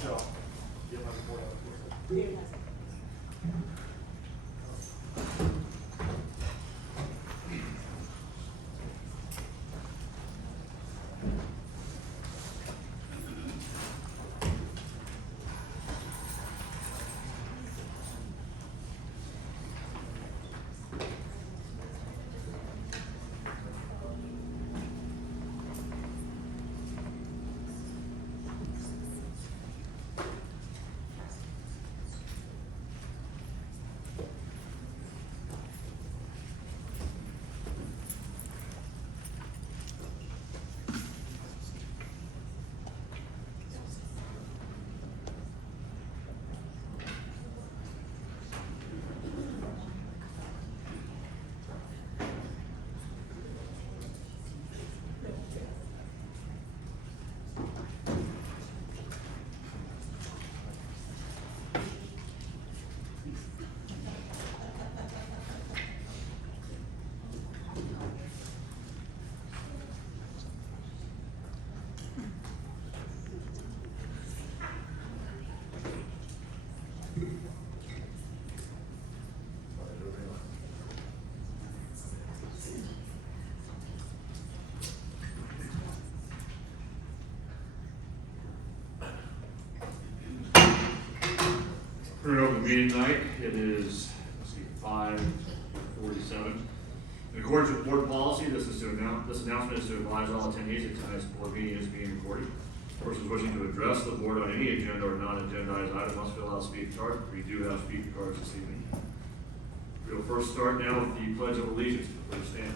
Michelle, do you have my report out? Turn it over to meeting tonight. It is, 5:47. In accordance with board policy, this announcement is to advise all attendees that tonight's board meeting is being recorded. Persons wishing to address the board on any agenda or non-agendized item must fill out a speaker card. We do have speaker cards this evening. We'll first start now with the Pledge of Allegiance. Please stand.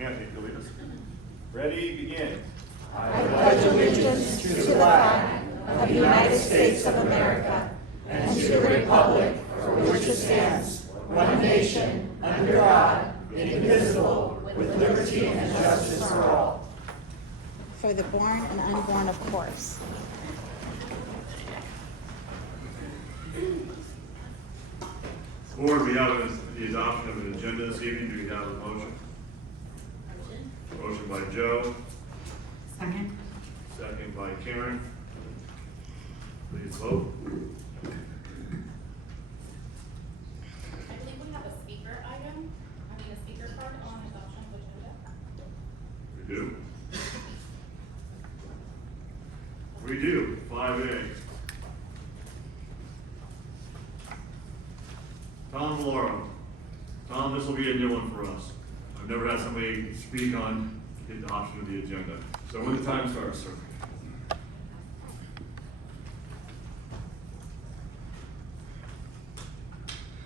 Anthony, can you lead us? Ready, begin. I pledge allegiance to the flag of the United States of America and to the republic for which it stands, one nation, under God, indivisible, with liberty and justice for all. For the born and unborn, of course. Board, we have the adoption of an agenda this evening. Do we have a motion? Motion by Joe. Second. Second by Karen. Please vote. I believe we have a speaker item, a speaker card on adoption of agenda. We do. We do. 5A. Tom Valero. Tom, this will be a new one for us. I've never had somebody speak on the adoption of the agenda. So when the time starts, sir.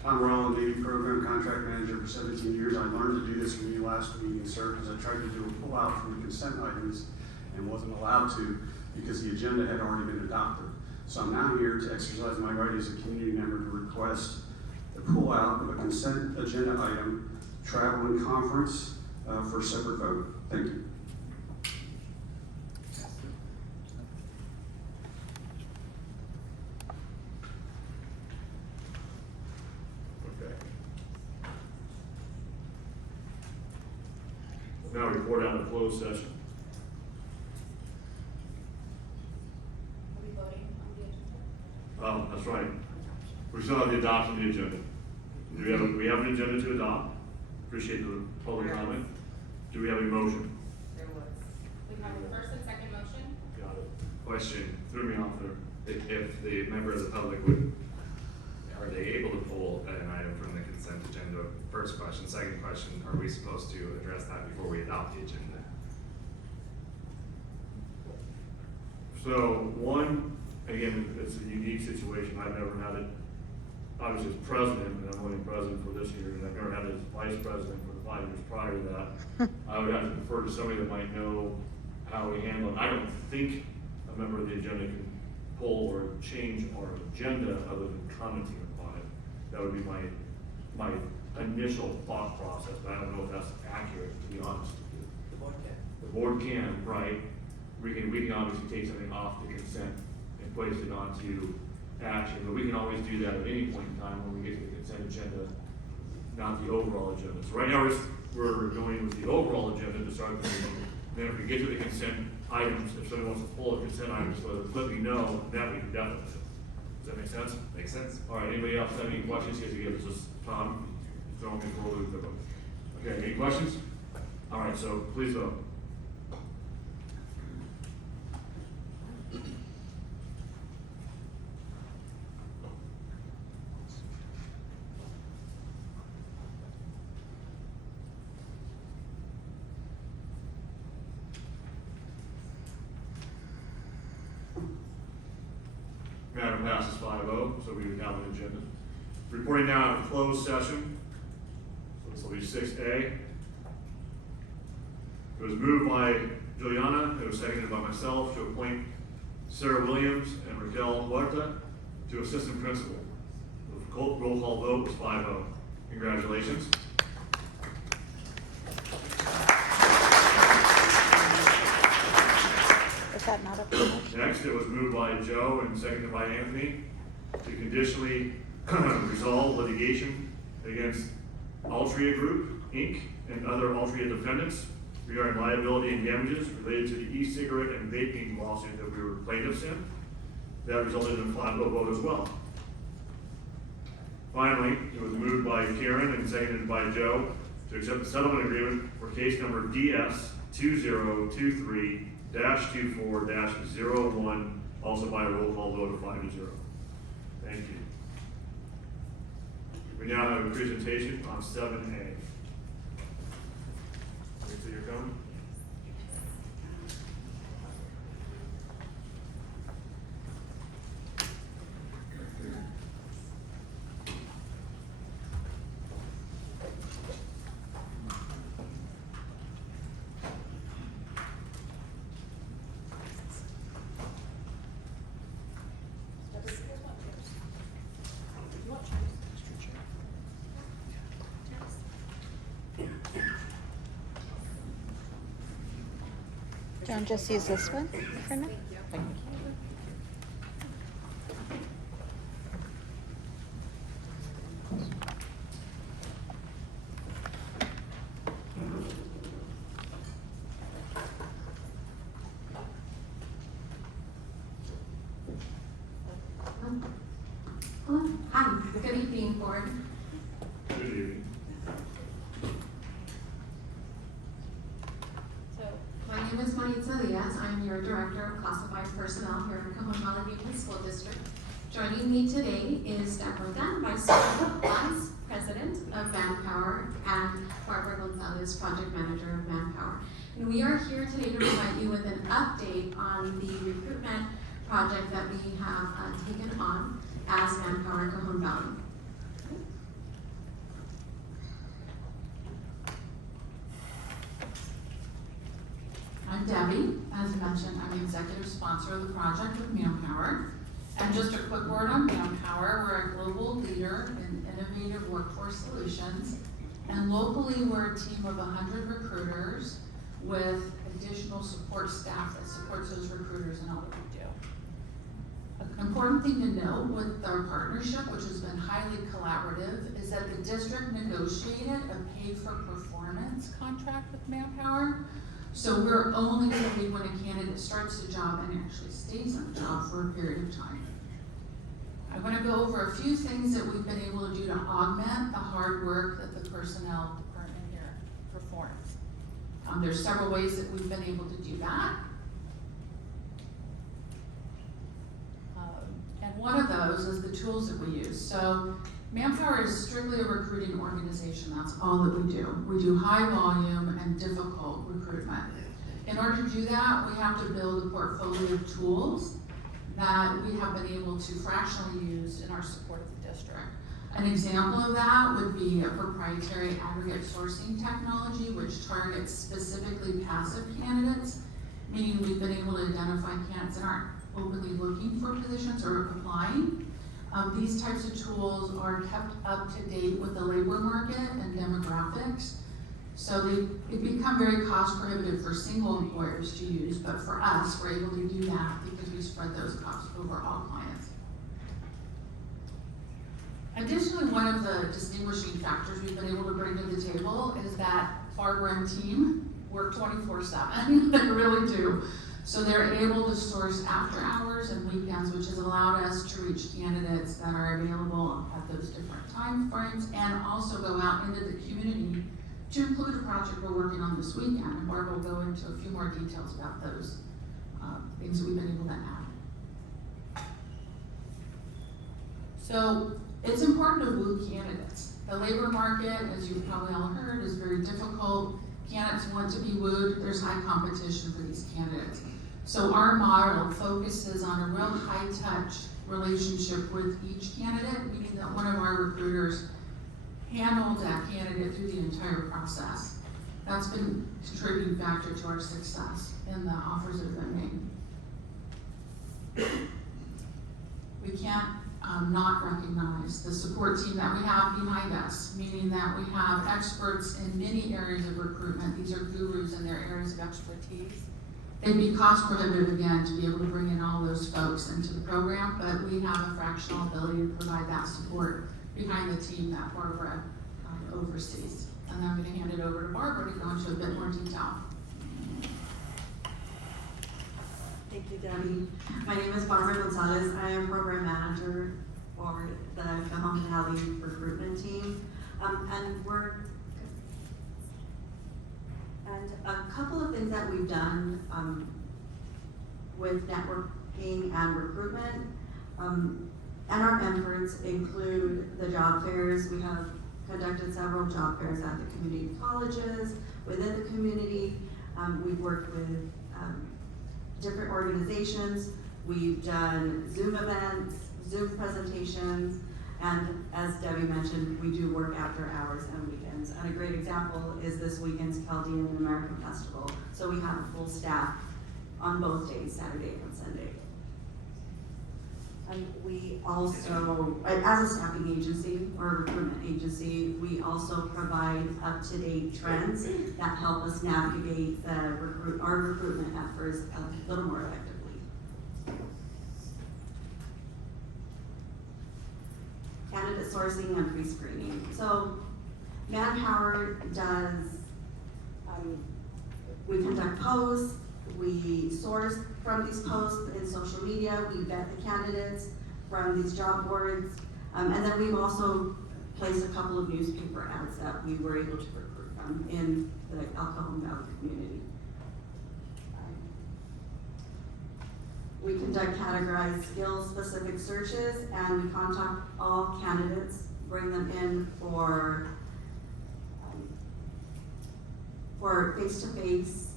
Tom Rowland, Navy Program Contract Manager for 17 years. I learned to do this from you last meeting, sir, because I tried to do a pull-out from the consent items and wasn't allowed to because the agenda had already been adopted. So I'm now here to exercise my right as a community member to request the pull-out of a consent agenda item, travel and conference, for a separate vote. Thank you. Okay. Now report out of closed session. Are we voting on the agenda? Oh, that's right. We still have the adoption of the agenda. Do we have an agenda to adopt? Appreciate the public comment. Do we have a motion? There was. We have a first and second motion. Got it. Question, threw me off there. If the member of the public would, are they able to pull an item from the consent agenda? First question. Second question, are we supposed to address that before we adopt the agenda? So one, again, it's a unique situation. I've never had it. I was as president, and I'm only president for this year, and I've never had it as vice president for the 5 years prior to that. I would have to defer to somebody that might know how we handle it. I don't think a member of the agenda can pull or change our agenda other than commenting upon it. That would be my initial thought process, but I don't know if that's accurate, to be honest with you. The board can. The board can, right? We can obviously take something off the consent and place it onto action, but we can always do that at any point in time when we get to the consent agenda, not the overall agenda. So right now, we're going with the overall agenda to start the meeting. Then if we get to the consent items, if someone wants to pull the consent items, let me know, that we can definitely do. Does that make sense? Makes sense. All right, anybody else have any questions? Yes, you give us Tom, throwing me for a loop. Okay, any questions? All right, so please vote. Matter passes 5-0, so we have an agenda. Reporting now on a closed session. So this will be 6A. It was moved by Juliana, it was seconded by myself to appoint Sarah Williams and Raquel Huerta to assistant principal. The roll call vote was 5-0. Congratulations. Is that not a promotion? Next, it was moved by Joe and seconded by Anthony to conditionally resolve litigation against Altria Group, Inc., and other Altria defendants regarding liability and damages related to the e-cigarette and vaping lawsuit that we were plaintiffs in. That resulted in a 5-0 vote as well. Finally, it was moved by Karen and seconded by Joe to accept the settlement agreement for case number DS 2023-24-01, also by a roll call vote of 5-0. Thank you. We now have a presentation on 7A. So you're coming? Do you want to just use this one for now? Hi, good evening, board. Good evening. So, my name is Maritza Diaz. I'm your Director of Classified Personnel here in Cajon Valley Union School District. Joining me today is Deborah Dunn, Vice President of Manpower, and Barbara Gonzalez, Project Manager of Manpower. And we are here today to provide you with an update on the recruitment project that we have taken on as Manpower Cajon Valley. I'm Debbie. As mentioned, I'm the executive sponsor of the project with Manpower. And just a quick word on Manpower, we're a global leader in innovative workforce solutions. And locally, we're a team of 100 recruiters with additional support staff that supports those recruiters in all that we do. An important thing to note with our partnership, which has been highly collaborative, is that the district negotiated a pay-for-performance contract with Manpower. So we're only paid when a candidate starts the job and actually stays on the job for a period of time. I want to go over a few things that we've been able to do to augment the hard work that the personnel department here performs. There's several ways that we've been able to do that. And one of those is the tools that we use. So Manpower is strictly a recruiting organization. That's all that we do. We do high volume and difficult recruitment. In order to do that, we have to build a portfolio of tools that we have been able to fractionally use in our support of the district. An example of that would be a proprietary aggregate sourcing technology which targets specifically passive candidates, meaning we've been able to identify candidates that aren't openly looking for positions or applying. These types of tools are kept up to date with the labor market and demographics. So they become very cost prohibitive for single employers to use, but for us, we're able to do that because we spread those costs over all clients. Additionally, one of the distinguishing factors we've been able to bring to the table is that Barbara and team work 24/7, they really do. So they're able to source after hours and weekends, which has allowed us to reach candidates that are available at those different time frames, and also go out into the community to include a project we're working on this weekend. And Barbara will go into a few more details about those things that we've been able to add. So it's important to woo candidates. The labor market, as you've probably all heard, is very difficult. Candidates want to be wooed. There's high competition for these candidates. So our model focuses on a real high-touch relationship with each candidate, meaning that one of our recruiters handled that candidate through the entire process. That's been a contributing factor to our success in the offers that have been made. We can't not recognize the support team that we have behind us, meaning that we have experts in many areas of recruitment. These are gurus in their areas of expertise. They'd be cost prohibitive again to be able to bring in all those folks into the program, but we have a fractional ability to provide that support behind the team that Barbara oversees. And then I'm going to hand it over to Barbara to go into a bit more detail. Thank you, Debbie. My name is Barbara Gonzalez. I am program manager for the Cajon Valley recruitment team. And a couple of things that we've done with networking and recruitment and our efforts include the job fairs. We have conducted several job fairs at the community colleges, within the community. We've worked with different organizations. We've done Zoom events, Zoom presentations, and as Debbie mentioned, we do work after hours and weekends. And a great example is this weekend's Chaldean American Festival. So we have a full staff on both days, Saturday and Sunday. And we also, as a staffing agency or a recruitment agency, we also provide up-to-date trends that help us navigate our recruitment efforts a little more effectively. Candidate sourcing and pre-screening. So Manpower does, we conduct posts, we source from these posts in social media, we vet the candidates from these job boards, and then we've also placed a couple of newspaper ads that we were able to recruit from in the Cajon Valley community. We conduct categorized skills-specific searches, and we contact all candidates, bring them in for face-to-face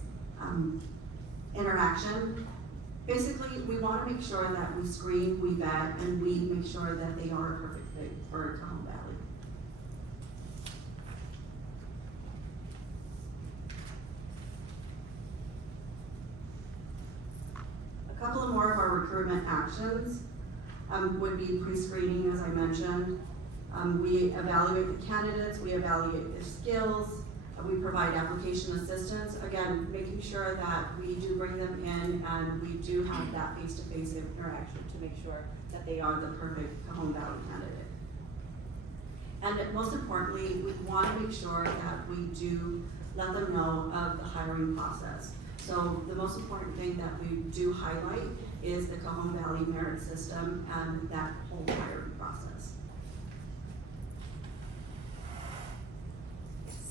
interaction. Basically, we want to make sure that we screen, we vet, and we make sure that they are a perfect fit for Cajon Valley. A couple of more of our recruitment actions would be pre-screening, as I mentioned. We evaluate the candidates, we evaluate their skills, we provide application assistance, again, making sure that we do bring them in and we do have that face-to-face interaction to make sure that they are the perfect Cajon Valley candidate. And most importantly, we want to make sure that we do let them know of the hiring process. So the most important thing that we do highlight is the Cajon Valley merit system and that whole hiring process.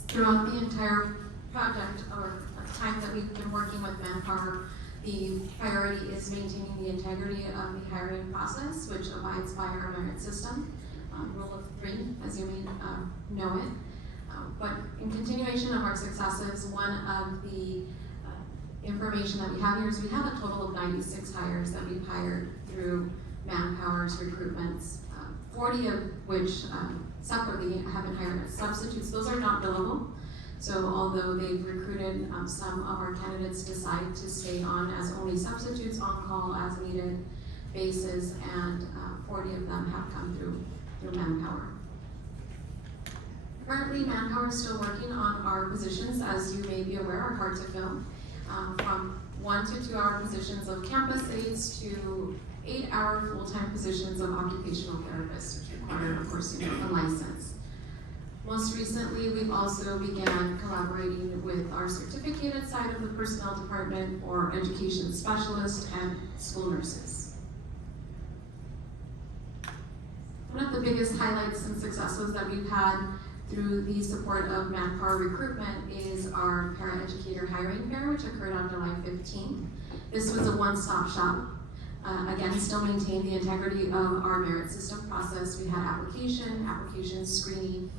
Throughout the entire project or time that we've been working with Manpower, the priority is maintaining the integrity of the hiring process, which abides by our merit system, rule of 3, as you may know it. But in continuation of our successes, one of the information that we have here is we have a total of 96 hires that we've hired through Manpower's recruitments, 40 of which separately have been hired as substitutes. Those are not billable. So although they've recruited, some of our candidates decide to stay on as only substitutes, on call as needed basis, and 40 of them have come through Manpower. Currently, Manpower is still working on our positions, as you may be aware, are hard to fill. From 1 to 2 hour positions of campus aides to 8 hour full-time positions of occupational therapists, which require, of course, a license. Most recently, we've also began collaborating with our certificated side of the personnel department for education specialists and school nurses. One of the biggest highlights and successes that we've had through the support of Manpower Recruitment is our paraeducator hiring fair, which occurred on July 15th. This was a one-stop shop. Again, still maintained the integrity of our merit system process. We had application screening.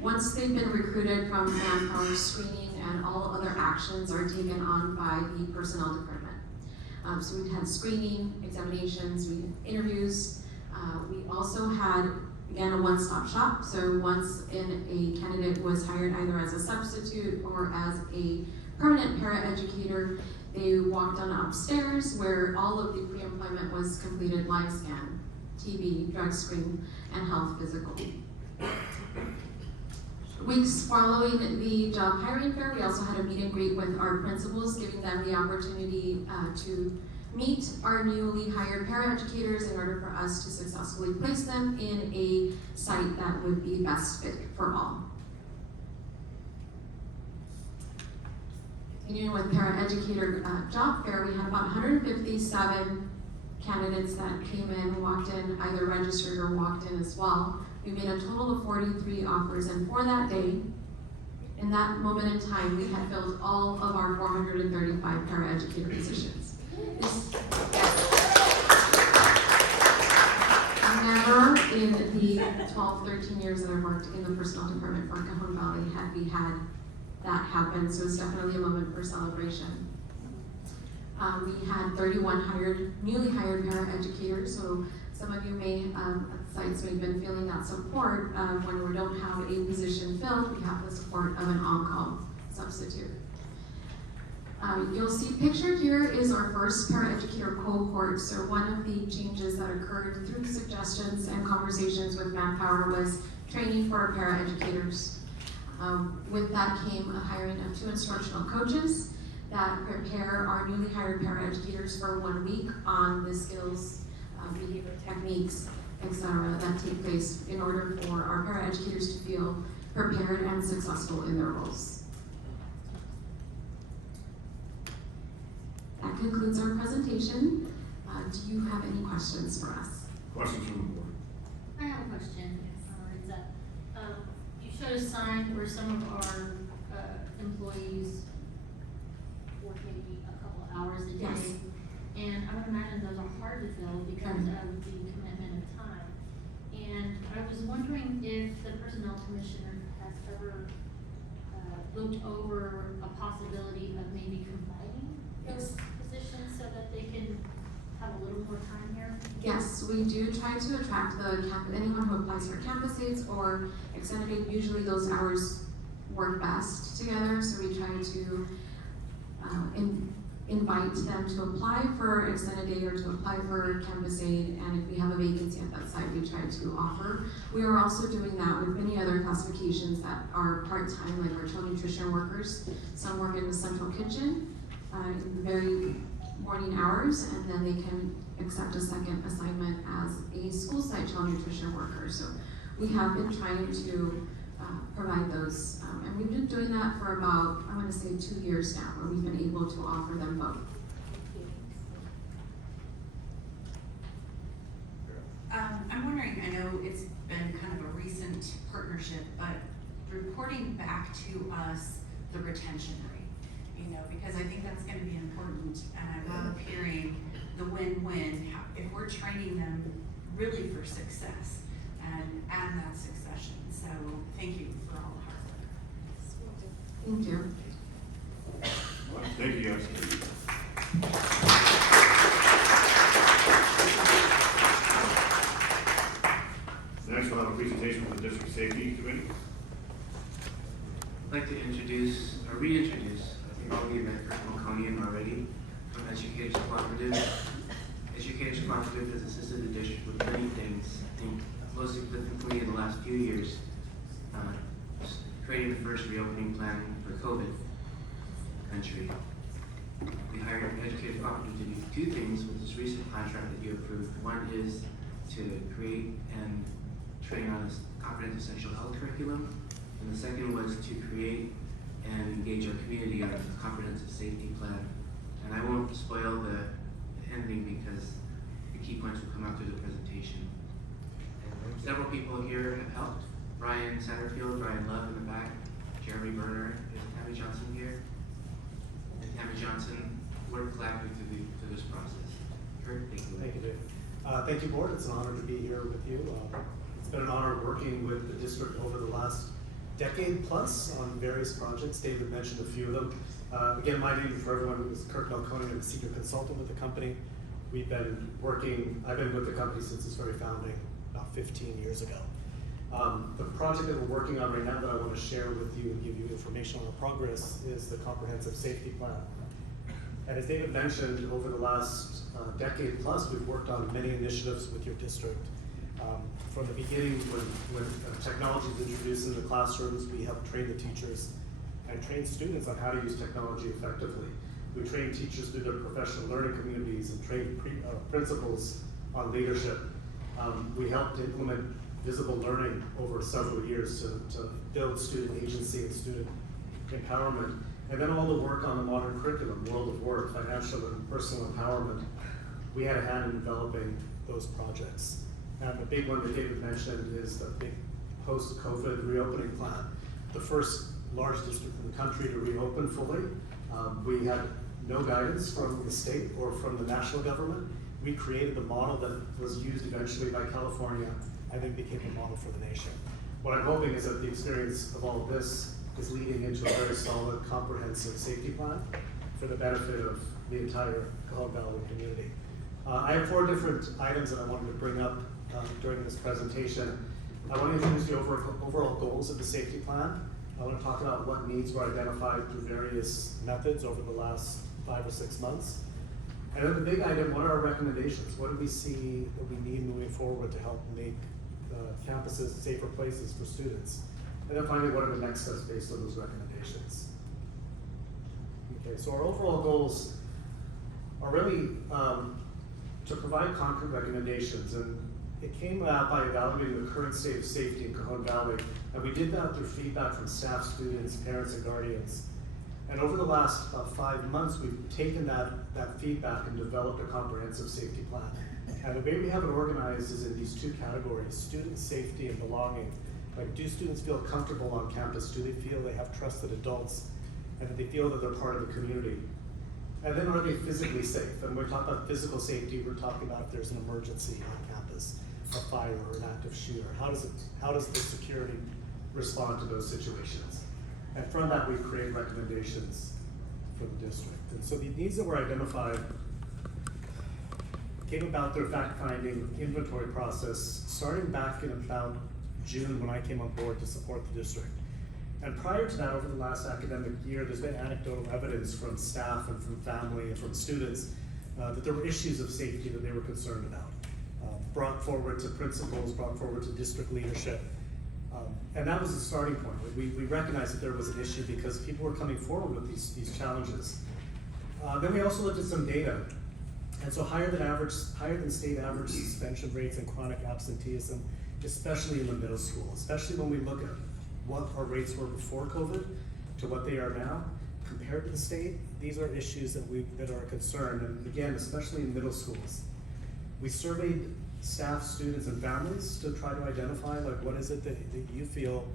Once they've been recruited from Manpower, screening and all other actions are taken on by the personnel department. So we've had screening, examinations, we had interviews. We also had, again, a one-stop shop. So once a candidate was hired either as a substitute or as a permanent paraeducator, they walked on upstairs where all of the pre-employment was completed: live scan, TB, drug screen, and health physical. Weeks following the job hiring fair, we also had a meet and greet with our principals, giving them the opportunity to meet our newly hired paraeducators in order for us to successfully place them in a site that would be best fit for all. Continuing with paraeducator job fair, we had about 157 candidates that came in, walked in, either registered or walked in as well. We made a total of 43 offers, and for that day, in that moment in time, we had filled all of our 435 paraeducator positions. Never in the 12, 13 years that I've worked in the personnel department for Cajon Valley had we had that happen, so it's definitely a moment for celebration. We had 31 newly hired paraeducators, so some of you may, at sites may have been feeling that support when we don't have a position filled, we have the support of an on-call substitute. You'll see pictured here is our first paraeducator cohort. So one of the changes that occurred through suggestions and conversations with Manpower was training for our paraeducators. With that came a hiring of 2 instructional coaches that prepare our newly hired paraeducators for 1 week on the skills, behavior techniques, etc. that take place in order for our paraeducators to feel prepared and successful in their roles. That concludes our presentation. Do you have any questions for us? Questions from the board? I have a question. You showed a sign where some of our employees work maybe a couple hours a day. Yes. And I would imagine those are hard to fill because of the commitment of time. And I was wondering if the Personnel Commissioner has ever looked over a possibility of maybe combining those positions so that they can have a little more time here? Yes, we do try to attract anyone who applies for campus aids or extended aid. Usually those hours work best together, so we try to invite them to apply for extended aid or to apply for campus aid, and if we have a vacancy at that site, we try to offer. We are also doing that with many other classifications that are part-time, like our child nutrition workers. Some work in the central kitchen in the very morning hours, and then they can accept a second assignment as a school site child nutrition worker. So we have been trying to provide those, and we've been doing that for about, I want to say 2 years now, where we've been able to offer them both. I'm wondering, I know it's been kind of a recent partnership, but reporting back to us the retention rate, because I think that's going to be important. We're hearing the win-win, if we're training them really for success and that succession. So thank you for all the hard work. Thank you. All right, thank you, guys. Next, we'll have a presentation from the District Safety Committee. I'd like to introduce, or reintroduce, I think all of you met Colonel Cajon already, from Educators Cooperative. Educators Cooperative has assisted the district with many things. I think most significantly in the last few years, creating the first reopening plan for COVID country. We hired Educators Cooperative to do 2 things with this recent contract that you approved. One is to create and train on a comprehensive sexual health curriculum. And the second was to create and engage our community on a comprehensive safety plan. And I won't spoil the ending because the key points will come out through the presentation. And several people here have helped. Brian Satterfield, Brian Love in the back, Jeremy Berner, is Tammy Johnson here? And Tammy Johnson worked collaboratively through this process. Kurt, take it away. Thank you, Dave. Thank you, board. It's an honor to be here with you. It's been an honor working with the district over the last decade plus on various projects. David mentioned a few of them. Again, my name for everyone is Kirk Melconi. I'm a senior consultant with the company. I've been with the company since its very founding about 15 years ago. The project that we're working on right now that I want to share with you and give you information on our progress is the comprehensive safety plan. And as David mentioned, over the last decade plus, we've worked on many initiatives with your district. From the beginning, when technology was introduced in the classrooms, we helped train the teachers and train students on how to use technology effectively. We trained teachers through their professional learning communities and trained principals on leadership. We helped implement visible learning over several years to build student agency and student empowerment. And then all the work on the modern curriculum, world of work, financial and personal empowerment, we had a hand in developing those projects. And the big one that David mentioned is the big post-COVID reopening plan. The first large district in the country to reopen fully. We had no guidance from the state or from the national government. We created the model that was used eventually by California and then became the model for the nation. What I'm hoping is that the experience of all of this is leading into a very solid, comprehensive safety plan for the benefit of the entire Cajon Valley community. I have 4 different items that I wanted to bring up during this presentation. I want to introduce the overall goals of the safety plan. I want to talk about what needs were identified through various methods over the last 5 or 6 months. And then the big item, what are our recommendations? What do we see that we need moving forward to help make campuses safer places for students? And then finally, what are the next steps based on those recommendations? Okay, so our overall goals are really to provide concrete recommendations, and it came about by evaluating the current state of safety in Cajon Valley, and we did that through feedback from staff, students, parents, and guardians. And over the last 5 months, we've taken that feedback and developed a comprehensive safety plan. And the way we have it organized is in these 2 categories: student safety and belonging. Like, do students feel comfortable on campus? Do they feel they have trusted adults and that they feel that they're part of the community? And then are they physically safe? And when we talk about physical safety, we're talking about if there's an emergency on campus, a fire or an active shooter. How does the security respond to those situations? And from that, we've created recommendations for the district. And so the needs that were identified came about through a fact-finding inventory process starting back in about June when I came on board to support the district. And prior to that, over the last academic year, there's been anecdotal evidence from staff and from family and from students that there were issues of safety that they were concerned about. Brought forward to principals, brought forward to district leadership. And that was the starting point. We recognized that there was an issue because people were coming forward with these challenges. Then we also looked at some data. And so higher than state average suspension rates and chronic absenteeism, especially in the middle school, especially when we look at what our rates were before COVID to what they are now, compared to the state, these are issues that are a concern, and again, especially in middle schools. We surveyed staff, students, and families to try to identify, like, what is it that you feel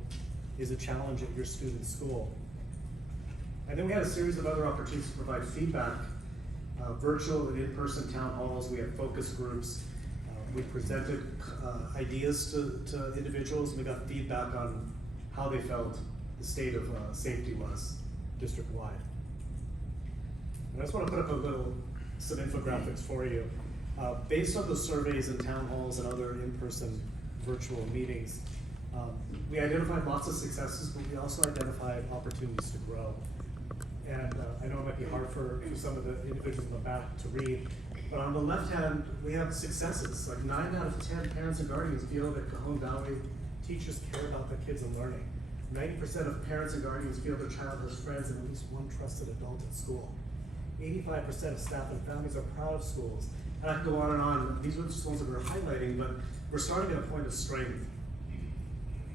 is a challenge at your student's school. And then we had a series of other opportunities to provide feedback, virtual and in-person town halls. We had focus groups. We presented ideas to individuals, and we got feedback on how they felt the state of safety was district-wide. And I just want to put up some infographics for you. Based on those surveys and town halls and other in-person virtual meetings, we identified lots of successes, but we also identified opportunities to grow. And I know it might be hard for some of the individuals in the back to read, but on the left hand, we have successes. Like 9 out of 10 parents and guardians feel that Cajon Valley teachers care about their kids and learning. 90% of parents and guardians feel their child has friends and at least one trusted adult at school. 85% of staff and families are proud of schools. And I can go on and on. These are just ones that we're highlighting, but we're starting at a point of strength.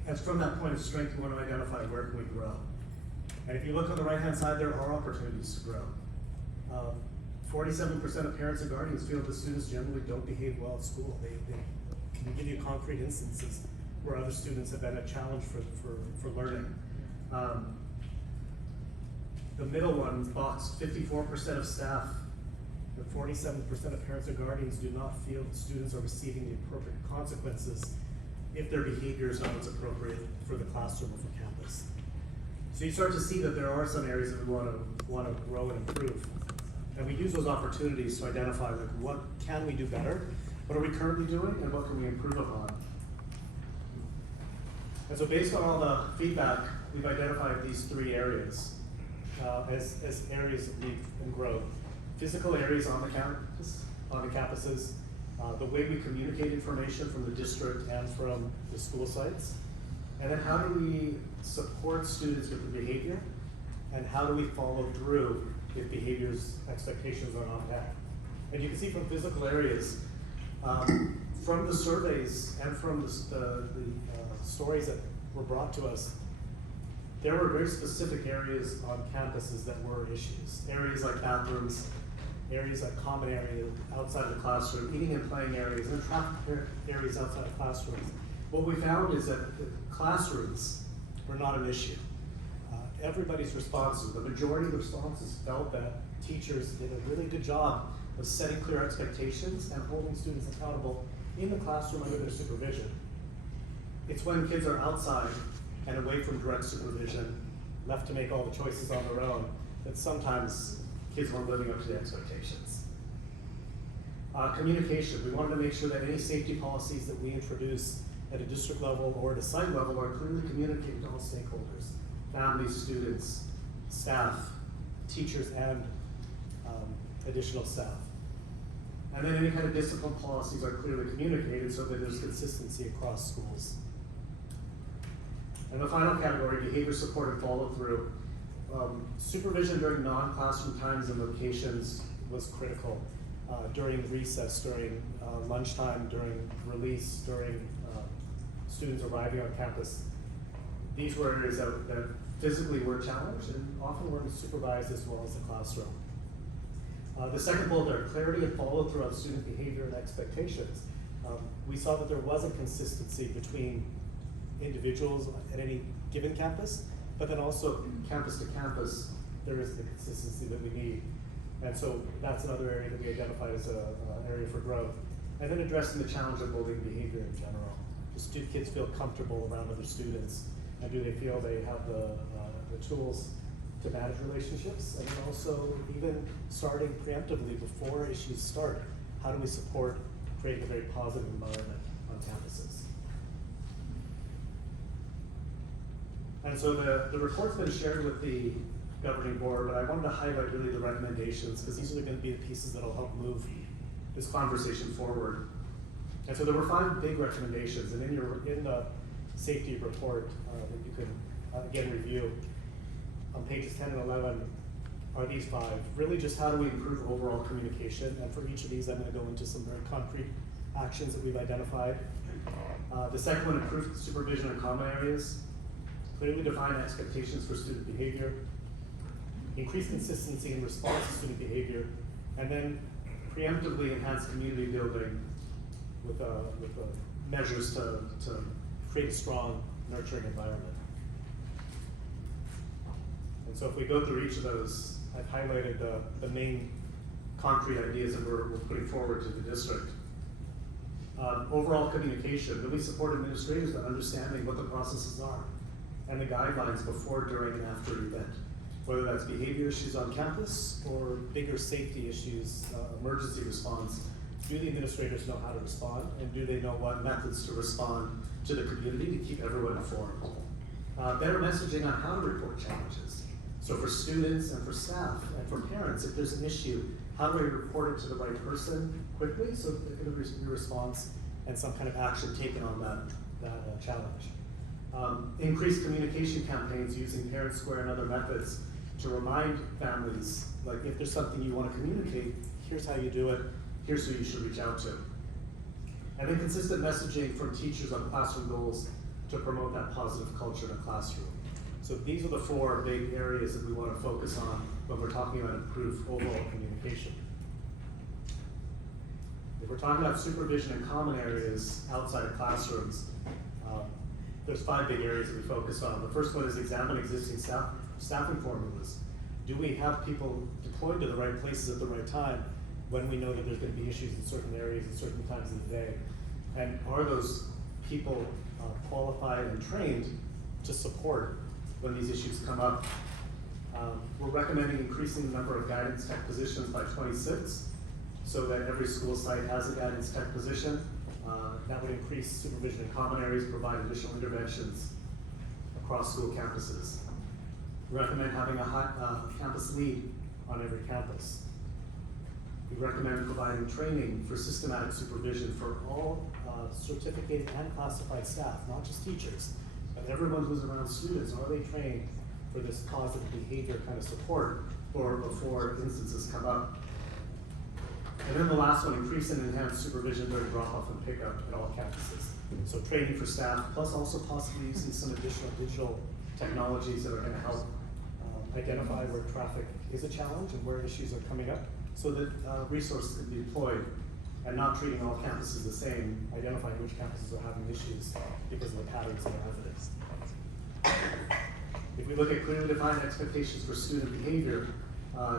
And from that point of strength, we want to identify where can we grow. And if you look on the right-hand side, there are opportunities to grow. 47% of parents and guardians feel that students generally don't behave well at school. They can give you concrete instances where other students have been a challenge for learning. The middle one box, 54% of staff and 47% of parents and guardians do not feel that students are receiving the appropriate consequences if their behavior is not what's appropriate for the classroom or for campus. So you start to see that there are some areas that we want to grow and improve. And we use those opportunities to identify like what can we do better, what are we currently doing, and what can we improve upon. And so based on all the feedback, we've identified these three areas as areas of need and growth. Physical areas on the campus, on the campuses, the way we communicate information from the district and from the school sites, and then how do we support students with the behavior, and how do we follow through if behavior's expectations are not met. And you can see from physical areas, from the surveys and from the stories that were brought to us, there were very specific areas on campuses that were issues. Areas like bathrooms, areas like common areas outside of the classroom, eating and playing areas, and traffic areas outside of classrooms. What we found is that the classrooms were not an issue. Everybody's responses, the majority of the responses felt that teachers did a really good job of setting clear expectations and holding students accountable in the classroom under their supervision. It's when kids are outside and away from direct supervision, left to make all the choices on their own, that sometimes kids weren't living up to the expectations. Communication, we wanted to make sure that any safety policies that we introduce at a district level or at a site level are clearly communicated to all stakeholders. Families, students, staff, teachers, and additional staff. And then any kind of discipline policies are clearly communicated so that there's consistency across schools. And the final category, behavior support and follow through. Supervision during non-classroom times and locations was critical. During recess, during lunchtime, during release, during students arriving on campus. These were areas that physically were challenged and often weren't supervised as well as the classroom. The second bullet there, clarity and follow through on student behavior and expectations. We saw that there was a consistency between individuals at any given campus, but then also campus to campus, there is the consistency that we need. And so that's another area that we identified as an area for growth. And then addressing the challenge of bullying behavior in general. Do kids feel comfortable around other students? And do they feel they have the tools to manage relationships? And then also even starting preemptively before issues start, how do we support creating a very positive environment on campuses? And so the report's been shared with the governing board, but I wanted to highlight really the recommendations because these are going to be the pieces that will help move this conversation forward. And so there were 5 big recommendations, and in the safety report that you can again review on pages 10 and 11 are these 5. Really just how do we improve overall communication, and for each of these I'm going to go into some very concrete actions that we've identified. The second one, improve supervision in common areas, clearly define expectations for student behavior, increase consistency in response to student behavior, and then preemptively enhance community building with measures to create a strong, nurturing environment. And so if we go through each of those, I've highlighted the main concrete ideas that we're putting forward to the district. Overall communication, really support administrators in understanding what the processes are and the guidelines before, during, and after an event. Whether that's behavior issues on campus or bigger safety issues, emergency response. Do the administrators know how to respond, and do they know what methods to respond to the community to keep everyone informed? Better messaging on how to report challenges. So for students and for staff and for parents, if there's an issue, how do we report it to the right person quickly so that there can be a response and some kind of action taken on that challenge. Increased communication campaigns using Parent Square and other methods to remind families, like if there's something you want to communicate, here's how you do it, here's who you should reach out to. And then consistent messaging from teachers on classroom goals to promote that positive culture in a classroom. So these are the 4 big areas that we want to focus on when we're talking about improved overall communication. If we're talking about supervision in common areas outside of classrooms, there's 5 big areas that we focus on. The first one is examine existing staffing formulas. Do we have people deployed to the right places at the right time when we know that there's going to be issues in certain areas at certain times of the day? And are those people qualified and trained to support when these issues come up? We're recommending increasing the number of guidance tech positions by 26 so that every school site has a guidance tech position. That would increase supervision in common areas, provide additional interventions across school campuses. We recommend having a campus lead on every campus. We recommend providing training for systematic supervision for all certificated and classified staff, not just teachers, but everyone who's around students. Are they trained for this positive behavior kind of support before instances come up? And then the last one, increase and enhance supervision during drop-off and pickup at all campuses. So training for staff, plus also possibly using some additional digital technologies that are going to help identify where traffic is a challenge and where issues are coming up, so that resources can be deployed and not treating all campuses the same, identifying which campuses are having issues because of the patterns that are evident. If we look at clearly defined expectations for student behavior,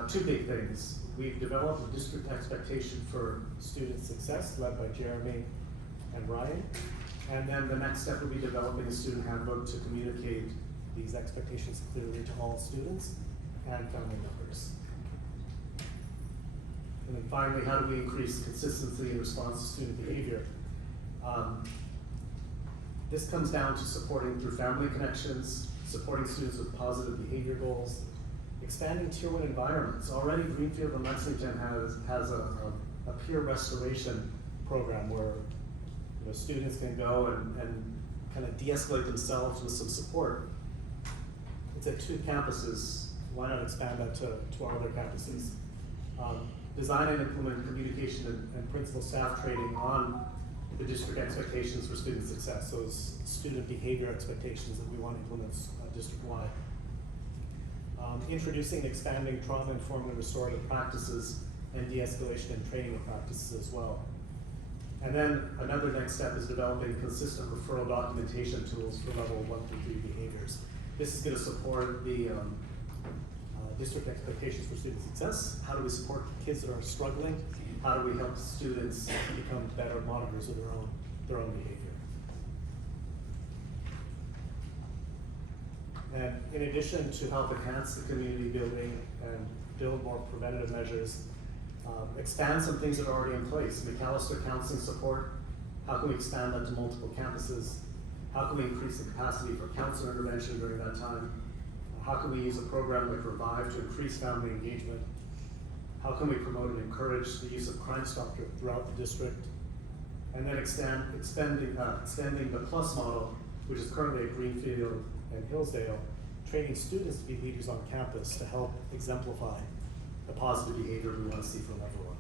2 big things. We've developed a district expectation for student success led by Jeremy and Ryan. And then the next step will be developing a student handbook to communicate these expectations clearly to all students and family members. And then finally, how do we increase consistency in response to student behavior? This comes down to supporting through family connections, supporting students with positive behavior goals, expanding Tier 1 environments. Already Greenfield and Lexington has a peer restoration program where students can go and kind of de-escalate themselves with some support. It's at 2 campuses. Why not expand that to our other campuses? Design and implement communication and principal staff training on the district expectations for student success, those student behavior expectations that we want to implement district-wide. Introducing and expanding trauma-informed and restorative practices and de-escalation and training practices as well. And then another next step is developing consistent referral documentation tools for level 1 through 3 behaviors. This is going to support the district expectations for student success. How do we support kids that are struggling? How do we help students become better monitors of their own behavior? And in addition to help enhance the community building and build more preventative measures, expand some things that are already in place. McAllister counseling support, how can we expand that to multiple campuses? How can we increase the capacity for counselor intervention during that time? How can we use a program like Revive to increase family engagement? How can we promote and encourage the use of Crime Stopper throughout the district? And then extending the PLUS model, which is currently at Greenfield and Hillsdale, training students to be leaders on campus to help exemplify the positive behavior we want to see from everyone.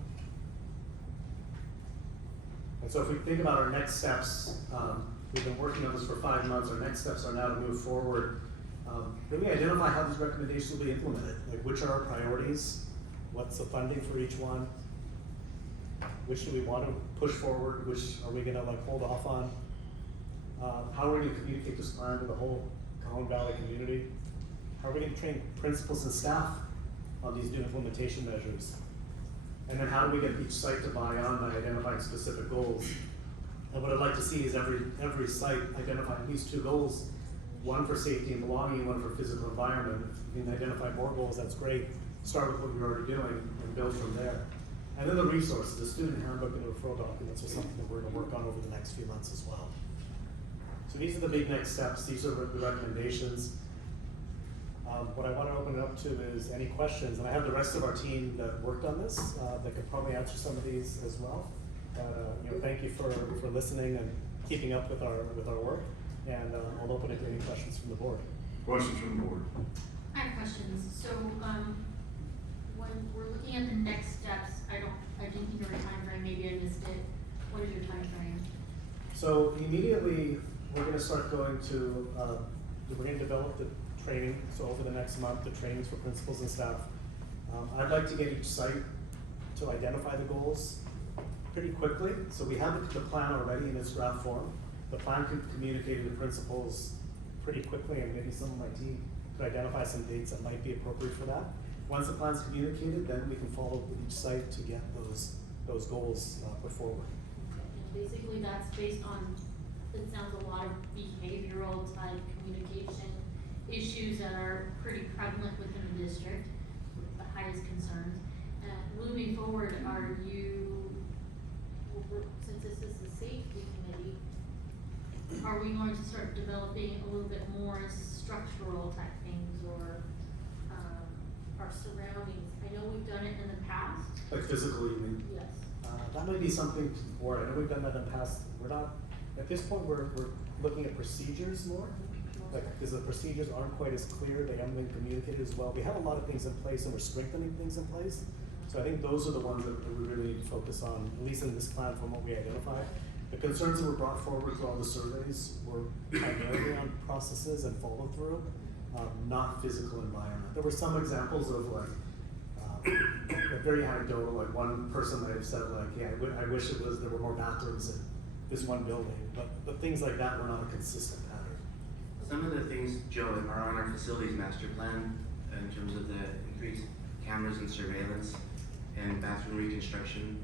And so if we think about our next steps, we've been working on this for 5 months. Our next steps are now to move forward. Then we identify how these recommendations will be implemented. Like, which are our priorities? What's the funding for each one? Which do we want to push forward? Which are we going to hold off on? How are we going to communicate this plan to the whole Cajon Valley community? How are we going to train principals and staff on these new implementation measures? And then how do we get each site to buy on by identifying specific goals? And what I'd like to see is every site identify at least 2 goals, one for safety and belonging, and one for physical environment. If you can identify more goals, that's great. Start with what you're already doing and build from there. And then the resources, the student handbook and the referral documents are something that we're going to work on over the next few months as well. So these are the big next steps. These are the recommendations. What I want to open it up to is any questions, and I have the rest of our team that worked on this that could probably answer some of these as well. But thank you for listening and keeping up with our work, and I'll open it to any questions from the board. Questions from the board? I have questions. So, when we're looking at the next steps, I didn't give you a time frame, maybe I missed it. What is your time frame? So immediately we're gonna start going to, we're gonna develop the training, so over the next month, the trainings for principals and staff. I'd like to get each site to identify the goals pretty quickly, so we have the plan already in its draft form. The plan could communicate to the principals pretty quickly, and maybe some of my team could identify some dates that might be appropriate for that. Once the plan's communicated, then we can follow with each site to get those goals put forward. Basically, that's based on, it sounds a lot of behavioral type communication issues that are pretty prevalent within the district, with the highest concerns. Moving forward, are you, since this is the safety committee, are we going to start developing a little bit more structural type things, or our surroundings? I know we've done it in the past. Like physically, you mean? Yes. That might be something to the board. I know we've done that in the past. We're not, at this point, we're looking at procedures more. Like, because the procedures aren't quite as clear, they haven't been communicated as well. We have a lot of things in place and we're strengthening things in place. So I think those are the ones that we really need to focus on, at least in this plan from what we identified. The concerns that were brought forward through all the surveys were primarily on processes and follow through, not physical environment. There were some examples of like, very anecdotal, like one person might have said like, yeah, I wish there were more bathrooms in this one building, but things like that were not a consistent pattern. Some of the things, Joe, are on our facilities master plan in terms of the increased cameras and surveillance and bathroom reconstruction.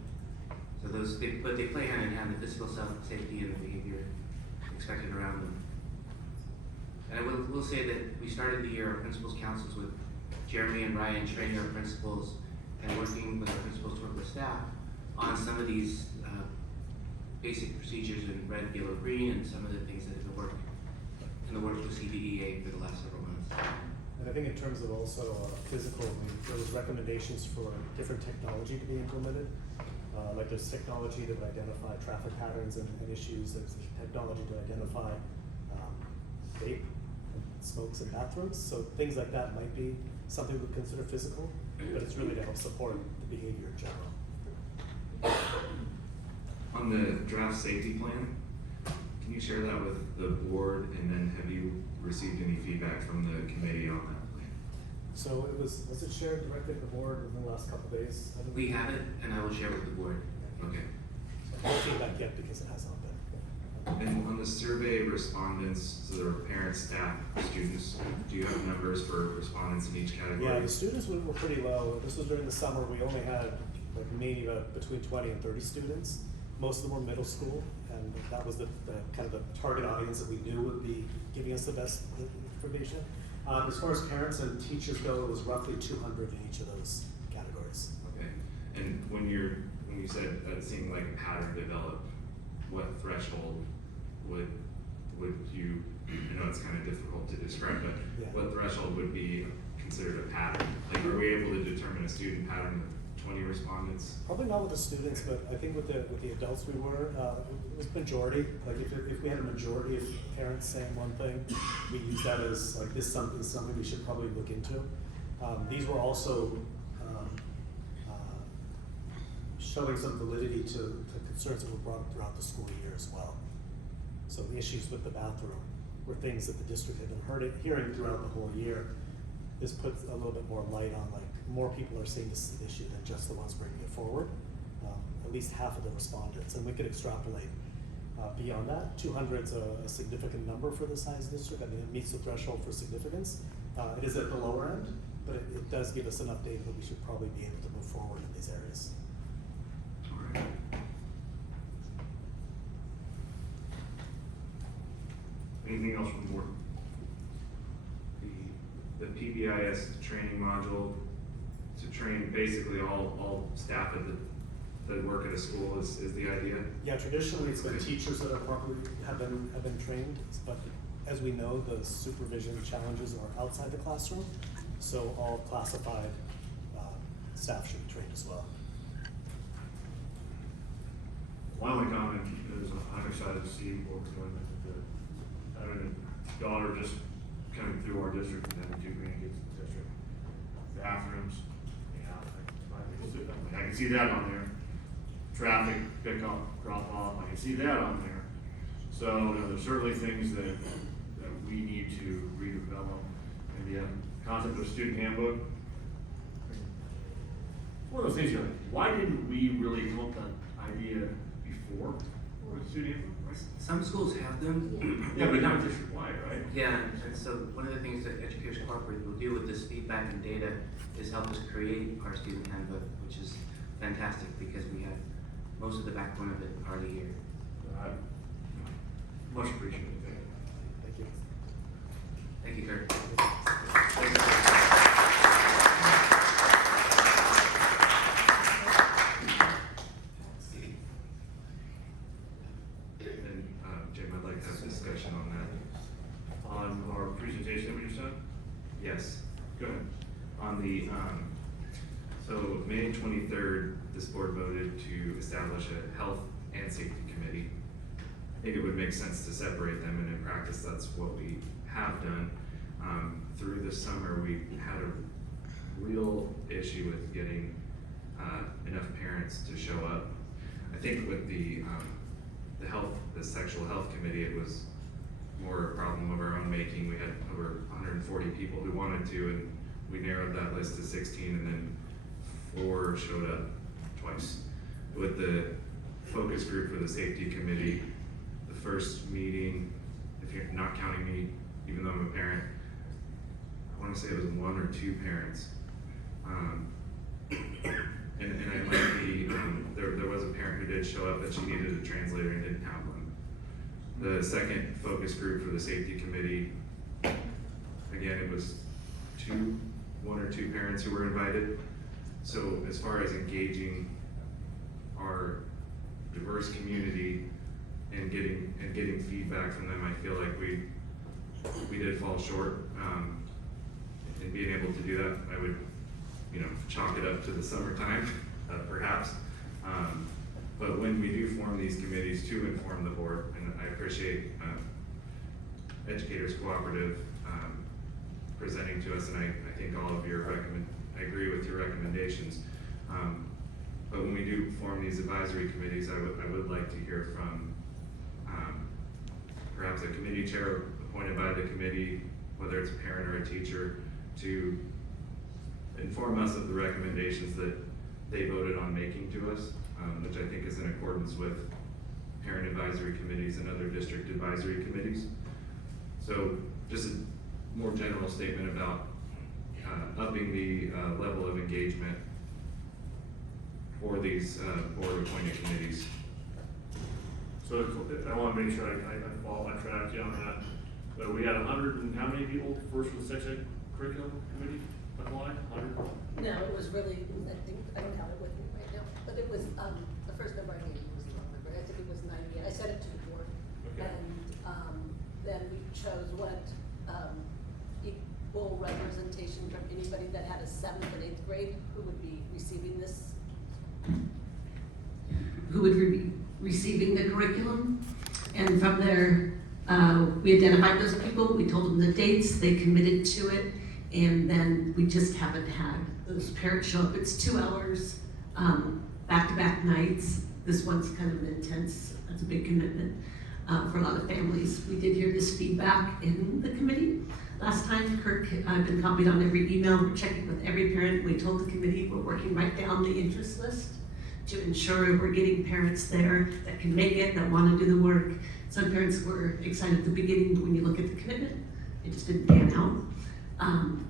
So those, they play hand in hand, the physical safety and the behavior expected around them. And I will say that we started the year, our principals councils, with Jeremy and Ryan training our principals and working with our principals to work with staff on some of these basic procedures in red, yellow, green, and some of the things that have been in the works with CVEA for the last several months. And I think in terms of also physical, there was recommendations for different technology to be implemented. Like there's technology that would identify traffic patterns and issues. There's technology to identify vape and smokes in bathrooms. So things like that might be something we would consider physical, but it's really to help support the behavior in general. On the draft safety plan, can you share that with the board, and then have you received any feedback from the committee on that plan? So was it shared directly with the board within the last couple of days? We have it, and I will share with the board. Okay. So no feedback yet because it has not been. And on the survey respondents, so there were parents, staff, students, do you have numbers for respondents in each category? Yeah, the students were pretty low. This was during the summer. We only had like maybe between 20 and 30 students. Most of them were middle school, and that was the kind of the target audience that we knew would be giving us the best information. As far as parents and teachers go, it was roughly 200 in each of those categories. Okay. And when you said that seemed like a pattern developed, what threshold would you, I know it's kind of difficult to describe, but Yeah. what threshold would be considered a pattern? Like, are we able to determine a student pattern of 20 respondents? Probably not with the students, but I think with the adults we were, it was majority. Like if we had a majority of parents saying one thing, we use that as like this is something we should probably look into. These were also showing some validity to concerns that were brought throughout the school year as well. So the issues with the bathroom were things that the district had been hearing throughout the whole year. This puts a little bit more light on, like, more people are seeing this as an issue than just the ones bringing it forward. At least half of the respondents, and we could extrapolate beyond that. 200 is a significant number for the size district. I mean, it meets the threshold for significance. It is at the lower end, but it does give us enough data that we should probably be able to move forward in these areas. All right. Anything else from the board? The PBIS training module to train basically all staff that work at a school is the idea? Yeah, traditionally it's been Okay. teachers that have been trained, but as we know, the supervision challenges are outside the classroom, so all classified staff should be trained as well. My only comment is I'm excited to see what we're doing with having a daughter just coming through our district and having 2 grandkids in the district. Bathrooms, yeah, I can see that on there. Traffic, pick up, drop off, I can see that on there. So, you know, there's certainly things that we need to redevelop. And the concept of student handbook, one of those things, you're like, why didn't we really come up with that idea before with student handbook? Right? Some schools have them. Yeah, but not district-wide, right? Yeah, and so one of the things that Education Cooperative will do with this feedback and data is help us create our student handbook, which is fantastic because we have most of the backbone of it already here. Much appreciated. Thank you. Thank you, Kurt. Thank And, Jim, I'd like to have a discussion on that. On our presentation that we just had? Yes. Go ahead. On the, so May 23rd, this board voted to establish a health and safety committee. I think it would make sense to separate them, and in practice, that's what we have done. Through the summer, we had a real issue with getting enough parents to show up. I think with the sexual health committee, it was more a problem of our own making. We had over 140 people who wanted to, and we narrowed that list to 16, and then 4 showed up twice. With the focus group for the safety committee, the first meeting, if you're not counting me, even though I'm a parent, I want to say it was 1 or 2 parents. And I like there was a parent who did show up, but she needed a translator and didn't have one. The second focus group for the safety committee, again, it was 1 or 2 parents who were invited. So as far as engaging our diverse community and getting feedback from them, I feel like we did fall short. In being able to do that, I would, chalk it up to the summertime, perhaps. But when we do form these committees to inform the board, and I appreciate Educators Cooperative presenting to us, and I think all of I agree with your recommendations. But when we do form these advisory committees, I would like to hear from perhaps a committee chair appointed by the committee, whether it's a parent or a teacher, to inform us of the recommendations that they voted on making to us, which I think is in accordance with parent advisory committees and other district advisory committees. So just a more general statement about upping the level of engagement for these board-appointed committees. So I want to make sure I track you on that. But we had 100 and how many people first for the sex ed curriculum committee apply? 100? No, it was really, I don't have it with me right now, but it was, the first number I gave you was the wrong number. I think it was 90. I sent it to the board. Okay. And then we chose what equal representation from anybody that had a 7th and 8th grade who would be receiving this. Who would be receiving the curriculum. And from there, we identified those people, we told them the dates, they committed to it, and then we just haven't had those parents show up. It's 2 hours, back-to-back nights. This one's kind of intense, that's a big commitment for a lot of families. We did hear this feedback in the committee. Last time, Kirk, I've been copied on every email, we're checking with every parent. We told the committee we're working right down the interest list to ensure we're getting parents there that can make it, that want to do the work. Some parents were excited at the beginning, but when you look at the commitment, it just didn't pan out.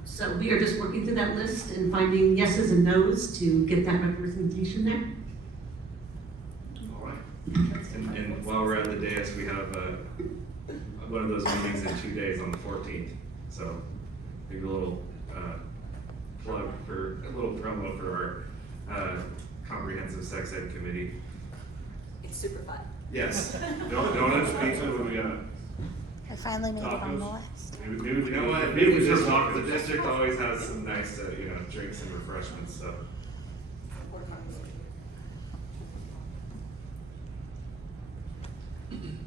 So we are just working through that list and finding yeses and nos to get that representation there. All right. And while we're at the dais, we have one of those meetings in 2 days on the 14th. So maybe a little plug for a little promo for our comprehensive sex ed committee. It's super fun. Yes. Donuts, pizza, what do we got? I finally made it on the Tacos? list. Maybe we You know what? Maybe we just The tacos. district always has some nice, drinks and refreshments. So.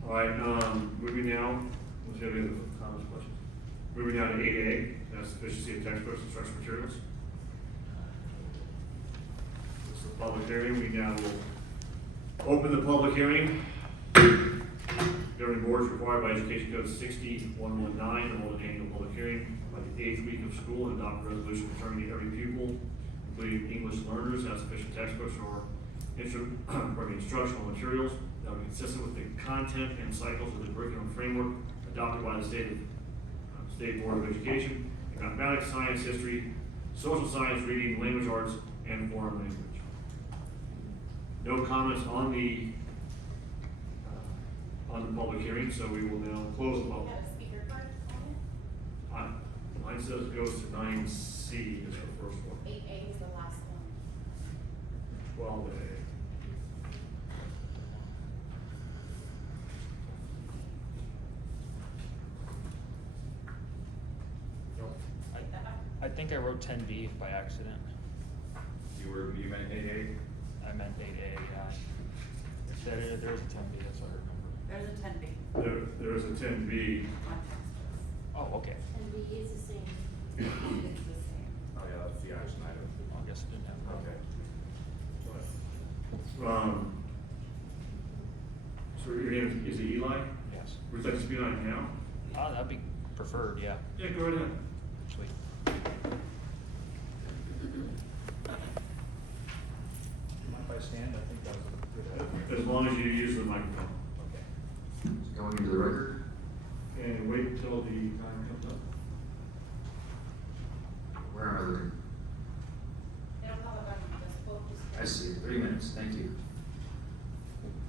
All right, moving now, let's have any other comments, questions? Moving down to 8A, that's sufficiency of textbooks and instructional materials. This is the public hearing. We now will open the public hearing. Governing board is required by Education Code 60119 to hold an annual public hearing by the 8th week of school and adopt a resolution determining every pupil, including English learners, has sufficient textbooks or instructional materials that are consistent with the content and cycles of the curriculum framework adopted by the State Board of Education in mathematics, science, history, social science, reading, language arts, and foreign language. No comments on the public hearing, so we will now close the We public. have a speaker card on it. Mine says it goes to 9C is the first one. 8A is the last one. 12A. Take that back. I think I wrote 10B by accident. You meant 88? I meant 8A, yeah. There is a 10B, that's what I remember. There's a 10B. There is a 10B. Oh, okay. And B is the same. It's the same. Oh, yeah, that's the action item. I guess I didn't have that. Okay. So your name is it Eli? Yes. Would you like to speak on it now? That'd be preferred, yeah. Yeah, go right ahead. Sweet. Mind if I stand? I think that was a good. As long as you use the microphone. Okay. Going into the record. And wait until the time comes up. Where am I looking? They don't have a button, just quote, I see, 3 minutes, thank you.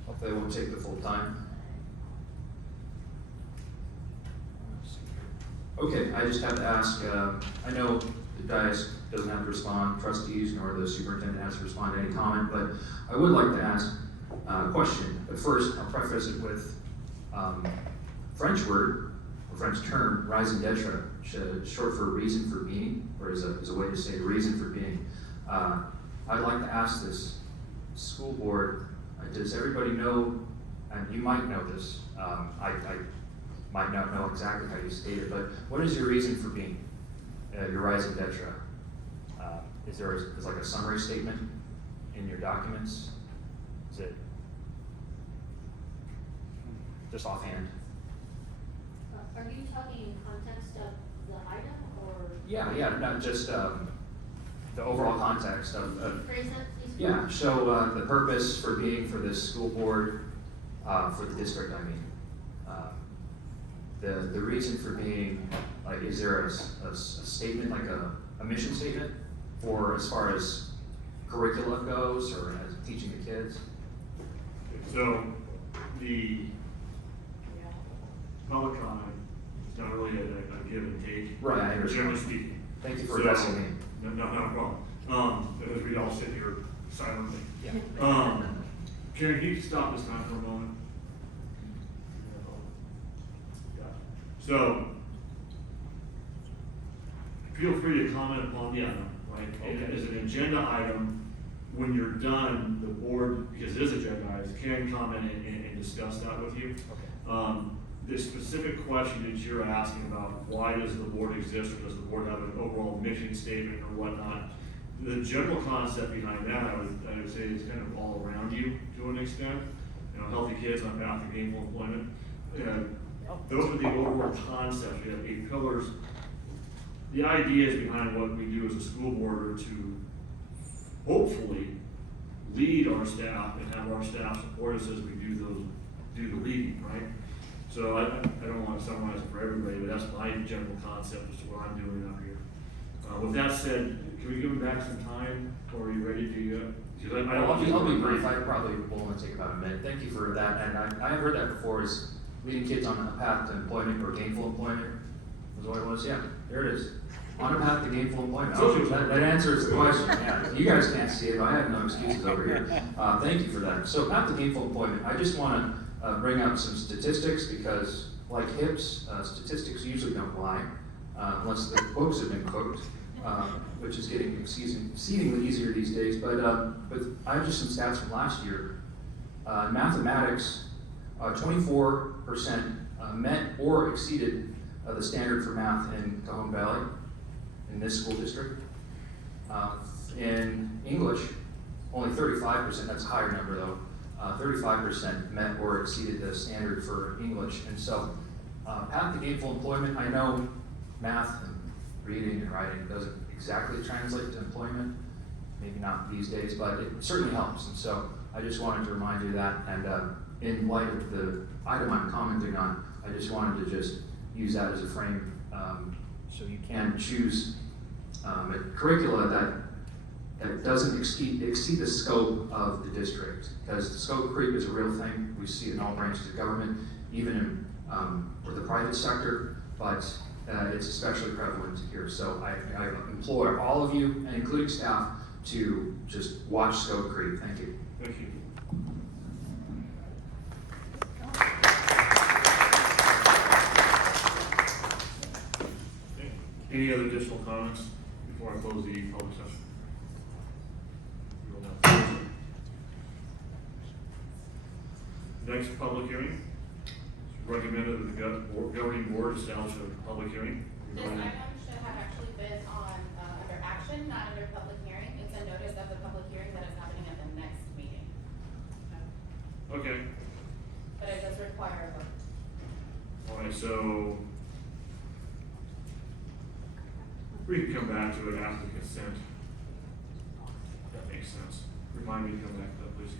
Hopefully I won't take the full time. Okay, I just have to ask, I know the dais doesn't have to respond, trustees nor the superintendent has to respond to any comment, but I would like to ask a question. But first, I'll preface it with French word, or French term, raison d'etre, short for reason for being, or is a way to say reason for being. I'd like to ask this school board, does everybody know, and you might know this, I might not know exactly how you state it, but what is your reason for being, your raison d'etre? Is there like a summary statement in your documents? Is it just offhand? Are you talking in context of the item or? Yeah, not just the overall context of Phrase that, please. yeah, so the purpose for being for this school board, for the district, I mean. The reason for being, like, is there a statement, like a mission statement for as far as curricula goes or as teaching the kids? So the public comment is not really a give and take. Right, I understand. Generally speaking. Thank you for addressing me. No, not a problem. Because we all sit here silently. Yeah. Karen, can you stop this time for a moment? So, feel free to comment upon the item, right? Okay. As an agenda item, when you're done, the board, because it is agendized, can comment and discuss that with you. Okay. The specific question that you're asking about, why does the board exist, or does the board have an overall mission statement or whatnot? The general concept behind that, I would say, is kind of all around you to an extent. You know, healthy kids on path to gainful employment. Those are the overall concepts. We have 8 pillars. The ideas behind what we do as a school board are to hopefully lead our staff and have our staff support us as we do the leading, right? So I don't want to summarize it for everybody, but that's my general concept as to what I'm doing up here. With that said, can we give them back some time, or are you ready to go? I'll be brief. I probably will only take about a minute. Thank you for that. And I have heard that before, is leading kids on a path to employment or gainful employment. Was what it was. Yeah, there it is. On a path to gainful employment. Oh, that answers the question. Yeah, you guys can't see it, but I have no excuses over here. Thank you for that. So path to gainful employment. I just want to bring up some statistics because, like HIPS, statistics usually don't lie unless the books have been cooked. Which is getting exceedingly easier these days. But I have just some stats from last year. Mathematics, 24% met or exceeded the standard for math in Cajon Valley, in this school district. In English, only 35%, that's a higher number though, 35% met or exceeded the standard for English. And so, path to gainful employment, I know math and reading and writing doesn't exactly translate to employment, maybe not these days, but it certainly helps. And so I just wanted to remind you of that. And in light of the item I'm commenting on, I just wanted to just use that as a frame so you can choose a curricula that doesn't exceed the scope of the district, because the scope creep is a real thing. We see it in all branches of government, even in the private sector, but it's especially prevalent here. So I implore all of you, and including staff, to just watch scope creep. Thank you. Thank you. Okay. Any other additional comments before I close the public session? We will now close it. Next public hearing. It's recommended that the governing board establish a public hearing. This item should have actually been on, under action, not under public hearing. It's a notice of the public hearing that is happening at the next meeting. Okay. But it does require a vote. All right, so we can come back to it after the consent. That makes sense. Remind me to come back to that, please.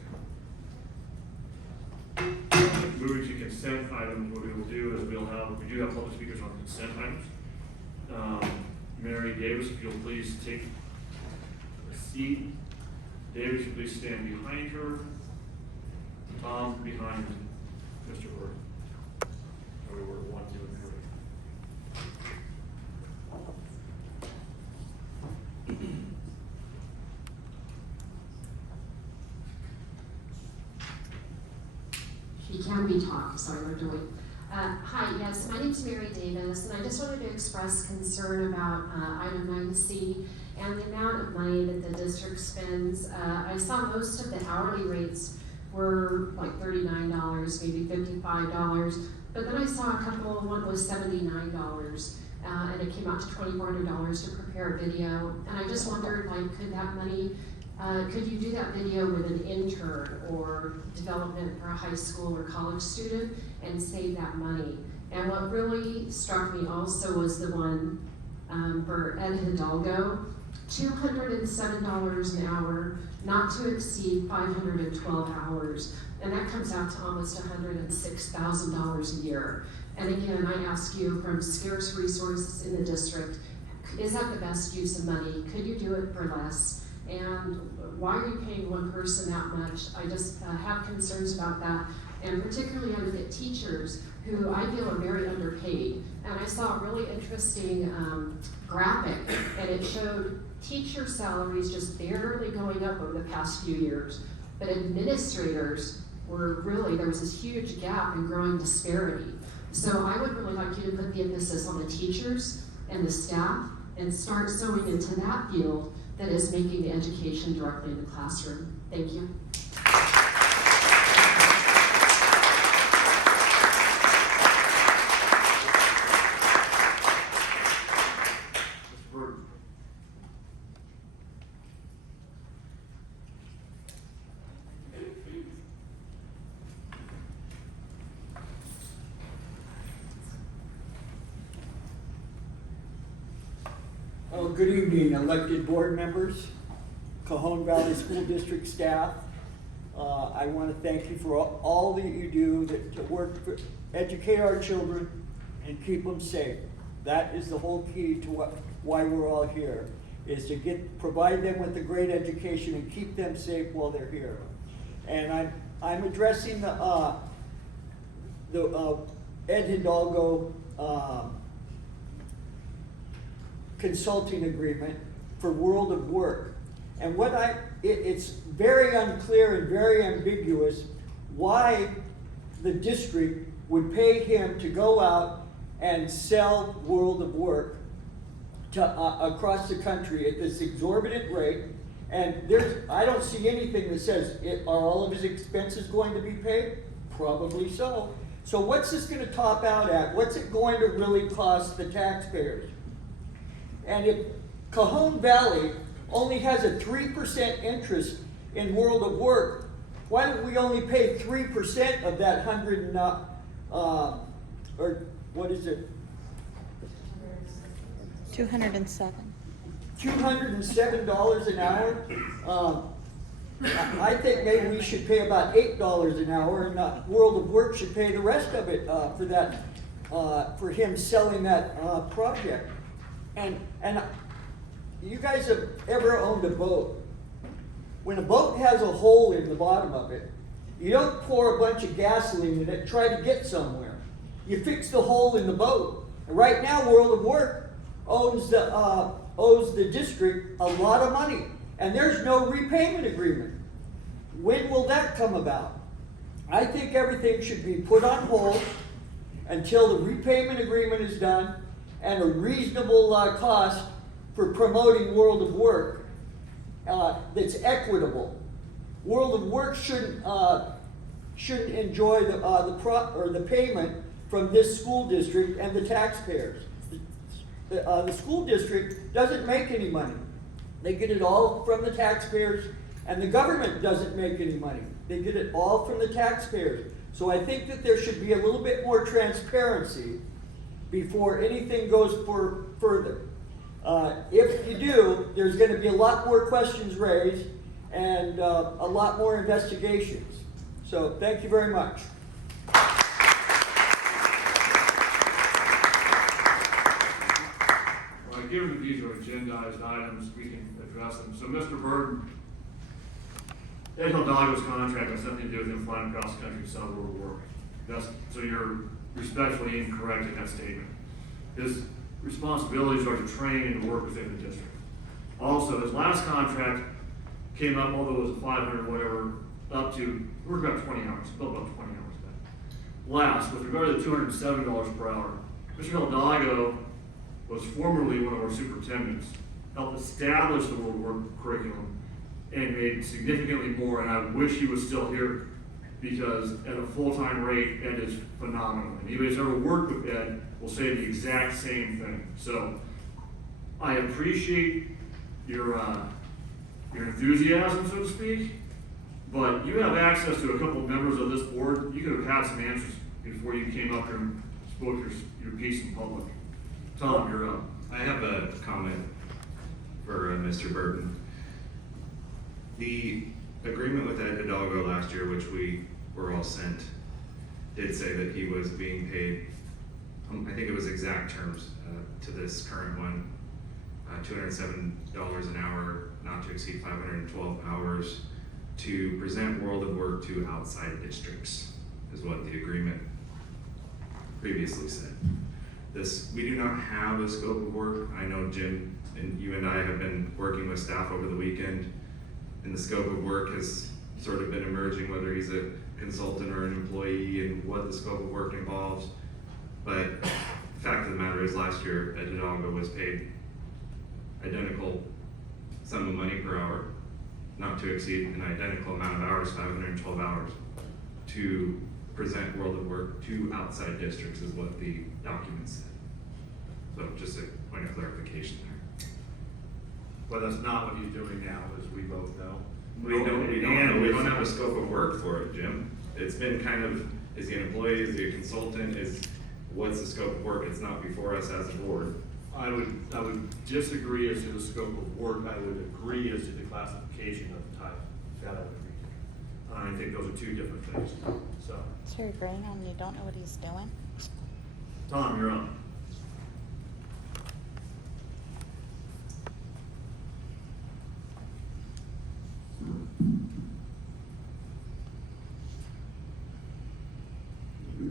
Moving to consent items, what we will do is we do have public speakers on consent items. Mary Davis, if you'll please take a seat. Davis, you please stand behind her. Tom behind Mr. Bird. We were 1, 2, and 3. She can be taught, sorry, we're doing. Hi, yes, my name's Mary Davis, and I just wanted to express concern about item 9C and the amount of money that the district spends. I saw most of the hourly rates were like $39, maybe $55, but then I saw a couple, one was $79, and it came out to $2,400 to prepare a video. And I just wondered, like, could that money, could you do that video with an intern or development for a high school or college student and save that money? And what really struck me also was the one for Ed Hidalgo, $207 an hour, not to exceed 512 hours. And that comes out to almost $106,000 a year. And again, I ask you, from scarce resources in the district, is that the best use of money? Could you do it for less? And why are you paying one person that much? I just have concerns about that. And particularly I look at teachers who I feel are very underpaid. And I saw a really interesting graphic, and it showed teacher salaries just barely going up over the past few years. But administrators were really, there was this huge gap and growing disparity. So I would really like you to put the emphasis on the teachers and the staff and start sewing into that field that is making the education directly in the classroom. Thank you. Good evening, elected board members, Cajon Valley School District staff. I want to thank you for all that you do to work to educate our children and keep them safe. That is the whole key to why we're all here, is to provide them with a great education and keep them safe while they're here. And I'm addressing the Ed Hidalgo consulting agreement for World of Work. And it's very unclear and very ambiguous why the district would pay him to go out and sell World of Work to across the country at this exorbitant rate. And I don't see anything that says, are all of his expenses going to be paid? Probably so. So what's this going to top out at? What's it going to really cost the taxpayers? And if Cajon Valley only has a 3% interest in World of Work, why don't we only pay 3% of that or what is it? 207. $207 an hour? I think maybe we should pay about $8 an hour, and World of Work should pay the rest of it for that, for him selling that project. And you guys have ever owned a boat? When a boat has a hole in the bottom of it, you don't pour a bunch of gasoline in it and try to get somewhere. You fix the hole in the boat. And right now, World of Work owes the district a lot of money, and there's no repayment agreement. When will that come about? I think everything should be put on hold until the repayment agreement is done and a reasonable cost for promoting World of Work that's equitable. World of Work shouldn't enjoy the payment from this school district and the taxpayers. The school district doesn't make any money. They get it all from the taxpayers, and the government doesn't make any money. They get it all from the taxpayers. So I think that there should be a little bit more transparency before anything goes further. If you do, there's going to be a lot more questions raised and a lot more investigations. So thank you very much. Well, given that these are agendized items, we can address them. So, Mr. Burton, Ed Hidalgo's contract has something to do with him flying across the country to sell World of Work. So you're respectfully incorrect in that statement. His responsibilities are to train and to work within the district. Also, his last contract came up, although it was a 500 whatever, up to, we're about 20 hours, about 20 hours back. Last, with regard to the $207 per hour, Mr. Hidalgo was formerly one of our superintendents, helped establish the World Work curriculum, and made significantly more, and I wish he was still here, because at a full-time rate, Ed is phenomenal. Anybody who's ever worked with Ed will say the exact same thing. So I appreciate your enthusiasm, so to speak, but you have access to a couple of members of this board. You could have had some answers before you came up here and spoke your piece in public. Tom, you're up. I have a comment for Mr. Burton. The agreement with Ed Hidalgo last year, which we were all sent, did say that he was being paid, I think it was exact terms to this current one, $207 an hour, not to exceed 512 hours, to present World of Work to outside districts, is what the agreement previously said. We do not have a scope of work. I know Jim and you and I have been working with staff over the weekend, and the scope of work has sort of been emerging, whether he's a consultant or an employee, and what the scope of work involves. But the fact of the matter is, last year, Ed Hidalgo was paid identical sum of money per hour, not to exceed an identical amount of hours, 512 hours, to present World of Work to outside districts, is what the document said. So just a point of clarification there. Well, that's not what he's doing now, as we both know. We don't have a scope of work for it, Jim. It's been kind of, is he an employee, is he a consultant, what's the scope of work? It's not before us as a board. I would disagree as to the scope of work. I would agree as to the classification of the title. That I would agree. I think those are two different things. So, you're agreeing on you don't know what he's doing? Tom, you're up.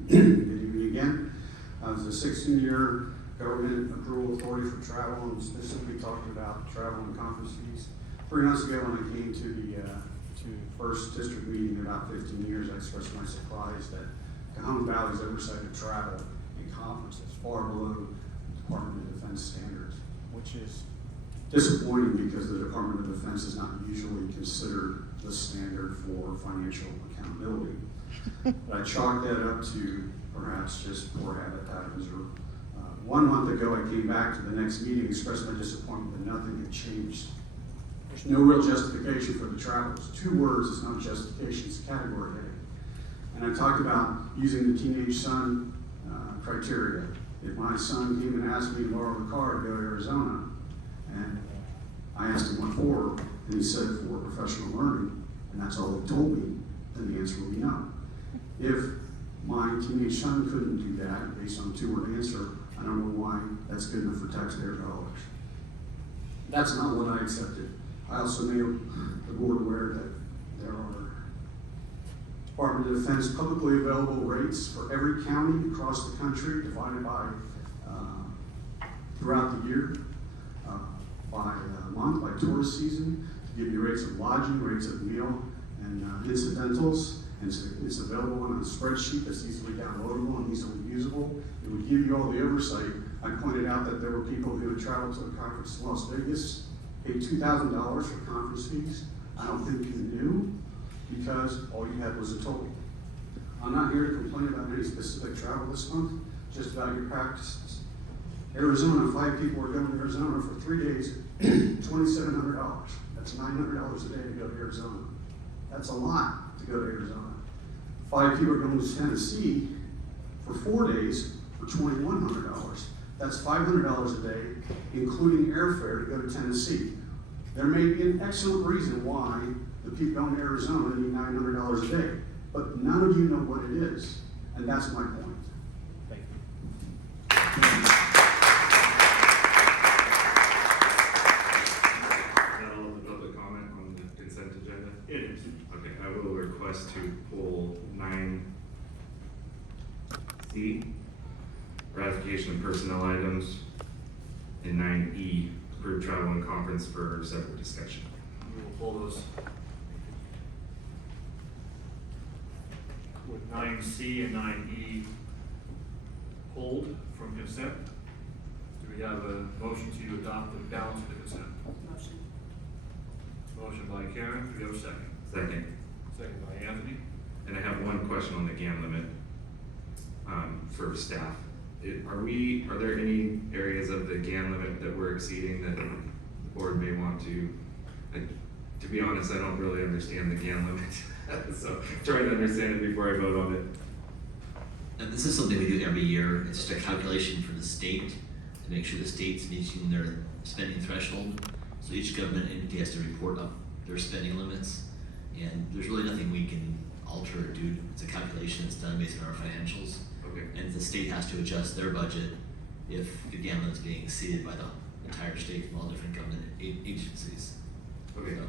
Good evening again. It's a 16-year government approval authority for travel, and specifically talking about travel and conference fees. 3 months ago, when I came to the first district meeting in about 15 years, I expressed my surprise that Cajon Valley's oversight of travel and conference is far below the Department of Defense standards, which is disappointing because the Department of Defense is not usually considered the standard for financial accountability. But I chalked that up to perhaps just poor habitat. 1 month ago, I came back to the next meeting, expressed my disappointment that nothing had changed There's no real justification for the travel. It's 2 words, it's not a justification, it's a category heading. And I talked about using the teenage son criteria. If my son came and asked me to borrow the car to go to Arizona, and I asked him what for, and he said for professional learning, and that's all he told me, then the answer will be no. If my teenage son couldn't do that based on a 2-word answer, I don't know why that's good enough for taxpayer dollars. That's not what I accepted. I also made the board aware that there are Department of Defense publicly available rates for every county across the country divided by throughout the year, by month, by tourist season, to give you rates of lodging, rates of meal, and incidentals. And it's available on a spreadsheet that's easily downloadable and easily usable. It would give you all the oversight. I pointed out that there were people who had traveled to a conference in Las Vegas, paid $2,000 for conference fees. I don't think you knew, because all you had was a total. I'm not here to complain about any specific travel this month, just about your practices. Arizona, 5 people are going to Arizona for 3 days, $2,700. That's $900 a day to go to Arizona. That's a lot to go to Arizona. 5 people are going to Tennessee for 4 days for $2,100. That's $500 a day, including airfare to go to Tennessee. There may be an excellent reason why the people going to Arizona need $900 a day, but none of you know what it is, and that's my point. Thank you. Is that all of the public comment on the consent agenda? It is. Okay, I will request to pull 9C, ratification of personnel items, and 9E, approved travel and conference for separate discussion. We will pull those. With 9C and 9E pulled from consent, do we have a motion to adopt the balance of the consent? Motion. Motion by Karen, do we have a second? Second. Second by Anthony. And I have one question on the GAN limit for staff. Are there any areas of the GAN limit that we're exceeding that the board may want to? To be honest, I don't really understand the GAN limit, so trying to understand it before I vote on it. And this is something we do every year. It's just a calculation for the state to make sure the state's meeting their spending threshold. So each government entity has to report up their spending limits, and there's really nothing we can alter or do. It's a calculation that's done based on our financials. Okay. And the state has to adjust their budget if the GAN limit's being exceeded by the entire state from all different government agencies. Okay. So,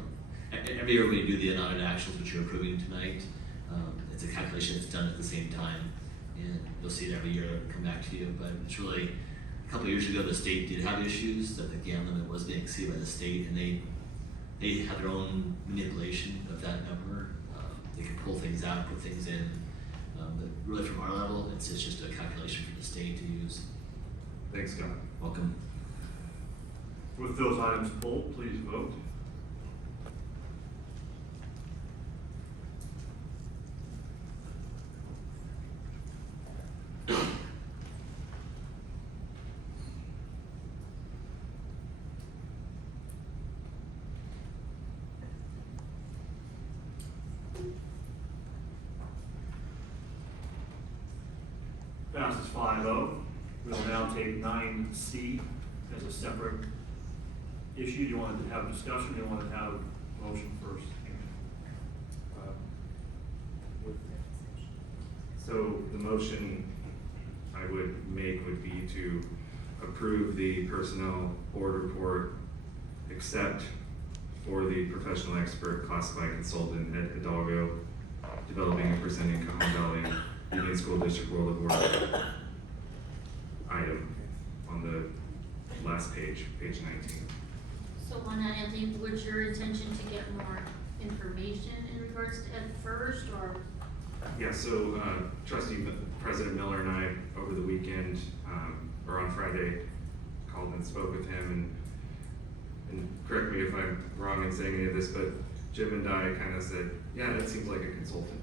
every year we do the unaudited actuals, which you're approving tonight. It's a calculation that's done at the same time, and you'll see it every year come back to you. But it's really, a couple of years ago, the state did have issues that the GAN limit was being exceeded by the state, and they had their own manipulation of that number. They could pull things out, put things in. But really, from our level, it's just a calculation for the state to use. Thanks, Scott. Welcome. With those items pulled, please vote. Passes 5-0. We will now take 9C as a separate issue. You wanted to have discussion, you wanted to have a motion first? So the motion I would make would be to approve the personnel board report, except for the professional expert classified consultant Ed Hidalgo, developing and presenting Cajon Valley Union School District World of Work item on the last page, page 19. So on that, Anthony, was your intention to get more information in regards to Ed first, or? Yeah, so President Miller and I, over the weekend, or on Friday, called and spoke with him, and correct me if I'm wrong in saying any of this, but Jim and I kind of said, yeah, that seems like a consultant,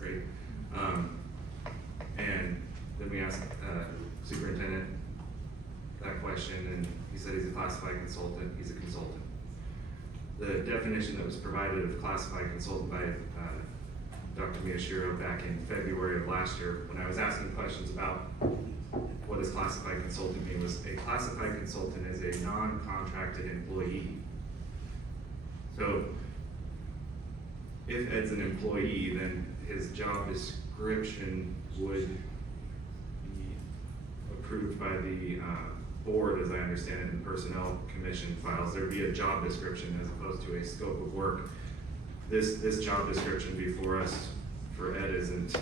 right? And then we asked superintendent that question, and he said he's a classified consultant, he's a consultant. the definition that was provided of classified consultant by Dr. Miyashiro back in February of last year, when I was asking questions about what does classified consultant mean, was a classified consultant is a non-contracted employee. So if Ed's an employee, then his job description would be approved by the board, as I understand it, in personnel commission files. There'd be a job description as opposed to a scope of work. This job description before us for Ed isn't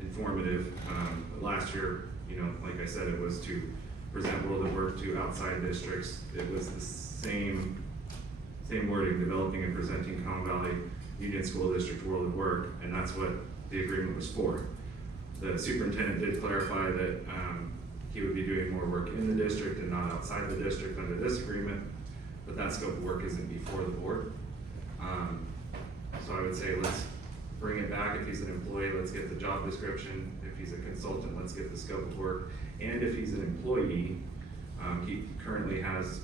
informative. Last year, like I said, it was to present world of work to outside districts. It was the same wording, developing and presenting Cajon Valley Union School District world of work, and that's what the agreement was for. The superintendent did clarify that he would be doing more work in the district and not outside the district under this agreement, but that scope of work isn't before the board. So I would say let's bring it back. If he's an employee, let's get the job description. If he's a consultant, let's get the scope of work. And if he's an employee, he currently has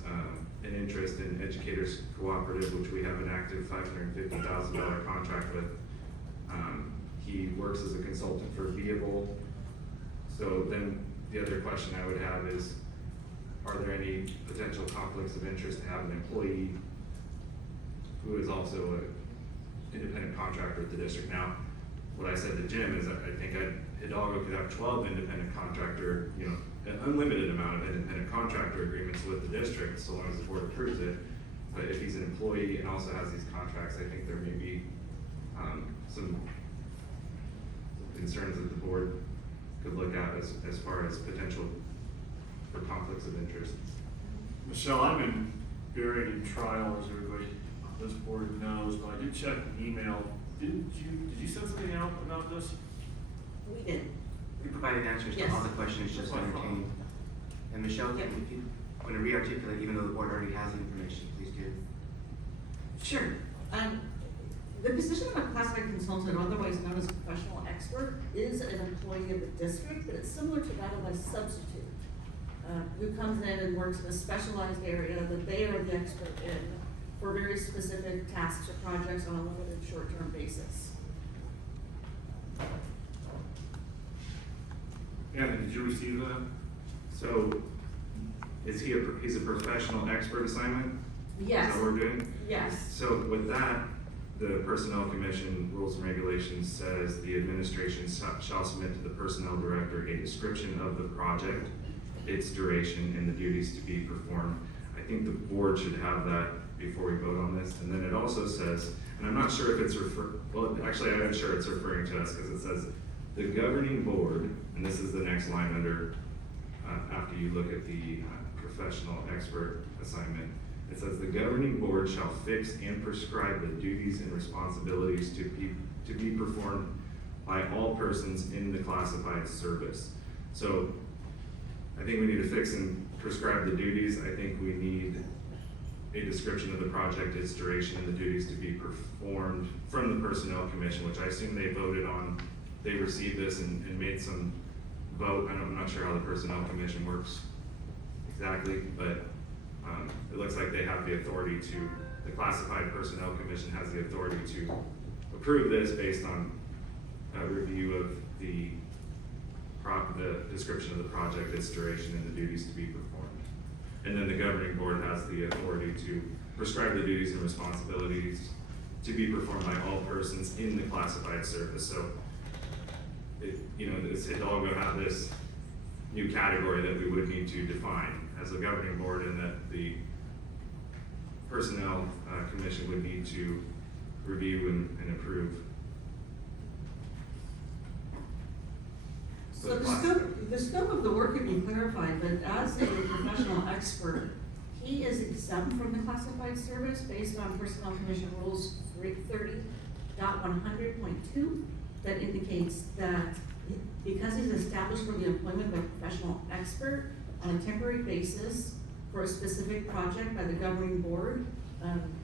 an interest in Educators Cooperative, which we have an active $550,000 contract with. He works as a consultant for Viable. So then the other question I would have is, are there any potential conflicts of interest to have an employee who is also an independent contractor at the district? Now, what I said to Jim is I think Hidalgo could have 12 independent contractor, an unlimited amount of independent contractor agreements with the district, so long as the board approves it. But if he's an employee and also has these contracts, I think there may be some concerns that the board could look at as far as potential for conflicts of interest. Michelle, I've been buried in trial, as everybody on this board knows, but I did check an email. Did you send something out about this? We did. We provided answers Yes. to all the questions just entertained. And Michelle, Yeah. if you want to re-articulate, even though the board already has the information, please do. Sure. The position of a classified consultant, otherwise known as a professional expert, is an employee of the district, but it's similar to that of a substitute, who comes in and works in a specialized area that they are the expert in for very specific tasks or projects on a limited short-term basis. Yeah, did you receive that? So is he's a professional expert assignment? Yes. Is that what we're doing? Yes. So with that, the Personnel Commission rules and regulations says the administration shall submit to the Personnel Director a description of the project, its duration, and the duties to be performed. I think the board should have that before we vote on this. And then it also says, and I'm not sure if it's actually I am sure it's referring to us because it says the governing board, and this is the next line under, after you look at the professional expert assignment, it says the governing board shall fix and prescribe the duties and responsibilities to be performed by all persons in the classified service. So I think we need to fix and prescribe the duties. I think we need a description of the project, its duration, and the duties to be performed from the Personnel Commission, which I assume they voted on. They received this and made some vote. I'm not sure how the Personnel Commission works exactly, but it looks like they have the authority to, the Classified Personnel Commission has the authority to approve this based on a review of the description of the project, its duration, and the duties to be performed. And then the governing board has the authority to prescribe the duties and responsibilities to be performed by all persons in the classified service. So, does Hidalgo have this new category that we would need to define as a governing board, and that the Personnel Commission would need to review and approve? So the scope of the work can be clarified, but as a professional expert, he is exempt from the classified service based on Personnel Commission Rules 30.100.2 that indicates that because he's established for the employment of a professional expert on a temporary basis for a specific project by the governing board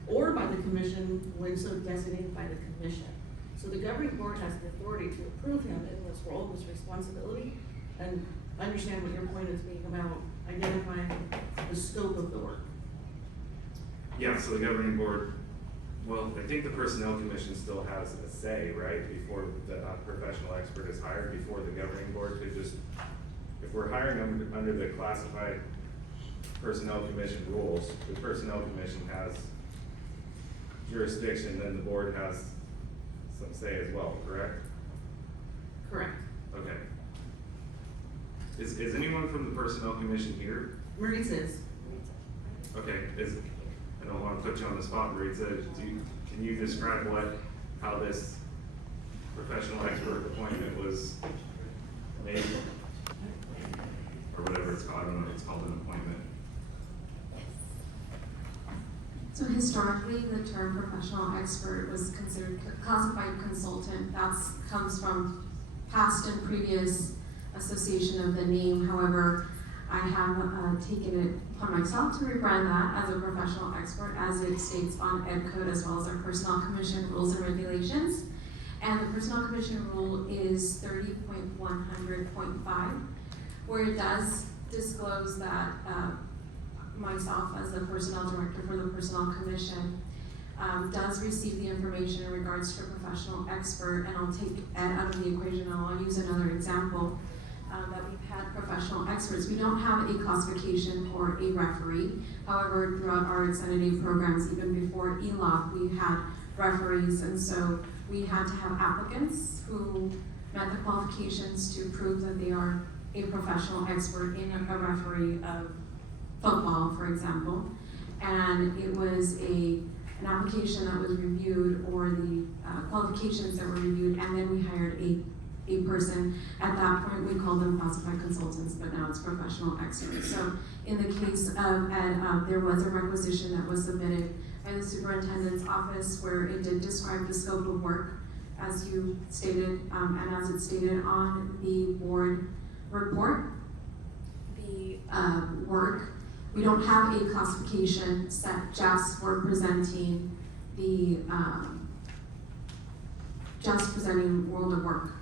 or by the commission when so designated by the commission. So the governing board has the authority to approve him in this role, this responsibility, and understand what your point is being about identifying the scope of the work. Yeah, so the governing board, well, I think the personnel commission still has a say, right? Before the professional expert is hired, before the governing board could just, if we're hiring under the classified personnel commission rules, the personnel commission has jurisdiction, then the board has some say as well, correct? Correct. Okay. Is anyone from the personnel commission here? Maurice is. Okay, I don't want to put you on the spot, Maritza. Can you describe how this professional expert appointment was made? Or whatever it's called, I don't know if it's called an appointment. So historically, the term professional expert was considered classified consultant. That comes from past and previous association of the name. However, I have taken it upon myself to rebrand that as a professional expert, as it states on Ed Code as well as our Personnel Commission rules and regulations. And the Personnel Commission rule is 30.100.5, where it does disclose that myself as the Personnel Director for the Personnel Commission does receive the information in regards to a professional expert, and I'll take Ed out of the equation and I'll use another example. That we've had professional experts. We don't have a classification for a referee. However, throughout our extended aid programs, even before ELOC, we had referees, and so we had to have applicants who met the qualifications to prove that they are a professional expert in a referee of football, for example. And it was an application that was reviewed, or the qualifications that were reviewed, and then we hired a person. At that point, we called them classified consultants, but now it's professional experts. So in the case of Ed, there was a requisition that was submitted by the superintendent's office where it did describe the scope of work, as you stated, and as it's stated on the board report. The work, we don't have a classification set just for presenting the, just presenting World of Work.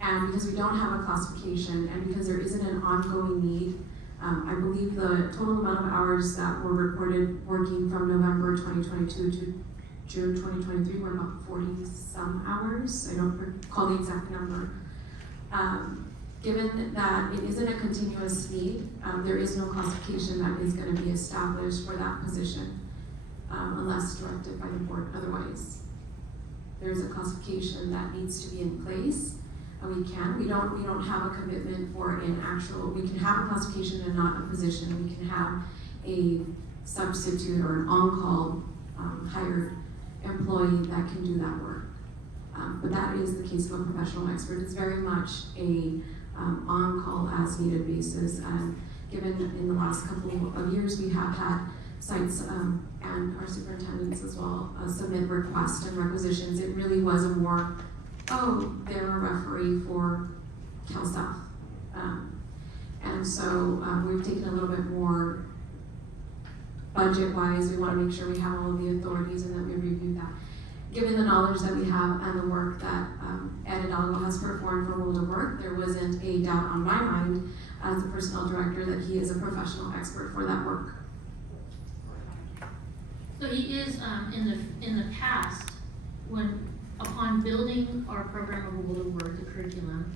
And because we don't have a classification, and because there isn't an ongoing need, I believe the total amount of hours that were reported working from November 2022 to June 2023 were about 40-some hours. I don't recall the exact number. Given that it isn't a continuous need, there is no classification that is going to be established for that position, unless directed by the board otherwise. There's a classification that needs to be in place. We don't have a commitment for an actual, we can have a classification and not a position. We can have a substitute or an on-call hired employee that can do that work. But that is the case of a professional expert. It's very much a on-call as needed basis. And given in the last couple of years, we have had sites and our superintendents as well submit requests and requisitions. It really was a more, oh, they're a referee for Cal South. And so we've taken a little bit more budget-wise. We want to make sure we have all of the authorities and that we review that. Given the knowledge that we have and the work that Ed Hidalgo has performed for World of Work, there wasn't a doubt on my mind as the personnel director that he is a professional expert for that work. So he is, in the past, upon building our program of World of Work, the curriculum,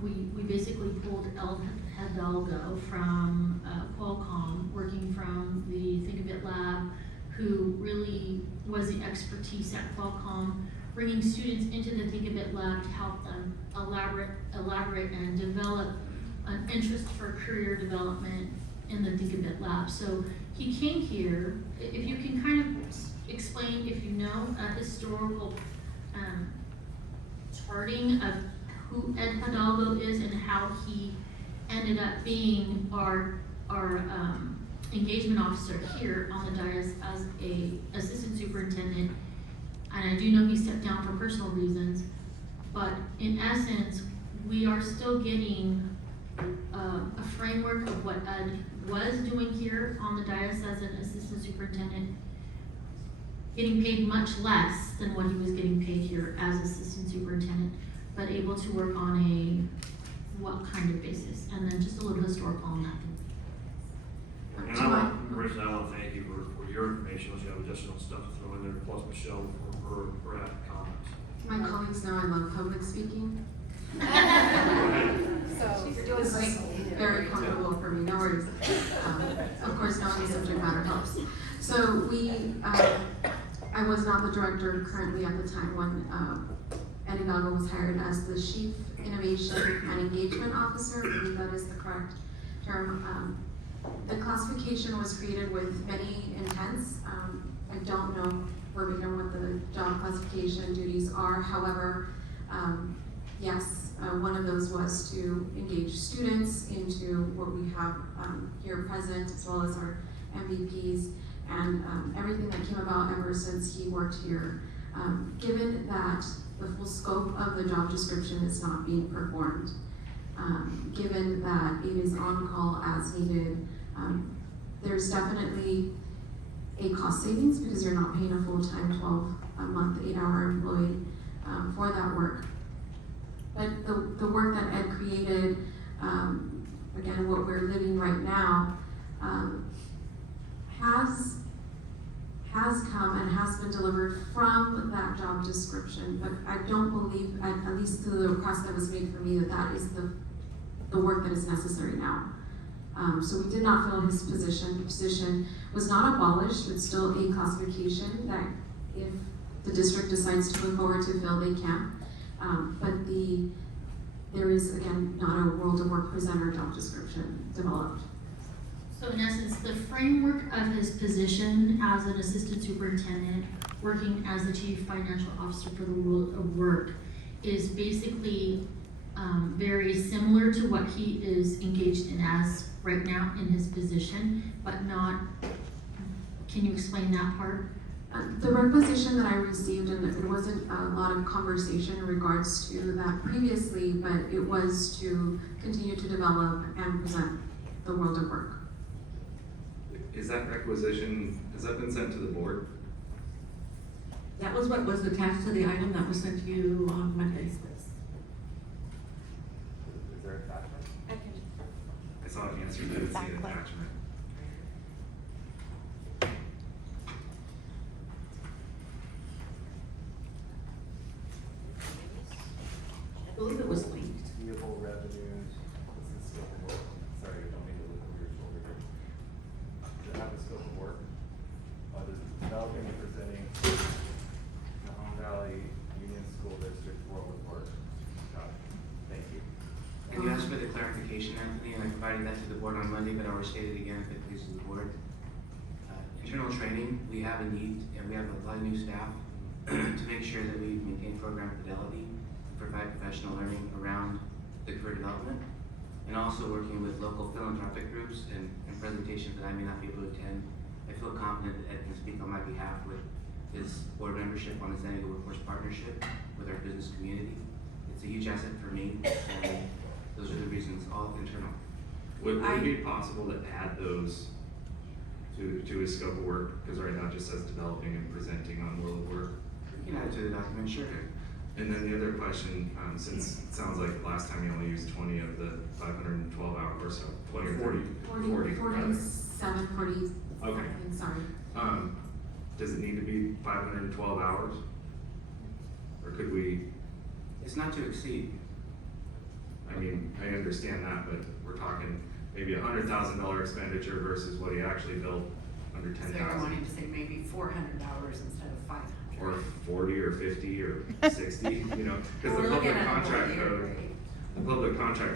we basically pulled El Hidalgo from Qualcomm, working from the Think of It lab, who really was the expertise at Qualcomm, bringing students into the Think of It lab to help them elaborate and develop an interest for career development in the Think of It lab. So he came here. If you can kind of explain, if you know, a historical charting of who Ed Hidalgo is and how he ended up being our engagement officer here on the dais as a assistant superintendent. And I do know he stepped down for personal reasons, but in essence, we are still getting a framework of what Ed was doing here on the dais as an assistant superintendent, getting paid much less than what he was getting paid here as assistant superintendent, but able to work on a what kind of basis, and then just a little historical on that. And I want to thank you for your information, unless you have additional stuff to throw in there, plus Michelle for her comments. My colleagues know I love public speaking. So, you're doing This is great. very comfortable for me, no worries. Of course, knowing the subject matter helps. So I was not the director currently at the time when Ed Hidalgo was hired as the Chief Innovation and Engagement Officer. I believe that is the correct term. The classification was created with many intents. I don't know verbatim what the job classification duties are. However, yes, one of those was to engage students into what we have here present, as well as our MVPs, and everything that came about ever since he worked here. Given that the full scope of the job description is not being performed, given that it is on call as needed, there's definitely a cost savings because you're not paying a full-time 12-month, 8-hour employee for that work. But the work that Ed created, again, what we're living right now, has come and has been delivered from that job description. But I don't believe, at least to the request that was made for me, that is the work that is necessary now. So we did not fill his position. The position was not abolished. It's still a classification that if the district decides to move forward to fill, they can. But there is, again, not a World of Work presenter job description developed. So in essence, the framework of his position as an assistant superintendent, working as the chief financial officer for the World of Work, is basically very similar to what he is engaged in as right now in his position, but not, can you explain that part? The requisition that I received, and there wasn't a lot of conversation in regards to that previously, but it was to continue to develop and present the World of Work. Is that requisition, has that been sent to the board? That was what was attached to the item that was sent to you on Monday. Is there an attachment? I saw an answer, but I didn't see an attachment. I believe it was linked. Vehicle revenues, what's the scope of work? Sorry, I don't mean to look over your shoulder here. Does it have a scope of work? Does it developing and presenting Cajon Valley Union School District World of Work? Got it. Thank you. And you asked for the clarification, Anthony, and I provided that to the board on Monday, but I'll restate it again if it pleases the board. Internal training, we have a need, and we have a lot of new staff to make sure that we maintain program fidelity, provide professional learning around the career development, and also working with local philanthropic groups and presentations that I may not be able to attend. I feel confident that Ed can speak on my behalf with his board membership on the San Diego Workforce Partnership with our business community. It's a huge asset for me, and those are the reasons, all internal. Would it be possible to add those to his scope of work? Because right now it just says developing and presenting on World of Work. You can add it to the document, sure. Okay. And then the other question, since it sounds like last time you only used 20 of the 512 hours or so, 20 or 40? 47, 40, Okay. sorry. Does it need to be 512 hours? Or could we? It's not to exceed. I mean, I understand that, but we're talking maybe $100,000 expenditure versus what he actually built under 10,000. So you're wanting to say maybe $400 instead of $500. Or 40 or 50 or 60, you know, because the public contract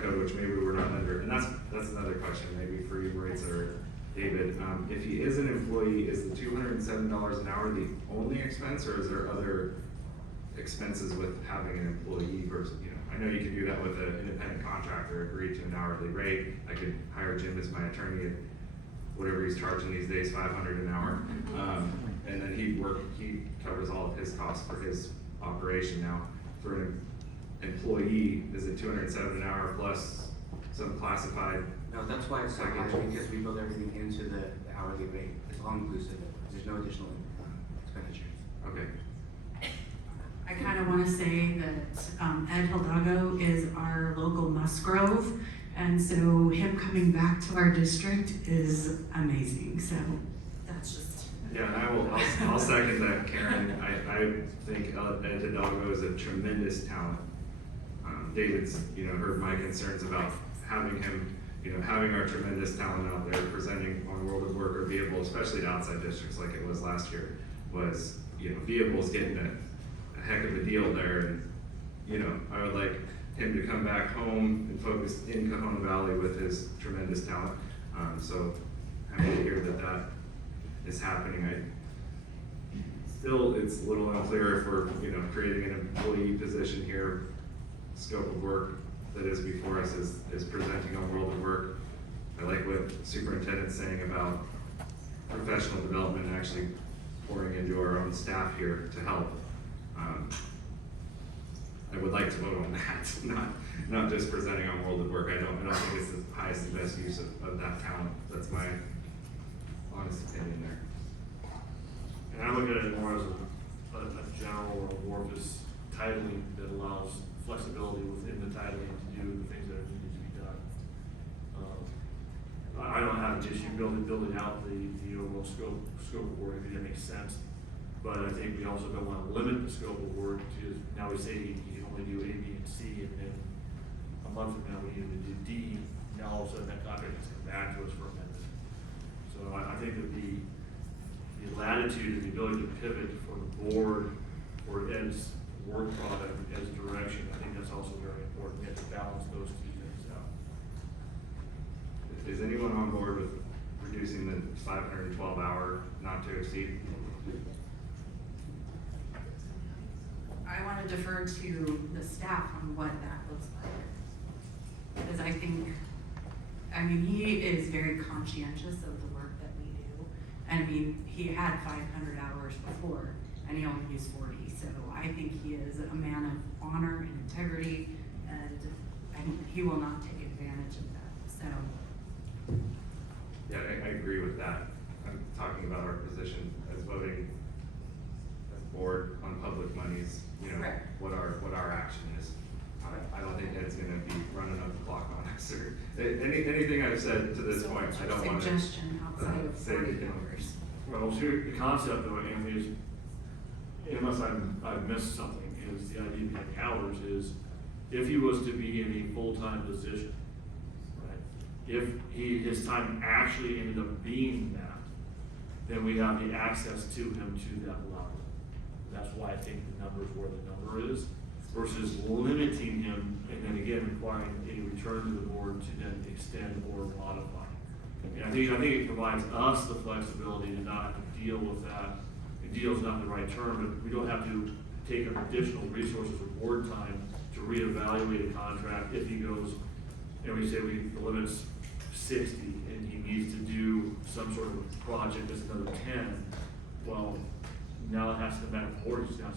code, which maybe we're not under, and that's another question maybe for you, Maritza or David. If he is an employee, is the $207 an hour the only expense, or is there other expenses with having an employee versus, you know, I know you can do that with an independent contractor, agree to an hourly rate. I could hire Jim as my attorney at whatever he's charging these days, $500 an hour. And then he covers all of his costs for his operation. Now, for an employee, is it $207 an hour plus some classified? No, that's why it's so high, because we build everything into the hourly rate. It's all inclusive. There's no additional expenditures. Okay. I kind of want to say that Ed Hidalgo is our local Musgrove, and so him coming back to our district is amazing. So that's just Yeah, and I'll second that, Karen. I think Ed Hidalgo is a tremendous talent. David's, heard my concerns about having him, having our tremendous talent out there presenting on World of Work or Viable, especially to outside districts like it was last year, was, Viable's getting a heck of a deal there. And, I would like him to come back home and focus in Cajon Valley with his tremendous talent. So happy to hear that is happening. Still, it's a little unclear if we're, creating an employee position here. Scope of work that is before us is presenting on World of Work. I like what Superintendent's saying about professional development and actually pouring into our own staff here to help. I would like to vote on that, not just presenting on World of Work. I don't think it's the highest and best use of that talent. That's my honest opinion there. And I look at it more as a general or amorphous titling that allows flexibility within the titling to do the things that are needed to be done. I don't have an issue building out the overall scope of work, if that makes sense. But I think we also don't want to limit the scope of work to, now we say you can only do A, B, and C, and then a month from now we need to do D. Now all of a sudden that contract has come back to us for amendment. So I think that the latitude and the ability to pivot for the board for Ed's work product, Ed's direction, I think that's also very important. We have to balance those two things out. Is anyone on board with reducing the 512-hour not to exceed? I want to defer to the staff on what that looks like. Because he is very conscientious of the work that we do. He had 500 hours before, and he only used 40. So I think he is a man of honor and integrity, and he will not take advantage of that. So. Yeah, I agree with that. I'm talking about our position as voting as board on public monies, Correct. what our action is. I don't think Ed's gonna be running up the clock on us or anything I've said to this point. I don't want to Suggestion outside of 40 hours. Well, here, the concept though, Anthony, is, unless I've missed something, is the idea behind the hours is, if he was to be in a full-time position, right? If his time actually ended up being that, then we have the access to him to that level. That's why I think the number is where the number is, versus limiting him, and then again, requiring a return to the board to then extend or modify. And I think it provides us the flexibility to not have to deal with that. And deal is not the right term, but we don't have to take an additional resources or board time to reevaluate a contract if he goes, and we say the limit's 60, and he needs to do some sort of project that's another 10. Well, now it has to come back to the board, it's now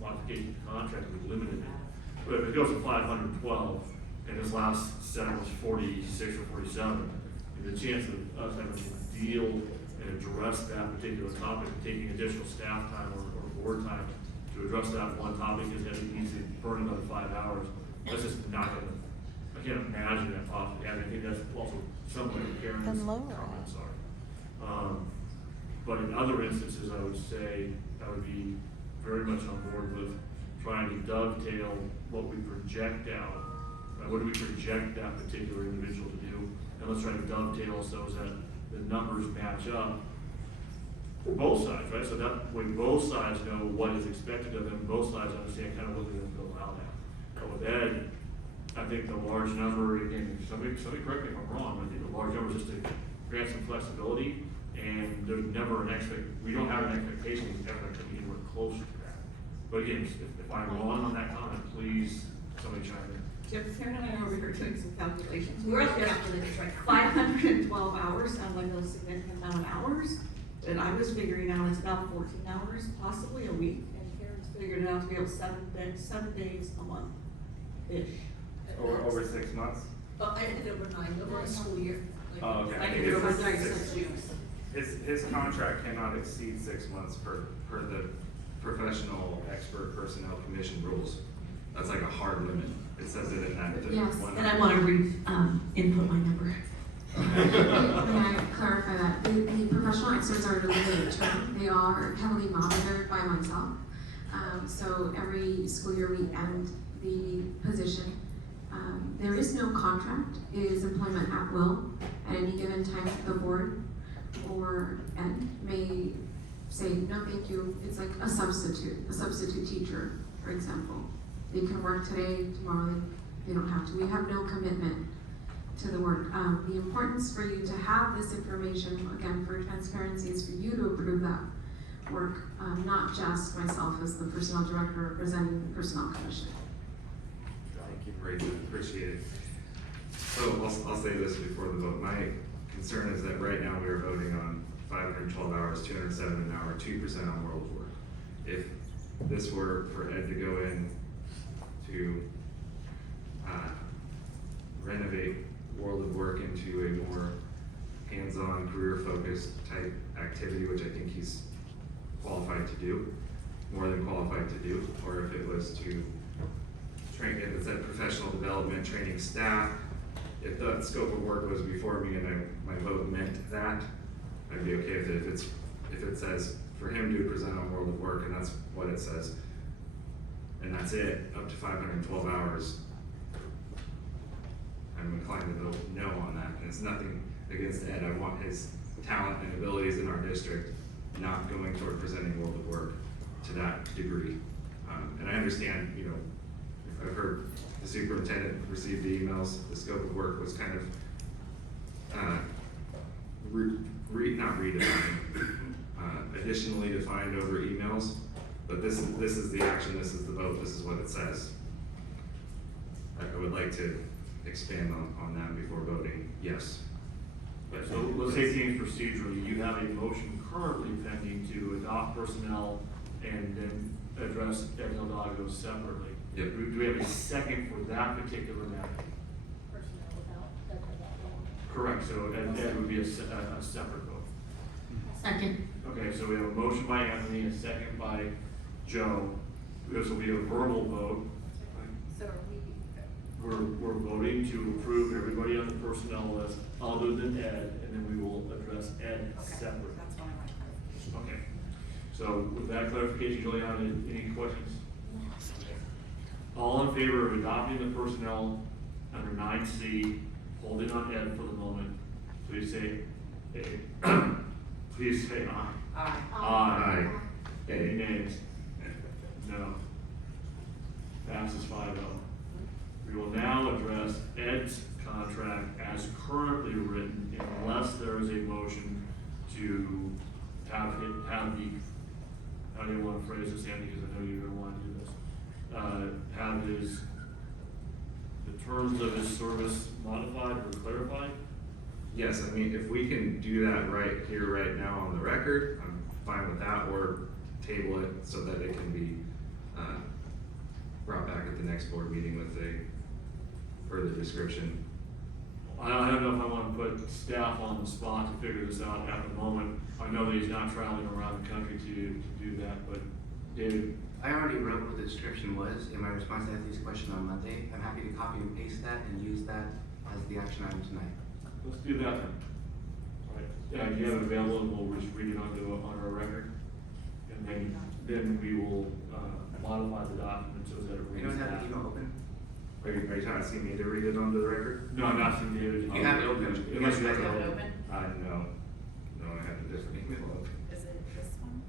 modification of the contract, we limited it. But if it goes to 512, and his last set was 46 or 47, the chance of us having to deal and address that particular topic, taking additional staff time or board time to address that one topic is that he needs to burn another 5 hours. That's just not gonna, I can't imagine that possibly. I think that's also somewhat Karen's Then lower it. comments are. But in other instances, I would say I would be very much on board with trying to dovetail what we project out. What do we project that particular individual to do? And let's try to dovetail so that the numbers match up for both sides, right? So that way both sides know what is expected of them, both sides understand kind of what they're going to go out at. But with Ed, I think the large number, again, somebody correct me if I'm wrong, I think the large number is just to grant some flexibility, and there's never we don't have an expectation he's ever going to be anywhere close to that. But again, if I'm wrong on that comment, please, somebody chime in. Karen and I are over here doing some calculations. We're at 512 hours, sounds like a significant amount of hours. And I was figuring out it's about 14 hours, possibly a week. And Karen's figured it out to be about 7 days a month-ish. Over 6 months? Oh, I did it over 9, over a school year. Oh, okay. I did it over 6 weeks. His contract cannot exceed 6 months per the professional expert personnel commission rules. That's like a hard limit. It says it in that. Yes, one and I want to input my number. May I clarify that? The professional excerpts are a limited term. They are heavily monitored by myself. So every school year we end the position. There is no contract. It is employment at will. At any given time, the board or Ed may say, no, thank you. It's like a substitute teacher, for example. They can work today, tomorrow they don't have to. We have no commitment to the work. The importance for you to have this information, again, for transparency, is for you to approve that work, not just myself as the personnel director representing the personnel commission. Thank you, Rachel, appreciate it. So I'll say this before the vote. My concern is that right now we are voting on 512 hours, 207 an hour, 2% on world of work. If this were for Ed to go in to renovate world of work into a more hands-on, career-focused type activity, which I think he's qualified to do, more than qualified to do, or if it was to train, if it's that professional development, training staff, if the scope of work was before me and my vote meant that, I'd be okay with it. If it says for him to present on world of work and that's what it says, and that's it, up to 512 hours, I'm inclined to vote no on that. And it's nothing against Ed. I want his talent and abilities in our district not going toward presenting world of work to that degree. And I understand, you know, I've heard the superintendent received the emails, the scope of work was kind of not redefined, additionally defined over emails, but this is the action, this is the vote, this is what it says. I would like to expand on that before voting yes. Okay, so let's take things procedurally. You have a motion currently pending to adopt personnel and then address Ed Hidalgo separately. Yep. Do we have a second for that particular matter? Personnel without that. Correct, so Ed would be a separate vote. Second. Okay, so we have a motion by Anthony, a second by Joe. This will be a verbal vote. So are we? We're voting to approve everybody on the personnel list other than Ed, and then we will address Ed separately. That's one of my clarifications. Okay, so with that clarification, Juliana, any questions? All in favor of adopting the personnel under 9C, holding on Ed for the moment, please say, please say aye. Aye. Aye. Any nays? No. Passes 5-0. We will now address Ed's contract as currently written unless there is a motion to have the, how do you want to phrase this, Andy, because I know you're going to want to do this. Have the terms of his service modified or clarified? Yes, I mean, if we can do that right here, right now on the record, I'm fine with that, or table it so that it can be brought back at the next board meeting with a further description. I don't know if I want to put staff on the spot to figure this out at the moment. I know that he's not traveling around the country to do that, but David? I already wrote what the description was in my response to Anthony's question on Monday. I'm happy to copy and paste that and use that as the action item tonight. Let's do that then. All right, yeah, you have it available and we'll just read it on our record. And then we will modify the document so that it reads. You don't have the email open? Are you trying to see me to read it onto the record? No, I'm not seeing David. You have it open. Unless you have You it have it open. open? No, I have a different email open. Is it this one?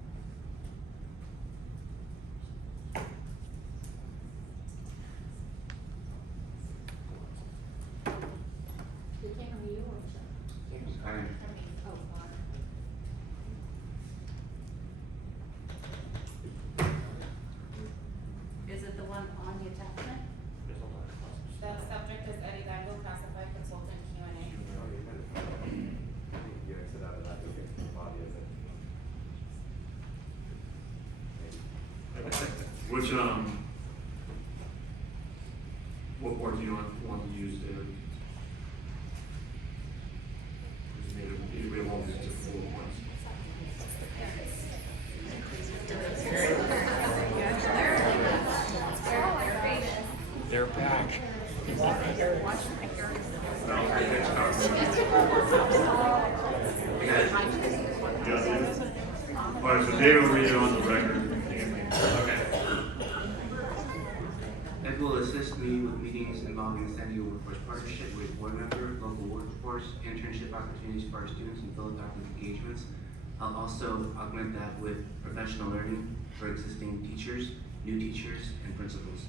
We can't hear you or something. I- Oh, fine. Is it the one on the attachment? The subject is Eddie Dango, classified consultant Q&A. You exit out of that, you'll get to the body of it. Which, what part do you want to use to? Just made it, we won't use it for points. They're back. No, I think it's not. All right, so David will read it on the record. Okay. Ed will assist me with meetings involving the San Diego Workforce Partnership with board member, local workforce, internship opportunities for our students, and philanthropic engagements. I'll also augment that with professional learning for existing teachers, new teachers, and principals.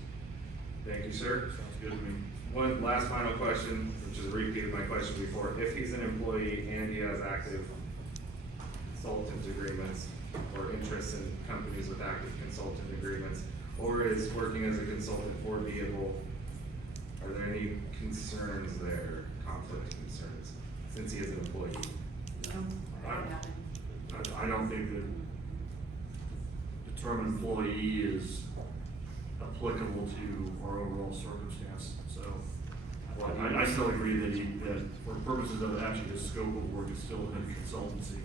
Thank you, sir. Sounds good to me. One last final question, which is a repeat of my question before. If he's an employee and he has active consultant agreements or interests in companies with active consultant agreements, or is working as a consultant for Vehicle, are there any concerns there, conflict concerns, since he is an employee? I don't think that the term employee is applicable to our overall circumstance, so. I still agree that for purposes of actually the scope of work is still in consultancy.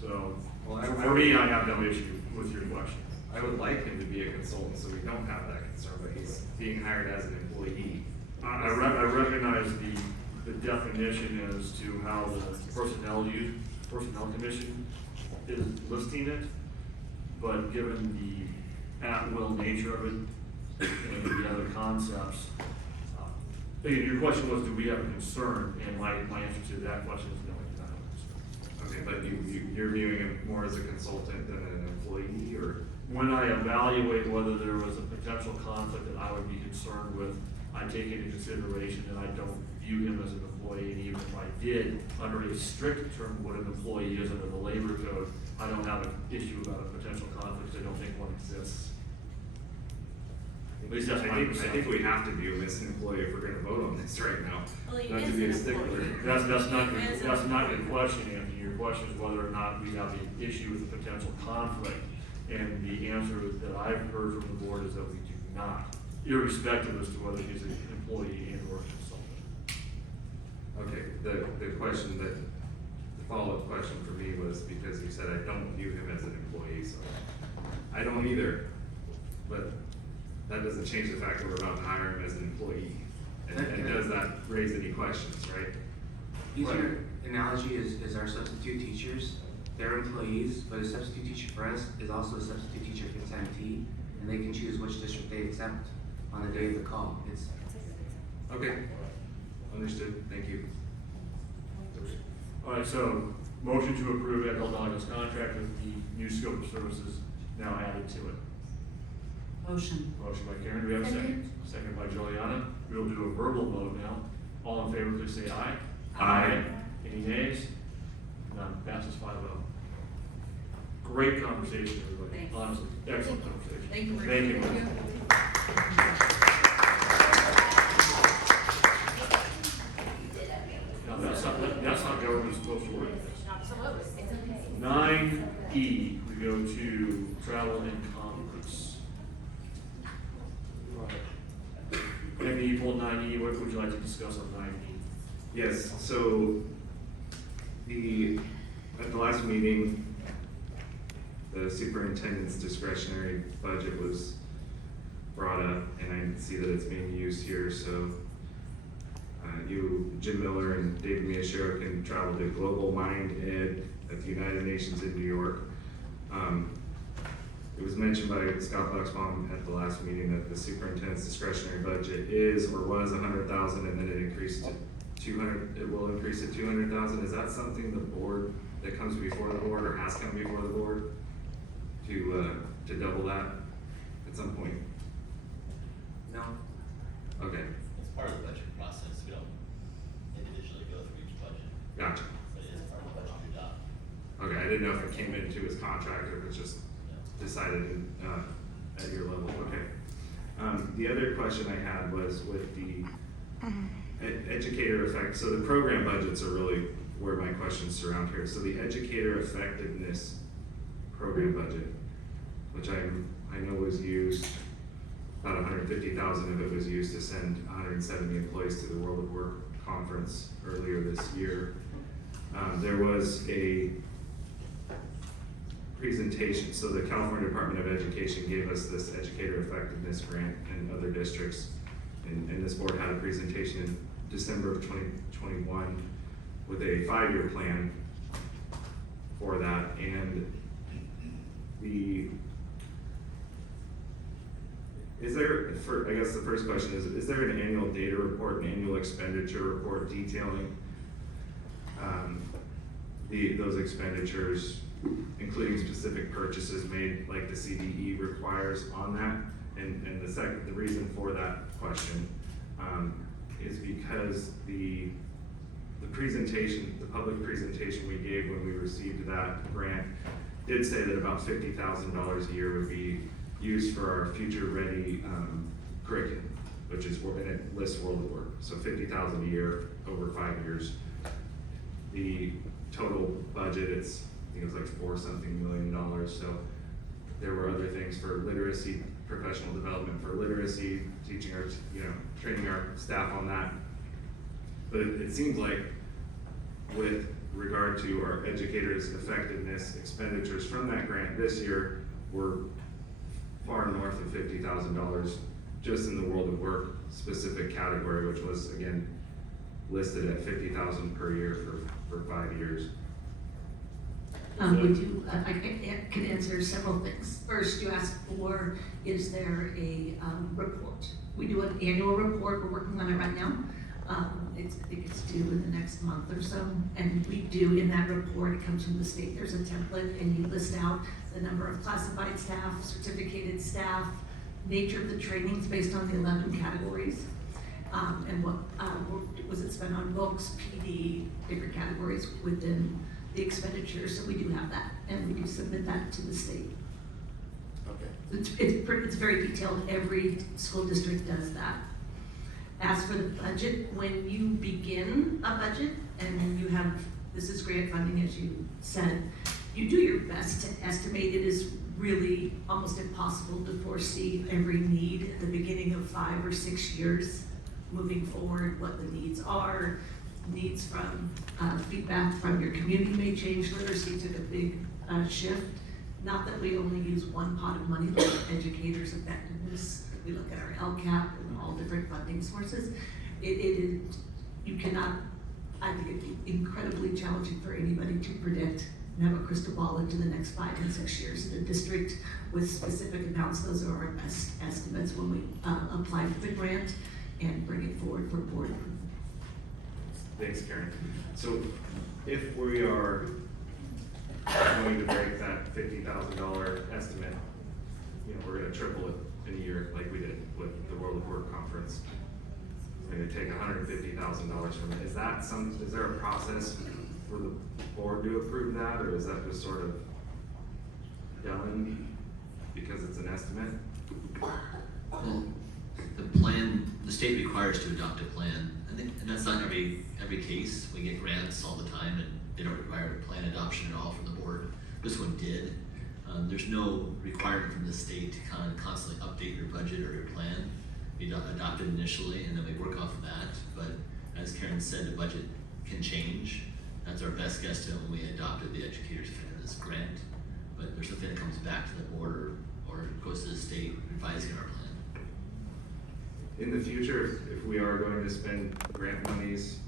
So, for me, I have no issue with your question. I would like him to be a consultant, so we don't have that concern, but he's being hired as an employee. I recognize the definition as to how the personnel commission is listing it, but given the at-will nature of it and the other concepts, your question was, do we have a concern? And my answer to that question is no, I do not have a concern. Okay, but you're viewing him more as a consultant than an employee, or? When I evaluate whether there was a potential conflict that I would be concerned with, I take into consideration that I don't view him as an employee, and even if I did, under a strict term, what an employee is under the labor code, I don't have an issue about a potential conflict. I don't think one exists. At least that's my I think we have to view him as an employee if we're gonna vote on this right now. Well, he Not to is be a an stickler. employee. That's not He is an your question, Anthony. Your question is whether or not we have an issue with a potential conflict. And the answer that I've heard from the board is that we do not, irrespective as to whether he's an employee and or a consultant. Okay, the question that, the follow-up question for me was because you said I don't view him as an employee, so I don't either. But that doesn't change the fact that we're about to hire him as an employee. And does that raise any questions, right? Easier analogy is our substitute teachers. They're employees, but a substitute teacher for us is also a substitute teacher for Santee, and they can choose which district they accept on the day of the call. It's Okay, understood, thank you. All right, so motion to approve Ed Hildaga's contract with the new scope of services now added to it. Motion. Motion by Karen, do we have a second? Second by Juliana. We'll do a verbal vote now. All in favor, please say aye. Aye. Any nays? None. Passes 5-0. Great conversation, everybody. Thanks. Honestly, excellent conversation. Thank you. Thank you. Now, that's not government supposed to work. Absolutely, it's okay. 9E, we go to travel and conference. Maybe you pulled 9E, what would you like to discuss on 9E? Yes, so at the last meeting, the superintendent's discretionary budget was brought up, and I see that it's being used here, so you, Jim Miller and David Miyashiro can travel to Global Mind Ed at the United Nations in New York. It was mentioned by Scott Bucksbaum at the last meeting that the superintendent's discretionary budget is or was 100,000, and then it increased to 200. It will increase to 200,000. Is that something the board that comes before the board or has come before the board to double that at some point? no. Okay, It's part of the budget process, we don't individually go through each budget, gotcha. but it is part of the budget we adopt. Okay, I didn't know if it came into his contract or if it's just decided at your level. Okay. The other question I had was with the educator effect. So the program budgets are really where my questions surround here. So the educator effectiveness program budget, which I know was used, about 150,000 of it was used to send 170 employees to the World of Work conference earlier this year. There was a presentation, so the California Department of Education gave us this educator effectiveness grant in other districts, and this board had a presentation in December of 2021 with a 5-year plan for that, and I guess the first question is there an annual data report, an annual expenditure report detailing those expenditures, including specific purchases made like the CDE requires on that? And the reason for that question is because the presentation, the public presentation we gave when we received that grant did say that about $50,000 a year would be used for our future ready curriculum, which is, and it lists World of Work. So $50,000 a year over 5 years. The total budget, I think it was like $4-something million. So there were other things for literacy, professional development for literacy, teaching our, training our staff on that. But it seems like with regard to our educators' effectiveness expenditures from that grant this year were far north of $50,000 just in the World of Work specific category, which was again listed at $50,000 per year for 5 years. I can answer several things. First, you asked for, is there a report? We do an annual report, we're working on it right now. I think it's due in the next month or so. And we do, in that report, it comes from the state, there's a template, and you list out the number of classified staff, certificated staff, nature of the trainings based on the 11 categories, and what was it spent on books, PD, different categories within the expenditure. So we do have that, and we do submit that to the state. Okay. It's very detailed. Every school district does that. As for the budget, when you begin a budget and then you have, this is grant funding as you said, you do your best to estimate. It is really almost impossible to foresee every need at the beginning of 5 or 6 years moving forward, what the needs are. Needs from feedback from your community may change. Literacy took a big shift. Not that we only use one pot of money, like educators' effectiveness. We look at our LCAP and all different funding sources. You cannot, I think it'd be incredibly challenging for anybody to predict and have a crystal ball into the next 5 and 6 years in a district with specific amounts. Those are our best estimates when we apply for the grant and bring it forward for board approval. Thanks, Karen. So if we are going to break that $50,000 estimate, we're going to triple it in a year like we did with the World of Work conference. We're going to take $150,000 from it. Is there a process for the board to approve that, or is that just sort of done because it's an estimate? Well, the plan, the state requires to adopt a plan, and that's not every case. We get grants all the time, and they don't require a plan adoption at all from the board. This one did. There's no requirement from the state to kind of constantly update your budget or your plan. We adopt it initially, and then we work off of that. But as Karen said, the budget can change. That's our best guesstimate when we adopted the Educators Effectiveness Grant. But there's something that comes back to the board or goes to the state revising our plan. In the future, if we are going to spend grant monies,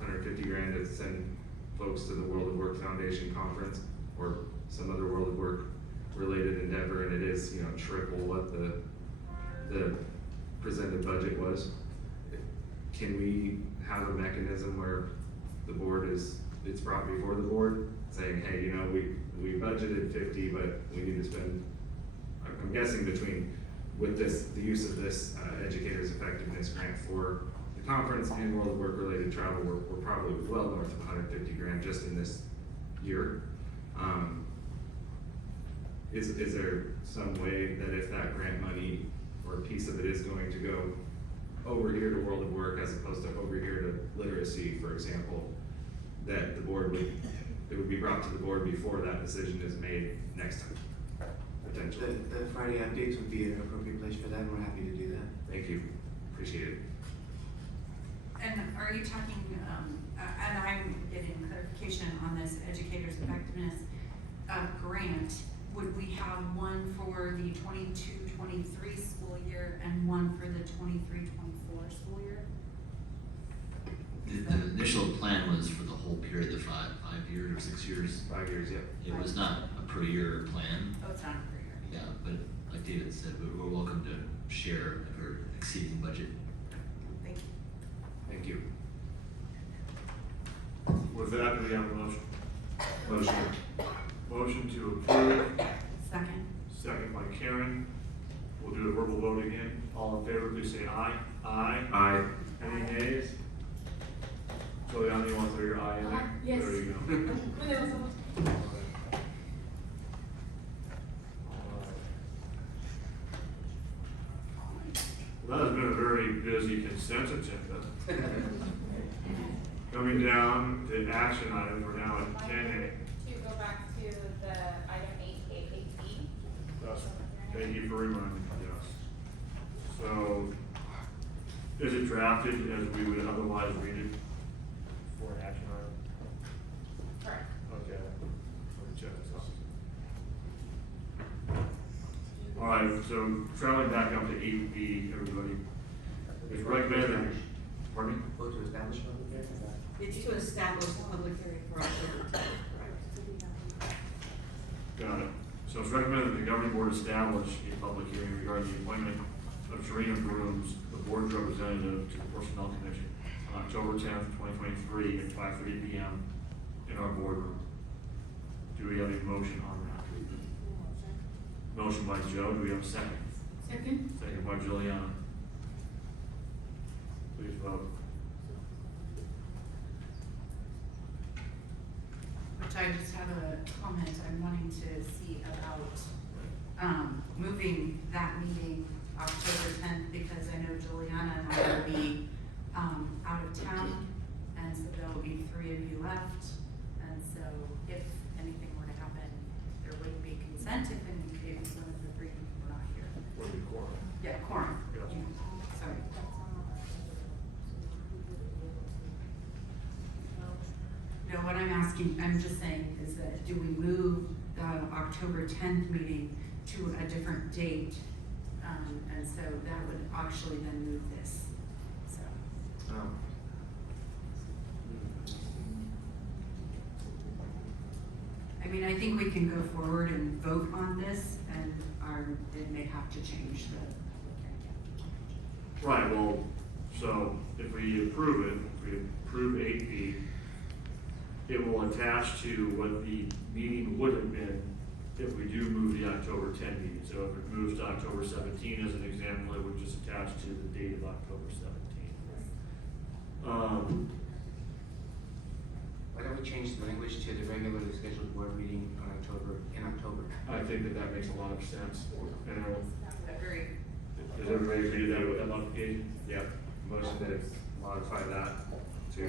$150,000 to send folks to the World of Work Foundation conference or some other World of Work related endeavor, and it is, triple what the presented budget was, can we have a mechanism where the board it's brought before the board saying, hey, we budgeted 50, but we need to spend, I'm guessing with the use of this Educators Effectiveness Grant for the conference and World of Work related travel, we're probably well north of $150,000 just in this year. Is there some way that if that grant money or a piece of it is going to go over here to World of Work as opposed to over here to literacy, for example, that it would be brought to the board before that decision is made next time, potentially? The Friday updates would be an appropriate place for that, and we're happy to do that. Thank you, appreciate it. And are you talking, and I'm getting clarification on this Educators Effectiveness grant, would we have one for the 22-23 school year and one for the 23-24 school year? The initial plan was for the whole period of 5 years or 6 years. 5 years, yeah. It was not a per year plan. Oh, it's not a career. Yeah, but like David said, we're welcome to share if we're exceeding budget. Thank you. Thank you. With that, do we have a motion? Motion. Motion to approve, Second. second by Karen. We'll do a verbal vote again. All in favor, please say aye. Aye. Aye. Any nays? Juliana, you want to throw your eye in there? Yes. There you go. Well, that has been a very busy consent agenda. Coming down to action items, we're now at 10A. To go back to the item 8A, 8B. Yes, thank you for reminding me, yes. So, is it drafted as we would otherwise read it for an action item? Correct. Okay, let me check this out. All right, so traveling back up to 8B, everybody, it's recommended, pardon me? Vote to establish public hearing, is that? It's to establish a public hearing for October 10th. Got it. So it's recommended that the governing board establish a public hearing regarding the appointment of Serena Brooms, the board's representative to the Personnel Commission, on October 10th, 2023 at 5:30 p.m. in our boardroom. Do we have a motion on that? Motion by Joe, do we have a second? Second? Second by Juliana. Please vote. Which I just have a comment I'm wanting to see about, moving that meeting October 10th, because I know Juliana and I will be, out of town, and so there will be 3 of you left, and so if anything were to happen, there wouldn't be consent if one of the 3 were not here. Would be quorum. Yeah, quorum. Yeah. Sorry. No, what I'm asking, I'm just saying is that do we move the October 10th meeting to a different date? And so that would actually then move this, so. Oh. I mean, I think we can go forward and vote on this, and it may have to change the. Right, well, so if we approve it, if we approve 8B, it will attach to what the meeting would have been if we do move the October 10 meeting. So if it moves to October 17 as an example, it would just attach to the date of October 17. Why don't we change the language to the regularly scheduled board meeting on in October? I think that makes a lot of sense. And Agree. does everybody agree to that modification? Yeah, motion to modify that to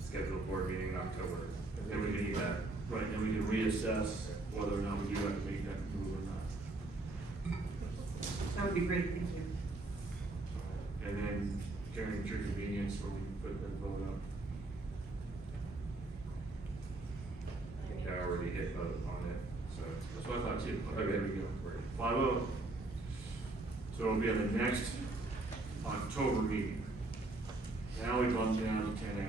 schedule a board meeting in October. And then we can eat that. Right, then we can reassess whether or not we do have to make that move or not. That would be great, thank you. And then carrying true convenience where we can put the vote up. I think I already hit vote on it, so. That's what I thought too. Okay, Okay. there we go. 5-0. So it'll be at the next October meeting. Now we bump down to 10A.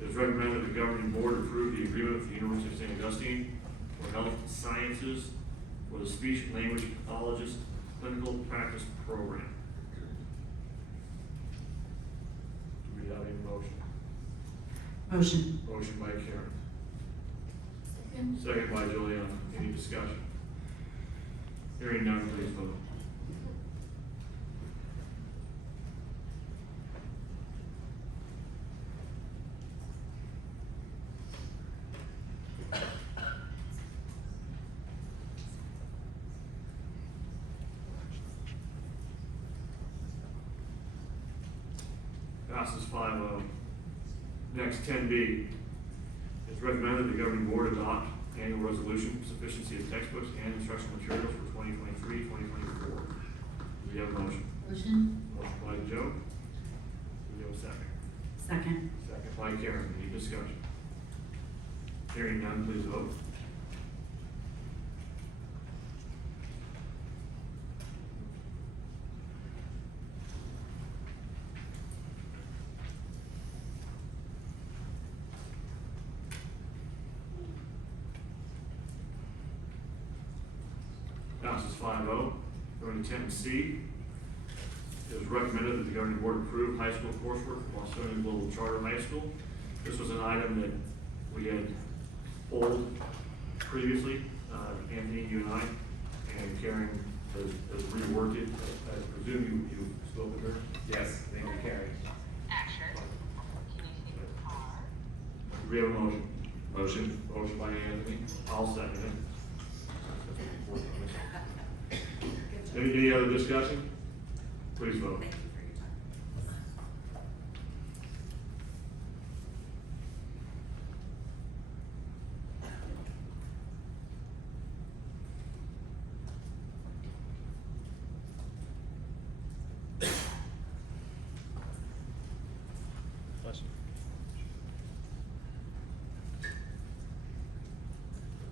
It is recommended that the governing board approve the agreement with the University of St. Augustine for health sciences for the speech language pathologist clinical practice program. Do we have a motion? Motion. Motion by Karen. Second by Juliana. Any discussion? Hearing none, please vote. Passes 5-0. Next, 10B. It's recommended the governing board adopt annual resolution sufficiency of textbooks and instructional materials for 2023, 2024. Do we have a motion? Motion? Motion by Joe. Do we have a second? Second. Second by Karen. Any discussion? Hearing none, please vote. Passes 5-0. Going to 10C. It was recommended that the governing board approve high school coursework for Boston Global Charter High School. This was an item that we had pulled previously, Anthony, you and I, and Karen has reworked it. I presume you spoke with her? Yes, thank you, Carrie. Do we have a motion? Motion. Motion by Anthony. I'll second it. Any other discussion? Please vote. Thank you for your time.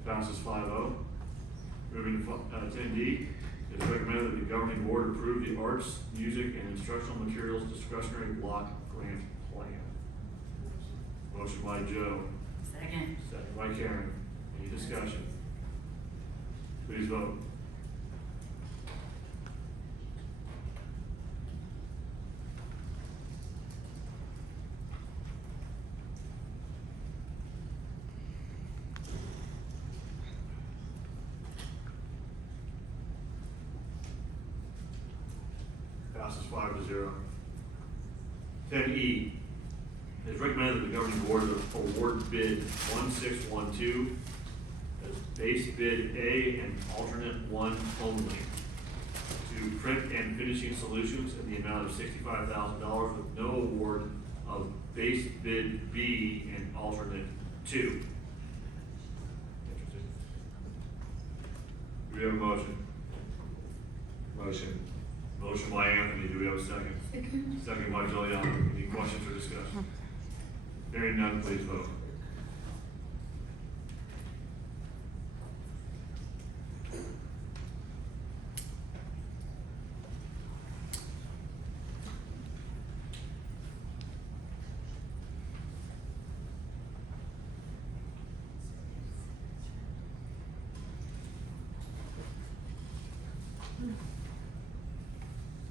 Passes 5-0. Moving to 10D, it is recommended that the governing board approve the arts, music, and instructional materials discretionary block grant plan. Motion by Joe, Second. second by Karen. Any discussion? Please vote. Passes 5-0. 10E, it is recommended that the governing board award bid 1612 as base bid A and alternate 1 only to Print and Finishing Solutions in the amount of $65,000 with no award of base bid B and alternate 2. Interesting. Do we have a motion? Motion. Motion by Anthony, do we have a second? Second. Second by Juliana, any questions or discussion? Hearing none, please vote.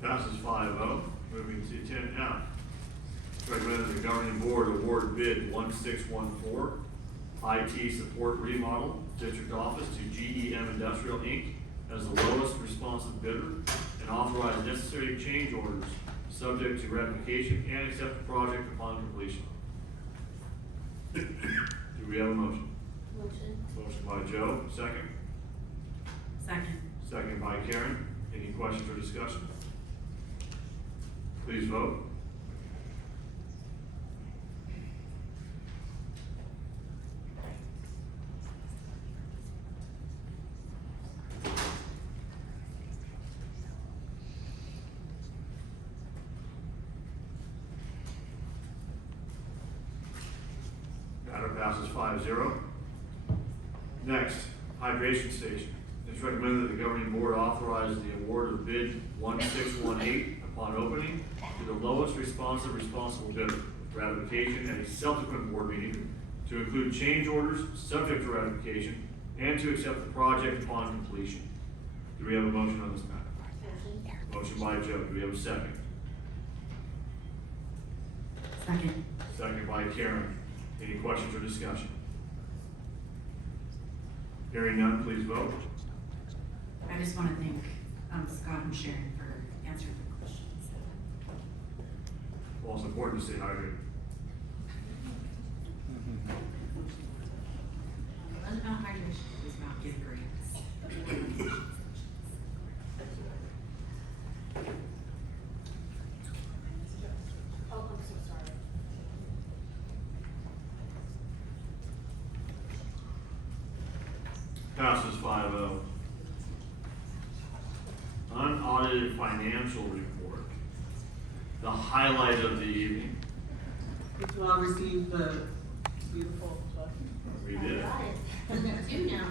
Passes 5-0. Moving to 10F. Recommended the governing board award bid 1614, IT support remodel, district office to GEM Industrial Inc. as the lowest responsive bidder and authorize necessary change orders subject to ratification and accept the project upon completion. Do we have a motion? Motion. Motion by Joe, second. Second. Second by Karen. Any questions or discussion? Please vote. Matter passes 5-0. Next, hydration station. It's recommended that the governing board authorize the award of bid 1618 upon opening to the lowest responsible bidder, with ratification at a subsequent board meeting to include change orders subject to ratification and to accept the project upon completion. Do we have a motion on this matter? Motion by Joe. Do we have a second? Second. Second by Karen. Any questions or discussion? Hearing none, please vote. I just want to thank Scott and Sharon for answering the questions. Well, it's important to stay hydrated. It wasn't about hydration, it was about getting grants. Oh, I'm so sorry. Passes 5-0. Unaudited financial report. The highlight of the evening. Did you all receive the beautiful book? We did. Two now.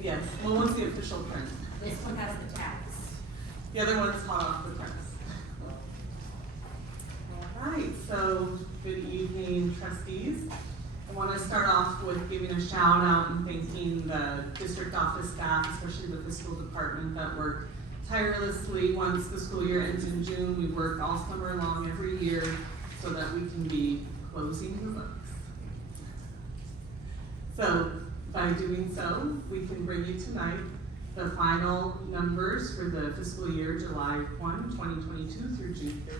Yes, well, one's the official print. This one has the tax. The other one's hot off the press. All right, so good evening, trustees. I want to start off with giving a shout out and thanking the district office staff, especially the fiscal department, that work tirelessly. Once the school year ends in June, we work all summer long every year so that we can be closing the books. So by doing so, we can bring you tonight the final numbers for the fiscal year July 1, 2022 through June 30,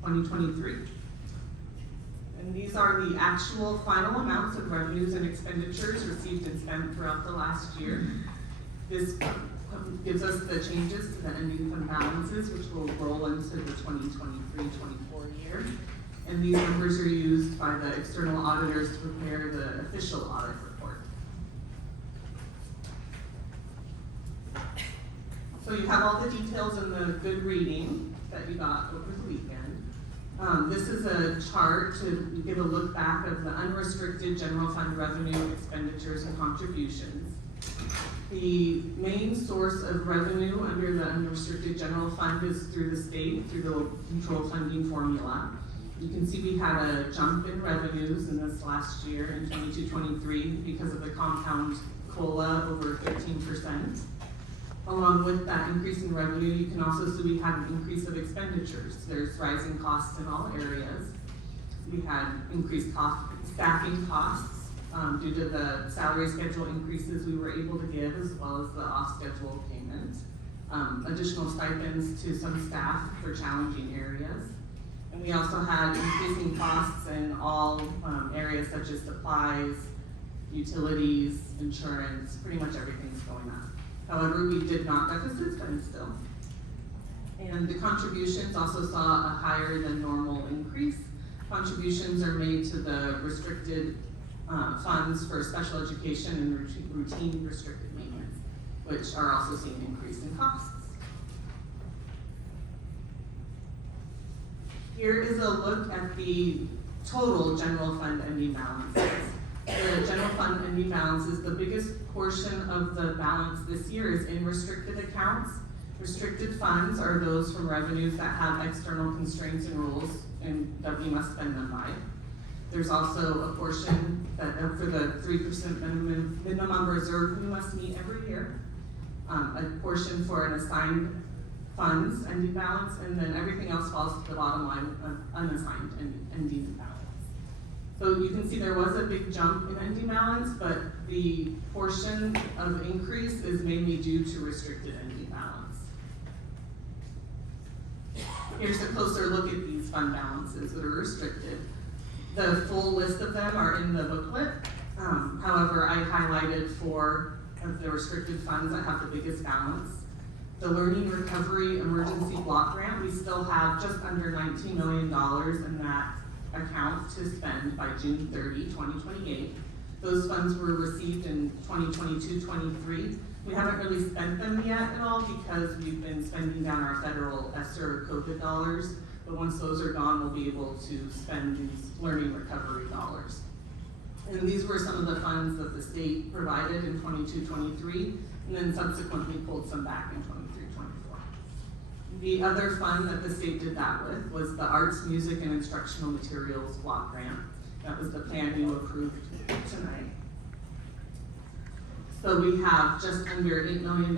2023. And these are the actual final amounts of revenues and expenditures received and spent throughout the last year. This gives us the changes to the ending fund balances, which will roll into the 2023-24 year. And these numbers are used by the external auditors to prepare the official audit report. So you have all the details in the good reading that you got over the weekend. This is a chart to give a look back of the unrestricted general fund revenue, expenditures, and contributions. The main source of revenue under the unrestricted general fund is through the state, through the control funding formula. You can see we had a jump in revenues in this last year in 22-23 because of the compound COLA over 13%. Along with that increase in revenue, you can also see we had an increase of expenditures. There's rising costs in all areas. We had increased staffing costs due to the salary schedule increases we were able to give, as well as the off-schedule payment. Additional stipends to some staff for challenging areas. And we also had increasing costs in all areas such as supplies, utilities, insurance, pretty much everything's going up. However, we did not deficit spend still. And the contributions also saw a higher than normal increase. Contributions are made to the restricted funds for special education and routine restricted maintenance, which are also seeing an increase in costs. Here is a look at the total general fund ending balances. The general fund ending balance is the biggest portion of the balance this year is in restricted accounts. Restricted funds are those from revenues that have external constraints and rules and that we must spend them by. There's also a portion that for the 3% minimum reserve we must meet every year. A portion for an assigned funds ending balance, and then everything else falls to the bottom line of unassigned ending balance. So you can see there was a big jump in ending balance, but the portion of increase is mainly due to restricted ending balance. Here's a closer look at these fund balances that are restricted. The full list of them are in the booklet. However, I highlighted 4 of the restricted funds that have the biggest balance. The Learning Recovery Emergency Block Grant, we still have just under $19 million in that account to spend by June 30, 2028. Those funds were received in 2022-23. We haven't really spent them yet at all because we've been spending down our federal ESSER COVID dollars, but once those are gone, we'll be able to spend these learning recovery dollars. And these were some of the funds that the state provided in 22-23, and then subsequently pulled some back in 23-24. The other fund that the state did that with was the Arts, Music, and Instructional Materials Block Grant. That was the plan you approved tonight. So we have just under $8 million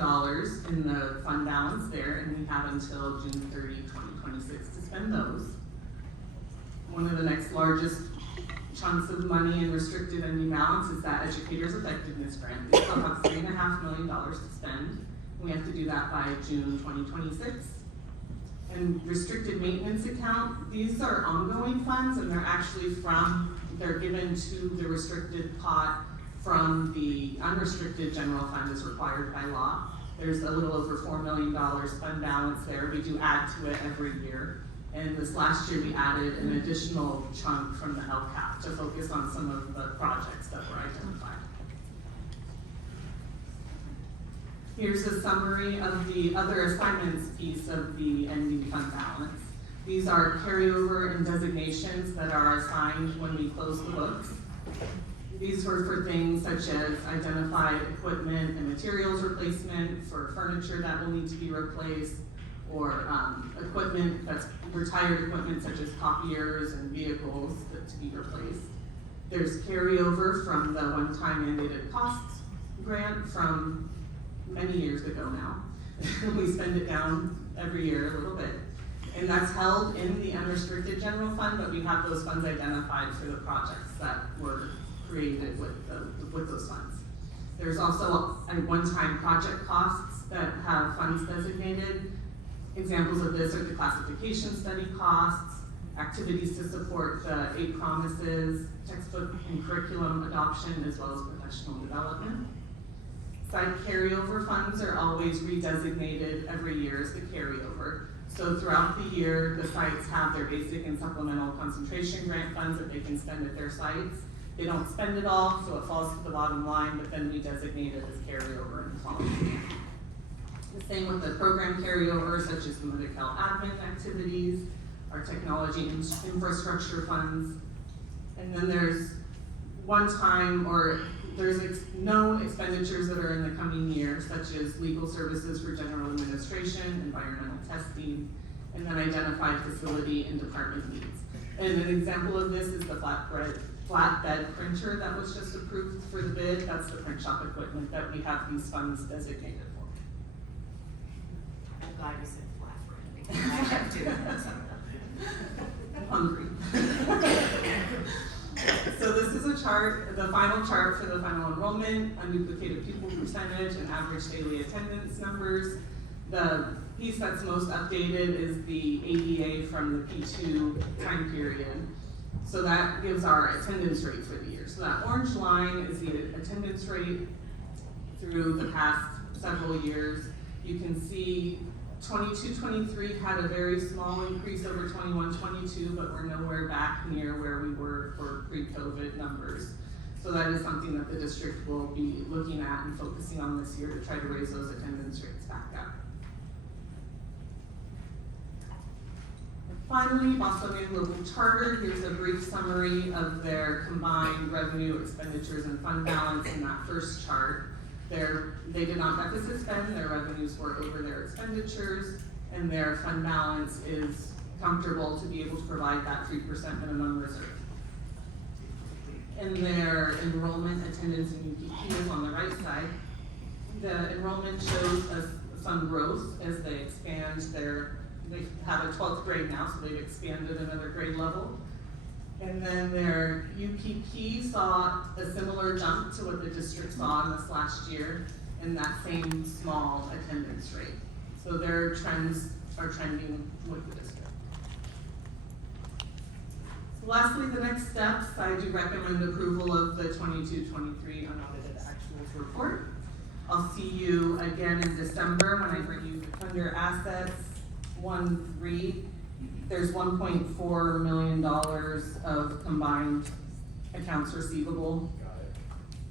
in the fund balance there, and we have until June 30, 2026 to spend those. One of the next largest chunks of money in restricted ending balance is that Educators Effectiveness Grant. We still have $3.5 million to spend. We have to do that by June 2026. And restricted maintenance account, these are ongoing funds, and they're given to the restricted pot from the unrestricted general fund as required by law. There's a little over $4 million fund balance there. We do add to it every year. And this last year we added an additional chunk from the LCAP to focus on some of the projects that were identified. Here's a summary of the other assignments piece of the ending fund balance. These are carryover and designations that are assigned when we close the books. These were for things such as identified equipment and materials replacement, for furniture that will need to be replaced, or equipment that's retired equipment such as copiers and vehicles to be replaced. There's carryover from the one-time mandated costs grant from many years ago now. We spend it down every year a little bit. And that's held in the unrestricted general fund, but we have those funds identified for the projects that were created with those funds. There's also a one-time project costs that have funds designated. Examples of this are the classification study costs, activities to support the 8 promises, textbook and curriculum adoption, as well as professional development. Site carryover funds are always redesignated every year as the carryover. So throughout the year, the sites have their basic and supplemental concentration grant funds that they can spend at their sites. They don't spend it all, so it falls to the bottom line, but then we designate it as carryover in the following year. The same with the program carryover, such as the medical admin activities, our technology infrastructure funds. And then there's one-time or there's known expenditures that are in the coming year, such as legal services for general administration, environmental testing, and then identified facility and department needs. And an example of this is the flatbed printer that was just approved for the bid. That's the print shop equipment that we have these funds designated for. I'm glad you said flatbread, because I have to. I'm hungry. So this is a chart, the final chart for the final enrollment, unduplicated pupil percentage, and average daily attendance numbers. The piece that's most updated is the ADA from the P2 time period. So that gives our attendance rate for the year. So that orange line is the attendance rate through the past several years. You can see 22-23 had a very small increase over 21-22, but we're nowhere back near where we were for pre-COVID numbers. So that is something that the district will be looking at and focusing on this year to try to raise those attendance rates back up. And finally, Bostonian Global Charter. Here's a brief summary of their combined revenue, expenditures, and fund balance in that first chart. They did not deficit spend, their revenues were over their expenditures, and their fund balance is comfortable to be able to provide that 3% minimum reserve. And their enrollment, attendance, and UPP is on the right side. The enrollment shows some growth as they expand they have a 12th grade now, so they've expanded another grade level. And then their UPP saw a similar jump to what the district saw in this last year in that same small attendance rate. So their trends are trending with the district. So lastly, the next steps, I do recommend approval of the 22-23 unaudited actuals report. I'll see you again in December when I bring you under assets 1-3. There's $1.4 million of combined accounts receivable. Got it.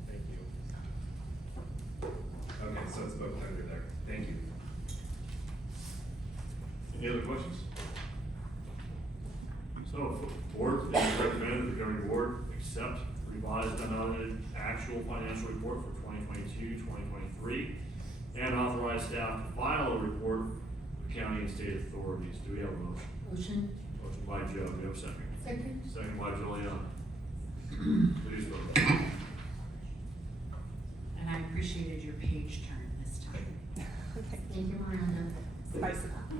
Thank you. Okay, so it's both under there. Thank you. Any other questions? So, board, it is recommended the governing board accept revised unaudited actual financial report for 2022-2023 and authorize staff to file a report with county and state authorities. Do we have a motion? Motion. Motion by Joe, do we have a second? Second. Second by Juliana. Please vote. And I appreciated your page turn this time. Thank you, Miranda. Spice it up.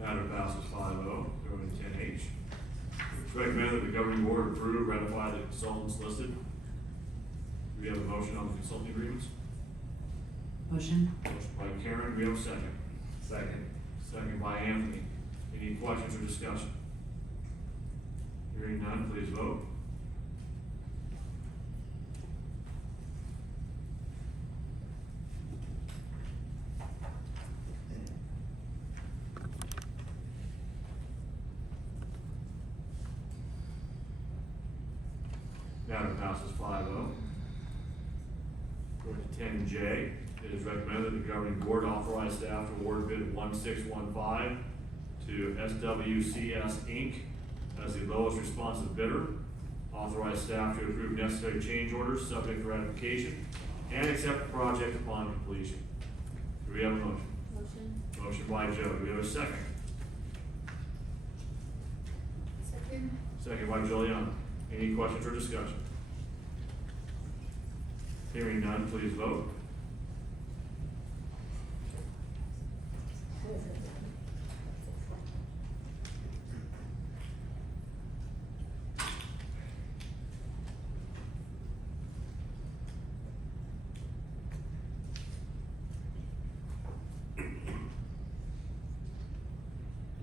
Matter passes 5-0. Going to 10H. It's recommended that the governing board approve, ratify the consultants listed. Do we have a motion on the consulting agreements? Motion. Motion by Karen, do we have a second? Second. Second by Anthony. Any questions or discussion? Hearing none, please vote. Matter passes 5-0. Going to 10J. It is recommended that the governing board authorize staff to award bid 1615 to SWCS Inc. as the lowest responsive bidder. Authorize staff to approve necessary change orders subject to ratification and accept the project upon completion. Do we have a motion? Motion. Motion by Joe. Do we have a second? Second. Second by Juliana. Any questions or discussion? Hearing none, please vote.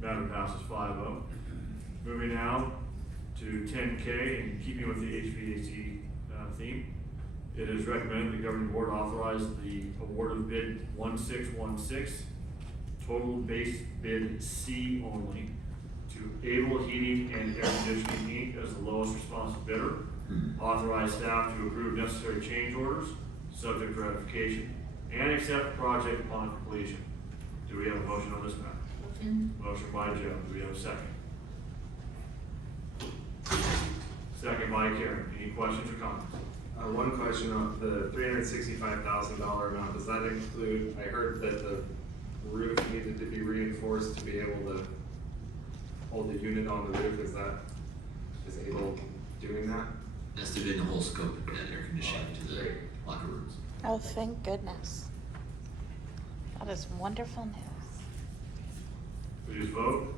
Matter passes 5-0. Moving now to 10K, and keeping with the HVAC theme, it is recommended the governing board authorize the award of bid 1616, total base bid C only, to Able Heating and Air Conditioning Inc. as the lowest responsive bidder. Authorize staff to approve necessary change orders, subject to ratification, and accept project upon completion. Do we have a motion on this matter? Motion. Motion by Joe. Do we have a second? Second by Karen. Any questions or comments? One question on the $365,000 amount, does that include, I heard that the roof needed to be reinforced to be able to hold the unit on the roof, is Able doing that? That's to do the whole scope of that air conditioning to the locker rooms. Oh, thank goodness. That is wonderful news. Please vote.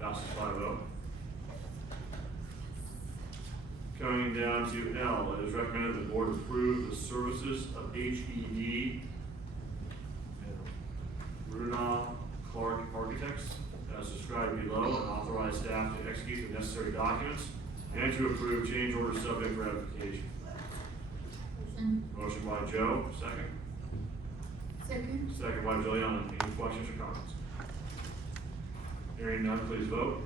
Passes 5-0. Coming down to L, it is recommended the board approve the services of HED Runa Clark Architects as described below, and authorize staff to execute the necessary documents and to approve change order subject to ratification. Motion. Motion by Joe, second. Second. Second by Juliana. Any questions or comments? Hearing none, please vote.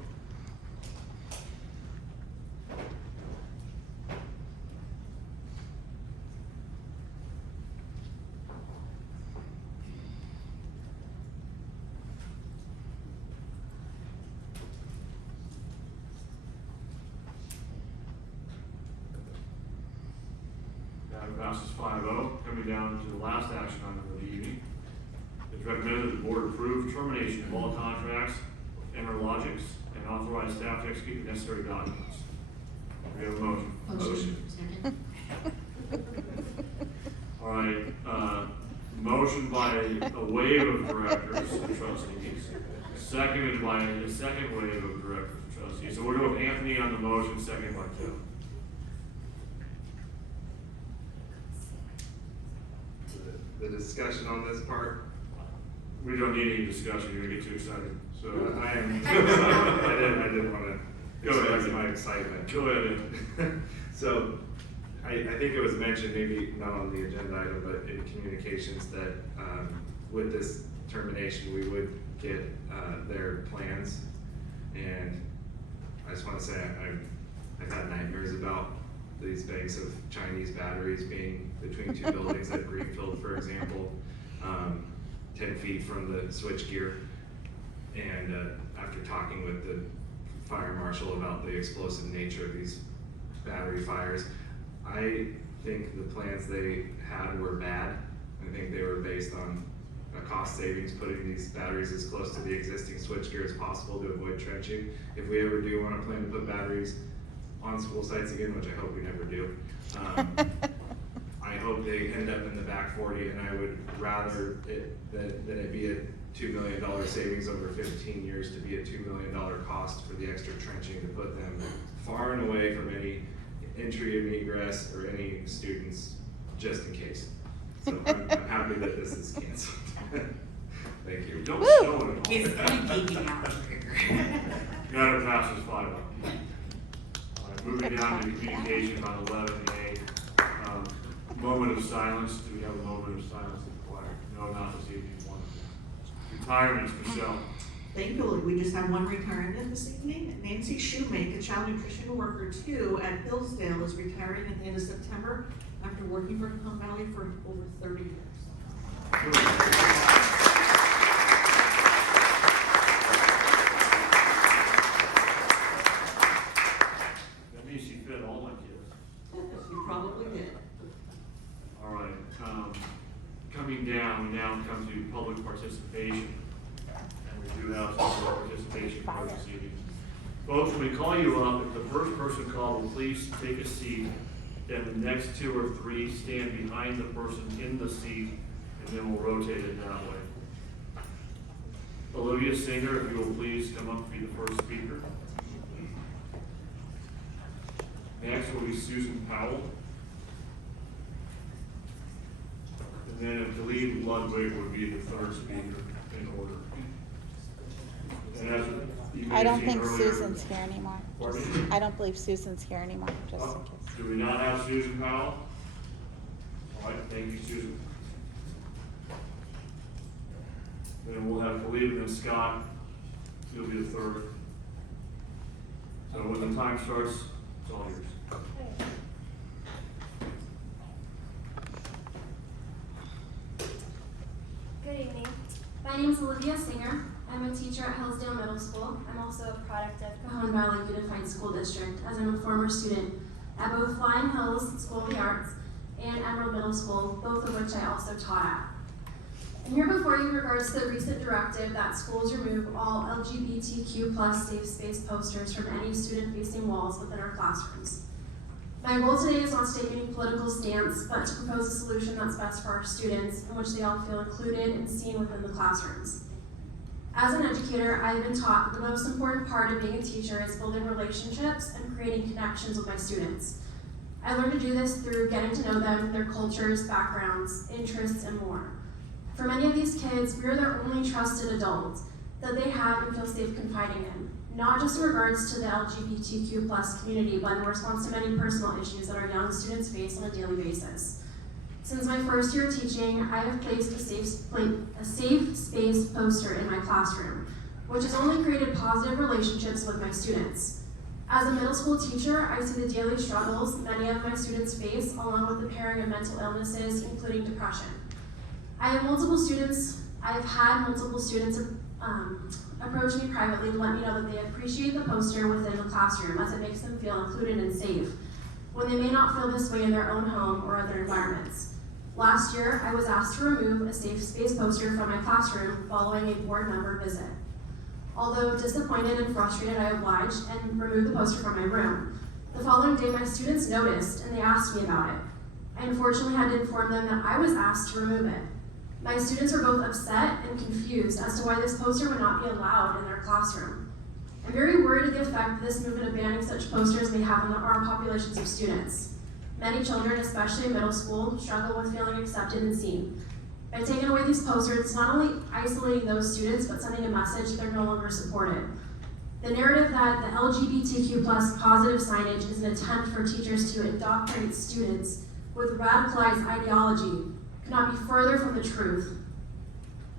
That passes 5-0. Coming down to the last action item of the evening. It's recommended that the board approve termination of all contracts with Interlogics and authorize staff to execute the necessary documents. Do we have a motion? Motion. Second. All right, motion by a wave of directors and trustees, seconded by a second wave of directors and trustees. So we're going with Anthony on the motion, seconded by Joe. The discussion on this part, We don't need any discussion, you're gonna get too excited. so I am, I didn't want to Go ahead. express my excitement. Go ahead. So, I think it was mentioned, maybe not on the agenda item, but in communications that, with this termination, we would get, their plans. And I just wanna say, I've had nightmares about these banks of Chinese batteries being between two buildings at Greenfield, for example, 10 feet from the switchgear. And, after talking with the fire marshal about the explosive nature of these battery fires, I think the plans they had were bad. I think they were based on a cost savings, putting these batteries as close to the existing switchgear as possible to avoid trenching. If we ever do want to plan to put batteries on school sites again, which I hope we never do, I hope they end up in the back 40, and I would rather than it be a $2 million savings over 15 years to be a $2 million cost for the extra trenching to put them far and away from any entry and egress or any students, just in case. So I'm happy that this is canceled. Thank you. Don't show it all. He's kind of geeking out over here. Matter passes 5-0. All right, moving down to communications on 11A. Moment of silence. Do we have a moment of silence in the choir? No, not this evening. One. Retirements, Michelle. thankfully, we just have one retirement this evening. Nancy Shoemake, a child nutrition worker 2 at Hillsdale, is retiring at the end of September after working for Cajon Valley for over 30 years. That means she fed all my kids. You probably did. All right, coming down, we now come to public participation. And we do have some public participation for this evening. Folks, when we call you up, if the first person called, please take a seat. Then the next 2 or 3 stand behind the person in the seat, and then we'll rotate it that way. Olivia Singer, if you will please come up and be the first speaker. Next will be Susan Powell. And then Khalid Ludwig would be the third speaker in order. And as you may I don't have seen think earlier- Susan's here anymore. Pardon me? I don't believe Susan's here anymore, just in case. Do we not have Susan Powell? All right, thank you, Susan. Then we'll have Khalid and then Scott. He'll be the third. So when the time starts, it's all yours. Good evening. My name is Olivia Singer. I'm a teacher at Hillsdale Middle School. I'm also a product of Cajon Valley Unified School District, as I'm a former student at both Flying Hills School of the Arts and Emerald Middle School, both of which I also taught at. I'm here before you in regards to the recent directive that schools remove all LGBTQ+ safe space posters from any student-facing walls within our classrooms. My goal today is not to take any political stance, but to propose a solution that's best for our students, in which they all feel included and seen within the classrooms. As an educator, I have been taught that the most important part of being a teacher is building relationships and creating connections with my students. I learned to do this through getting to know them, their cultures, backgrounds, interests, and more. For many of these kids, we are their only trusted adult that they have and feel safe confiding in, not just in regards to the LGBTQ+ community, but in response to many personal issues that our young students face on a daily basis. Since my first year of teaching, I have placed a safe space poster in my classroom, which has only created positive relationships with my students. As a middle school teacher, I see the daily struggles many of my students face, along with the pairing of mental illnesses, including depression. I have had multiple students approach me privately to let me know that they appreciate the poster within the classroom, as it makes them feel included and safe, when they may not feel this way in their own home or other environments. Last year, I was asked to remove a safe space poster from my classroom following a board member visit. Although disappointed and frustrated, I obliged and removed the poster from my room. The following day, my students noticed and they asked me about it. I unfortunately had to inform them that I was asked to remove it. My students were both upset and confused as to why this poster would not be allowed in their classroom. I'm very worried of the effect that this movement of banning such posters may have on our populations of students. Many children, especially in middle school, struggle with feeling accepted and seen. By taking away these posters, it's not only isolating those students, but sending a message that they're no longer supported. The narrative that the LGBTQ+ positive signage is an attempt for teachers to indoctrinate students with radicalized ideology could not be further from the truth.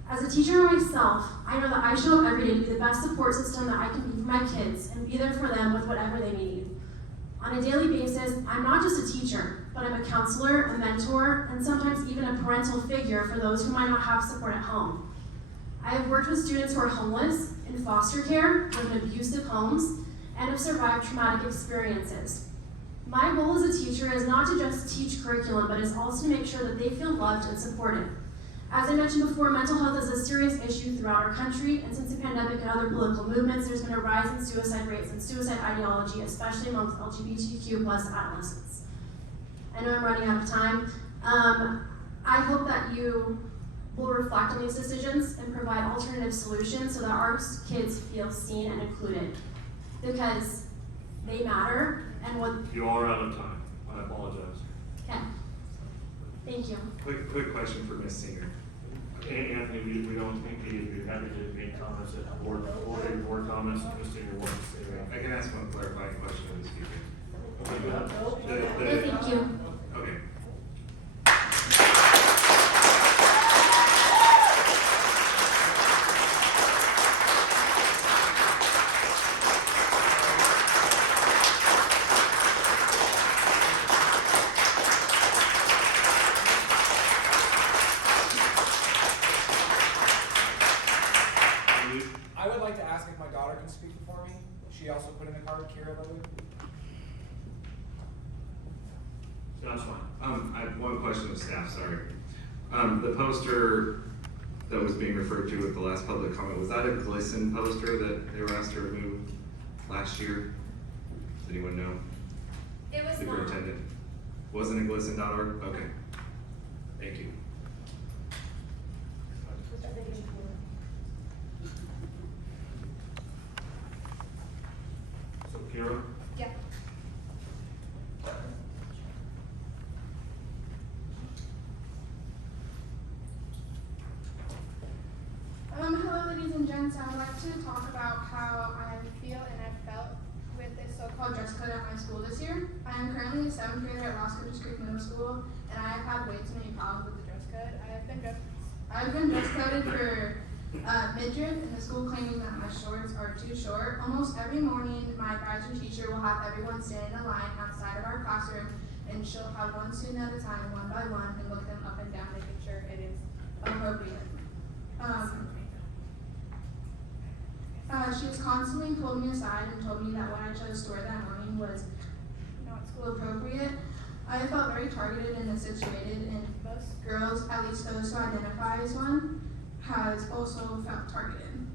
As a teacher myself, I know that I show up every day to be the best support system that I can be for my kids and be there for them with whatever they need. On a daily basis, I'm not just a teacher, but I'm a counselor, a mentor, and sometimes even a parental figure for those who might not have support at home. I have worked with students who are homeless, in foster care, live in abusive homes, and have survived traumatic experiences. My goal as a teacher is not to just teach curriculum, but is also to make sure that they feel loved and supported. As I mentioned before, mental health is a serious issue throughout our country, and since the pandemic and other political movements, there's been a rise in suicide rates and suicide ideology, especially amongst LGBTQ+ adolescents. I know I'm running out of time. I hope that you will reflect on these decisions and provide alternative solutions so that our kids feel seen and included, because they matter. And what You are out of time. I apologize. Okay. Thank you. Quick question for Ms. Singer. Anthony, we don't think we have to make comments at the board, or more comments, Ms. Singer wants to say that. I can ask one clarifying question of the speaker. Okay, go ahead. No, thank you. Okay. like to ask if my daughter can speak before me. She also put in a card, Kira Lillard. That's fine. I have one question of staff, sorry. The poster that was being referred to at the last public comment, was that a GLSEN poster that they were asked to remove last year? Does anyone know? It was not. Superintendent? Wasn't it GLSEN.org? Okay. Thank you. So Kira? Yeah. Hello ladies and gents, I would like to talk about how I feel and I felt with this so-called dress code at my school this year. I am currently a 7th grader at Roscoe Creek Middle School, and I have had way too many problems with the dress code. I've been dress coded for midriff, and the school claiming that my shorts are too short. Almost every morning, my advisor teacher will have everyone stand in a line outside of our classroom, and she'll have one student at a time, one by one, and look them up and down, making sure it is appropriate. She has constantly pulled me aside and told me that what I chose to wear that morning was not school appropriate. I felt very targeted and situated, and most girls, at least those who identify as one, has also felt targeted.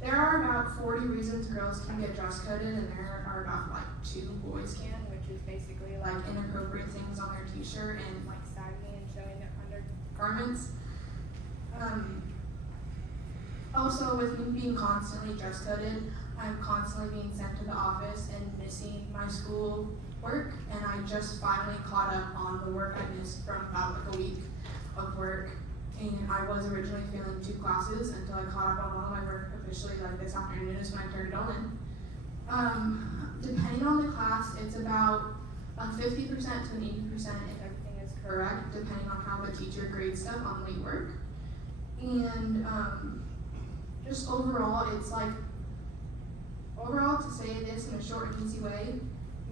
There are about 40 reasons girls can get dress coded, and there are about like 2 boys can, which is basically like inappropriate things on their t-shirt and like sagging and showing their undergarments. Also, with me being constantly dress coded, I'm constantly being sent to the office and missing my school work, and I just finally caught up on the work I missed from about like a week of work. And I was originally failing 2 classes until I caught up on all my work officially like this afternoon is when I turned it all in. Depending on the class, it's about 50% to an 80% if everything is correct, depending on how the teacher grades stuff on late work. And just overall, it's like, overall to say this in a short and easy way,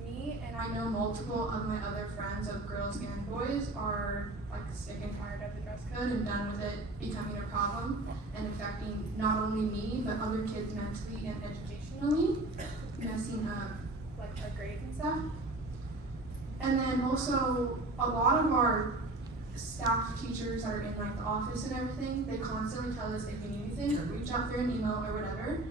me and I know multiple of my other friends of girls and boys are like sick and tired of the dress code and done with it becoming a problem and affecting not only me, but other kids mentally and educationally, messing up like our grades and stuff. And then also, a lot of our staff teachers that are in like the office and everything, they constantly tell us if you need anything, reach out through an email or whatever.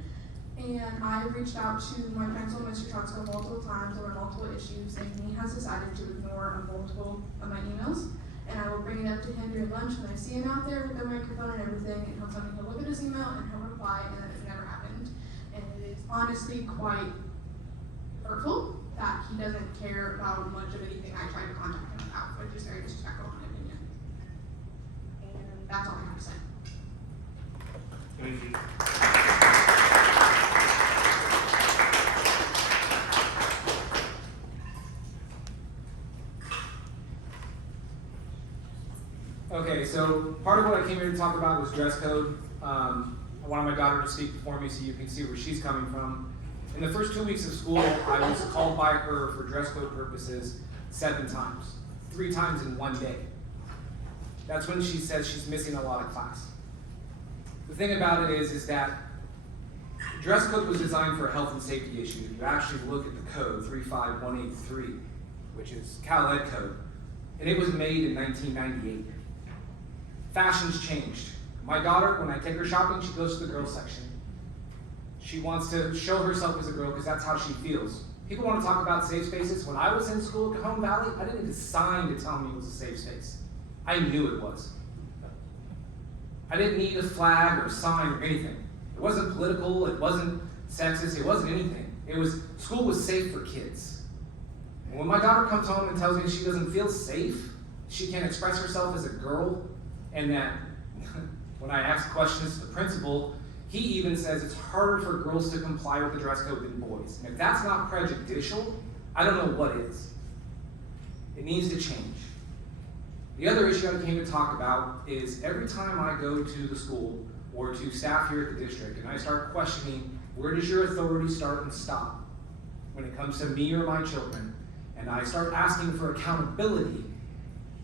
And I've reached out to my principal, Mr. Trotsko, multiple times over multiple issues, and he has decided to ignore multiple of my emails. And I will bring it up to him during lunch when I see him out there with the microphone and everything, and he'll tell me he'll look at his email and he'll reply, and that has never happened. And it is honestly quite hurtful that he doesn't care about much of anything I try to contact him about, which is very disrespectful in my opinion. And that's all I have to say. Thank you. Okay, so part of what I came here to talk about was dress code. I wanted my daughter to speak before me so you can see where she's coming from. In the first 2 weeks of school, I was called by her for dress code purposes 7 times, 3 times in 1 day. That's when she says she's missing a lot of class. The thing about it is that dress code was designed for a health and safety issue. You actually look at the code, 35183, which is Cal Ed code, and it was made in 1998. Fashion's changed. My daughter, when I take her shopping, she goes to the girls section. She wants to show herself as a girl because that's how she feels. People want to talk about safe spaces. When I was in school at Cajon Valley, I didn't need a sign to tell me it was a safe space. I knew it was. I didn't need a flag or a sign or anything. It wasn't political, it wasn't sexist, it wasn't anything. It was, school was safe for kids. And when my daughter comes home and tells me she doesn't feel safe, she can't express herself as a girl, and that when I ask questions to the principal, he even says it's harder for girls to comply with the dress code than boys. And if that's not prejudicial, I don't know what is. It needs to change. The other issue I came to talk about is every time I go to the school or to staff here at the district and I start questioning where does your authority start and stop when it comes to me or my children, and I start asking for accountability,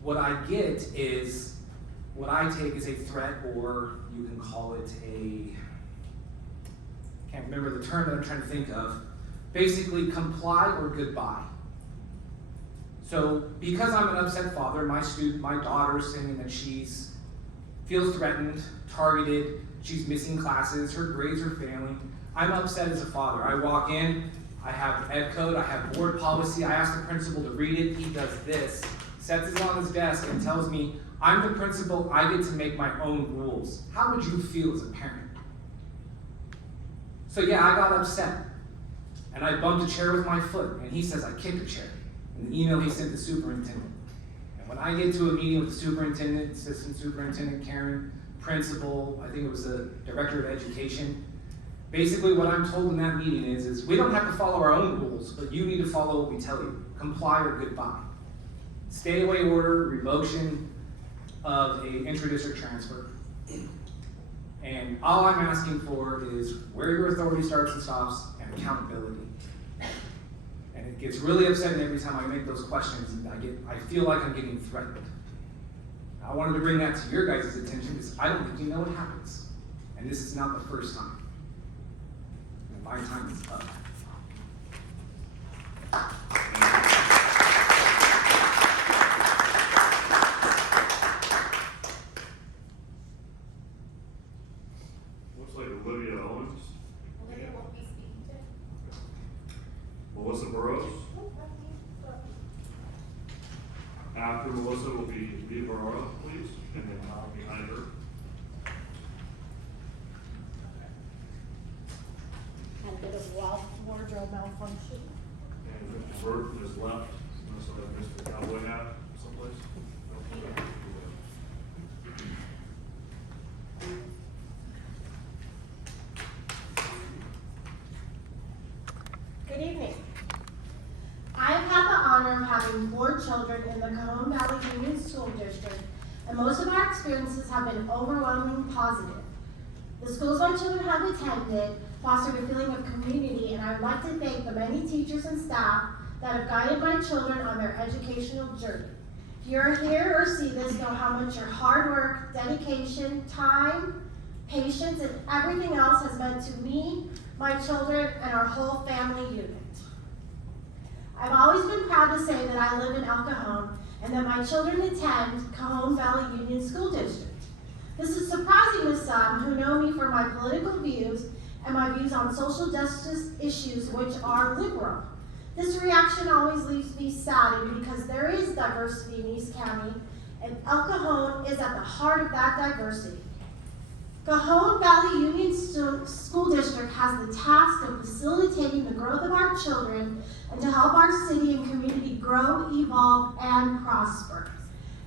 what I get is what I take as a threat, or you can call it can't remember the term that I'm trying to think of, basically comply or goodbye. So because I'm an upset father, my daughter is saying that she's feels threatened, targeted, she's missing classes, her grades are failing. I'm upset as a father. I walk in, I have ed code, I have board policy, I ask the principal to read it, he does this, sets it on his desk and tells me, I'm the principal, I get to make my own rules. How would you feel as a parent? So yeah, I got upset. And I bumped a chair with my foot, and he says I kicked a chair. In the email he sent the superintendent. And when I get to a meeting with the superintendent, assistant superintendent, Karen, principal, I think it was the director of education, basically what I'm told in that meeting is we don't have to follow our own rules, but you need to follow what we tell you. Comply or goodbye. Stay away order, revocation of a intra-district transfer. And all I'm asking for is where your authority starts and stops and accountability. And it gets really upsetting every time I make those questions and I feel like I'm getting threatened. I wanted to bring that to your guys' attention because I don't think you know what happens. And this is not the first time. And my time is up. Looks like Olivia Owens. Olivia won't be speaking today. Melissa Burrows. After Melissa will be Lee Barora, please, and then behind her. Had a bit of wardrobe malfunction. And Mr. Burton is left, unless I missed the cowboy hat someplace. Good evening. I have had the honor of having 4 children in the Cajon Valley Union School District, and most of our experiences have been overwhelmingly positive. The schools my children have attended fostered a feeling of community, and I would like to thank the many teachers and staff that have guided my children on their educational journey. If you're here or see this, know how much your hard work, dedication, time, patience, and everything else has meant to me, my children, and our whole family unit. I've always been proud to say that I live in El Cajon and that my children attend Cajon Valley Union School District. This is surprising to some who know me for my political views and my views on social justice issues, which are liberal. This reaction always leaves me saddened because there is diversity in East County, and El Cajon is at the heart of that diversity. Cajon Valley Union School District has the task of facilitating the growth of our children and to help our city and community grow, evolve, and prosper.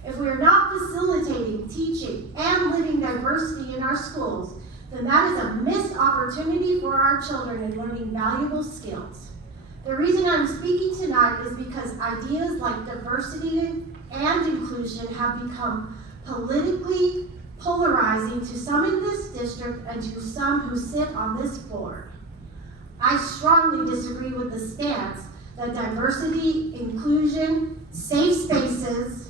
If we are not facilitating, teaching, and living diversity in our schools, then that is a missed opportunity for our children in learning valuable skills. The reason I'm speaking tonight is because ideas like diversity and inclusion have become politically polarizing to some in this district and to some who sit on this board. I strongly disagree with the stance that diversity, inclusion, safe spaces,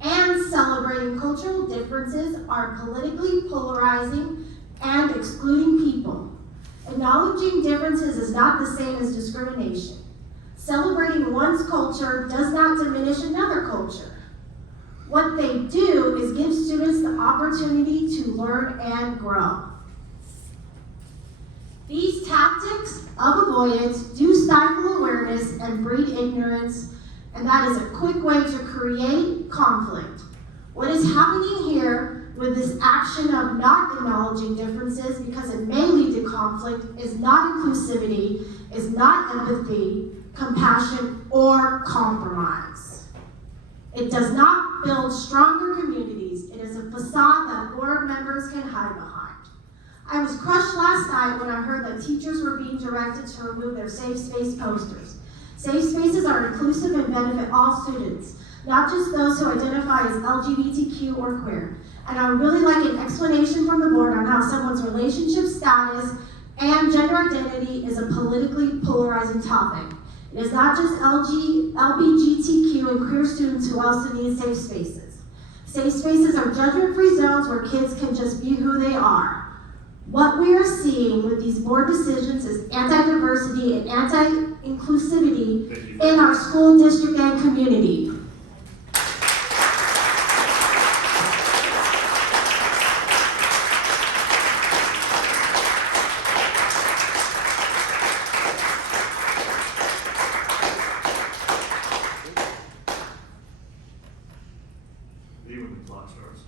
and celebrating cultural differences are politically polarizing and excluding people. Acknowledging differences is not the same as discrimination. Celebrating one's culture does not diminish another culture. What they do is give students the opportunity to learn and grow. These tactics of avoidance do stifle awareness and breed ignorance, and that is a quick way to create conflict. What is happening here with this action of not acknowledging differences because it may lead to conflict is not inclusivity, is not empathy, compassion, or compromise. It does not build stronger communities. It is a facade that board members can hide behind. I was crushed last night when I heard that teachers were being directed to remove their safe space posters. Safe spaces are inclusive and benefit all students, not just those who identify as LGBTQ or queer. And I would really like an explanation from the board on how someone's relationship status and gender identity is a politically polarizing topic. It is not just LGBTQ and queer students who also need safe spaces. Safe spaces are judgment-free zones where kids can just be who they are. What we are seeing with these board decisions is anti-diversity and anti-inclusivity in our school district and community. Leave when the clock starts.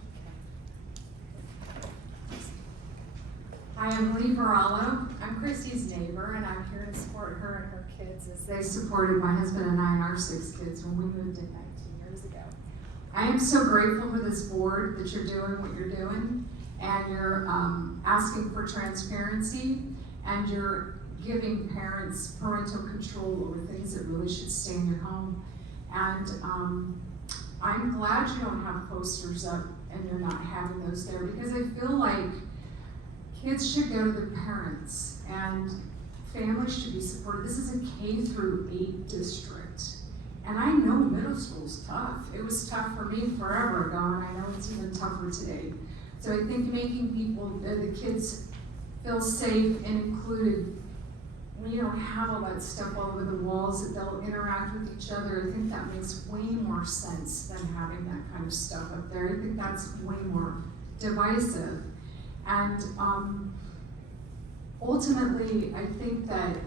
Hi, I'm Lee Barallo. I'm Christy's neighbor, and I'm here to support her and her kids as they supported my husband and I and our 6 kids when we moved in 19 years ago. I am so grateful for this board that you're doing what you're doing, and you're asking for transparency, and you're giving parents parental control over things that really should stay in your home. And I'm glad you don't have posters up and you're not having those there, because I feel like kids should go to their parents and families should be supported. This is a K-8 district. And I know middle school's tough. It was tough for me forever ago, and I know it's even tougher today. So I think making people, the kids feel safe and included, when you don't have all that stuff all over the walls, that they'll interact with each other, I think that makes way more sense than having that kind of stuff up there. I think that's way more divisive. And ultimately, I think that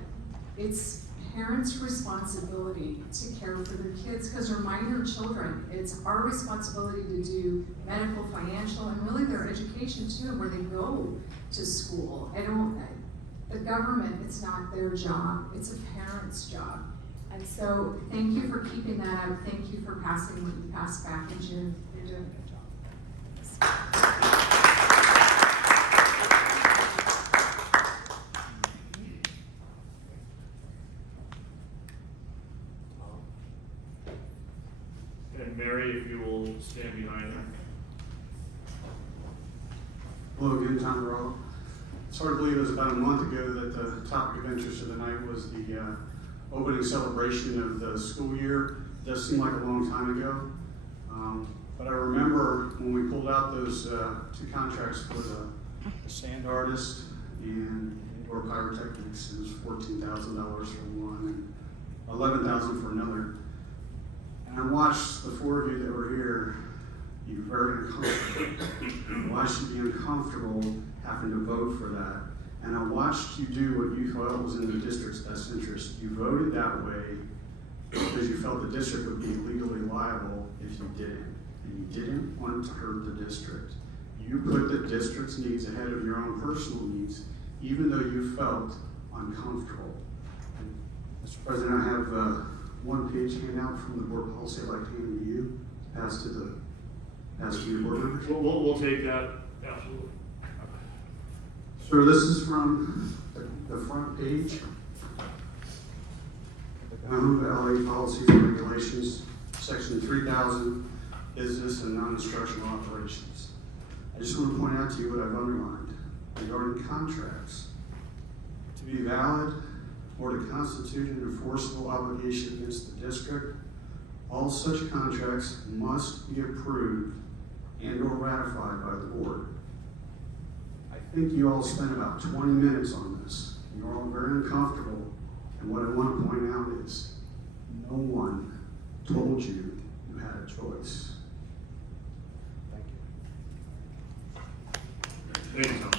it's parents' responsibility to care for their kids, because they're minor children. It's our responsibility to do medical, financial, and really their education too, where they go to school. The government, it's not their job, it's a parent's job. And so thank you for keeping that up. Thank you for passing what you passed back in June. You're doing a good job. And Mary, if you will stand behind her. Hello again, Tom Rowe. It's hard to believe it was about a month ago that the topic of interest of the night was the opening celebration of the school year. It does seem like a long time ago. But I remember when we pulled out those 2 contracts for the sand artist and indoor pyrotechnics. It was $14,000 for one and $11,000 for another. And I watched the 4 of you that were here be very uncomfortable. I watched you be uncomfortable having to vote for that. And I watched you do what you felt was in the district's best interest. You voted that way because you felt the district would be legally liable if you didn't. And you didn't want to hurt the district. You put the district's needs ahead of your own personal needs, even though you felt uncomfortable. And Mr. President, I have 1-page handout from the board policy I'd like to hand to you, pass to your board members. We'll take that, absolutely. Sir, this is from the front page. The LA Policies and Regulations, Section 3000, Business and Non-Instructional Operations. I just want to point out to you what I've underlined regarding contracts. To be valid or to constitute an enforceable obligation against the district, all such contracts must be approved and or ratified by the board. I think you all spent about 20 minutes on this. You're all very uncomfortable, and what I want to point out is no one told you you had a choice. Thank you. Thank you, Tom.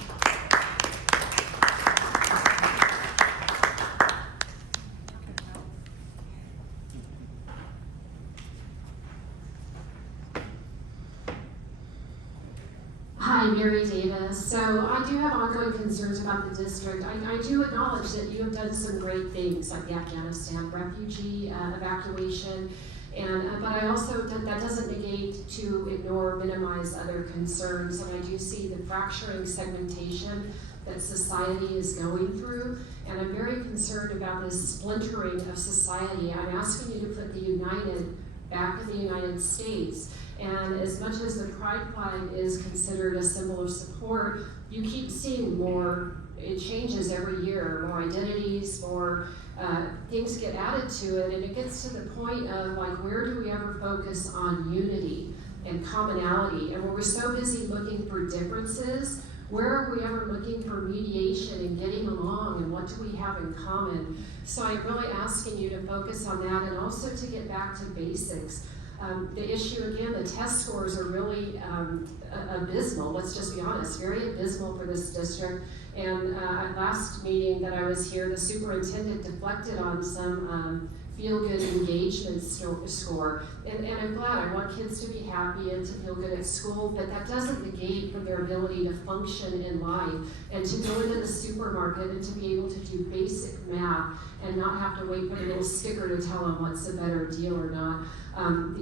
Hi, Mary Davis. So I do have ongoing concerns about the district. I do acknowledge that you have done some great things like the Afghanistan refugee evacuation, but I also, that doesn't negate to ignore, minimize other concerns. And I do see the fracturing segmentation that society is going through, and I'm very concerned about this splintering of society. I'm asking you to put the United back in the United States. And as much as the Pride flag is considered a symbol of support, you keep seeing more, it changes every year, more identities, more things get added to it, and it gets to the point of like, where do we ever focus on unity and commonality. And when we're so busy looking for differences, where are we ever looking for mediation and getting along, and what do we have in common? So I'm really asking you to focus on that, and also to get back to basics. The issue, again, the test scores are really abysmal, let's just be honest, very abysmal for this district. And at last meeting that I was here, the superintendent deflected on some feel-good engagement score. And I'm glad, I want kids to be happy and to feel good at school, but that doesn't negate for their ability to function in life and to go into the supermarket and to be able to do basic math and not have to wait for the little sticker to tell them what's a better deal or not.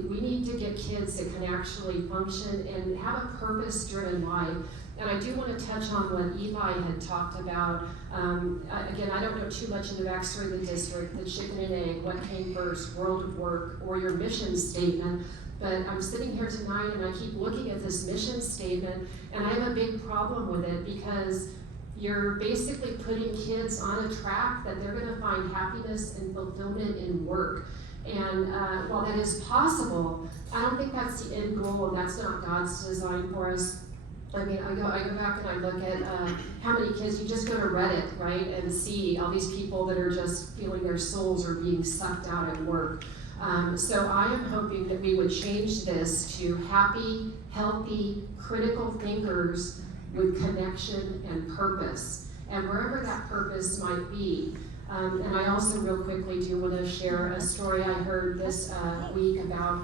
We need to get kids that can actually function and have a purpose-driven life. And I do want to touch on what Eli had talked about. Again, I don't know too much in the backstory of the district, the chicken and egg, what came first, world of work, or your mission statement. But I'm sitting here tonight and I keep looking at this mission statement, and I have a big problem with it because you're basically putting kids on a track that they're going to find happiness and fulfillment in work. And while that is possible, I don't think that's the end goal, and that's not God's design for us. I mean, I go back and I look at how many kids, you just go to Reddit, right, and see all these people that are just feeling their souls are being sucked out at work. So I am hoping that we would change this to happy, healthy, critical thinkers with connection and purpose. And wherever that purpose might be. And I also real quickly do want to share a story I heard this week about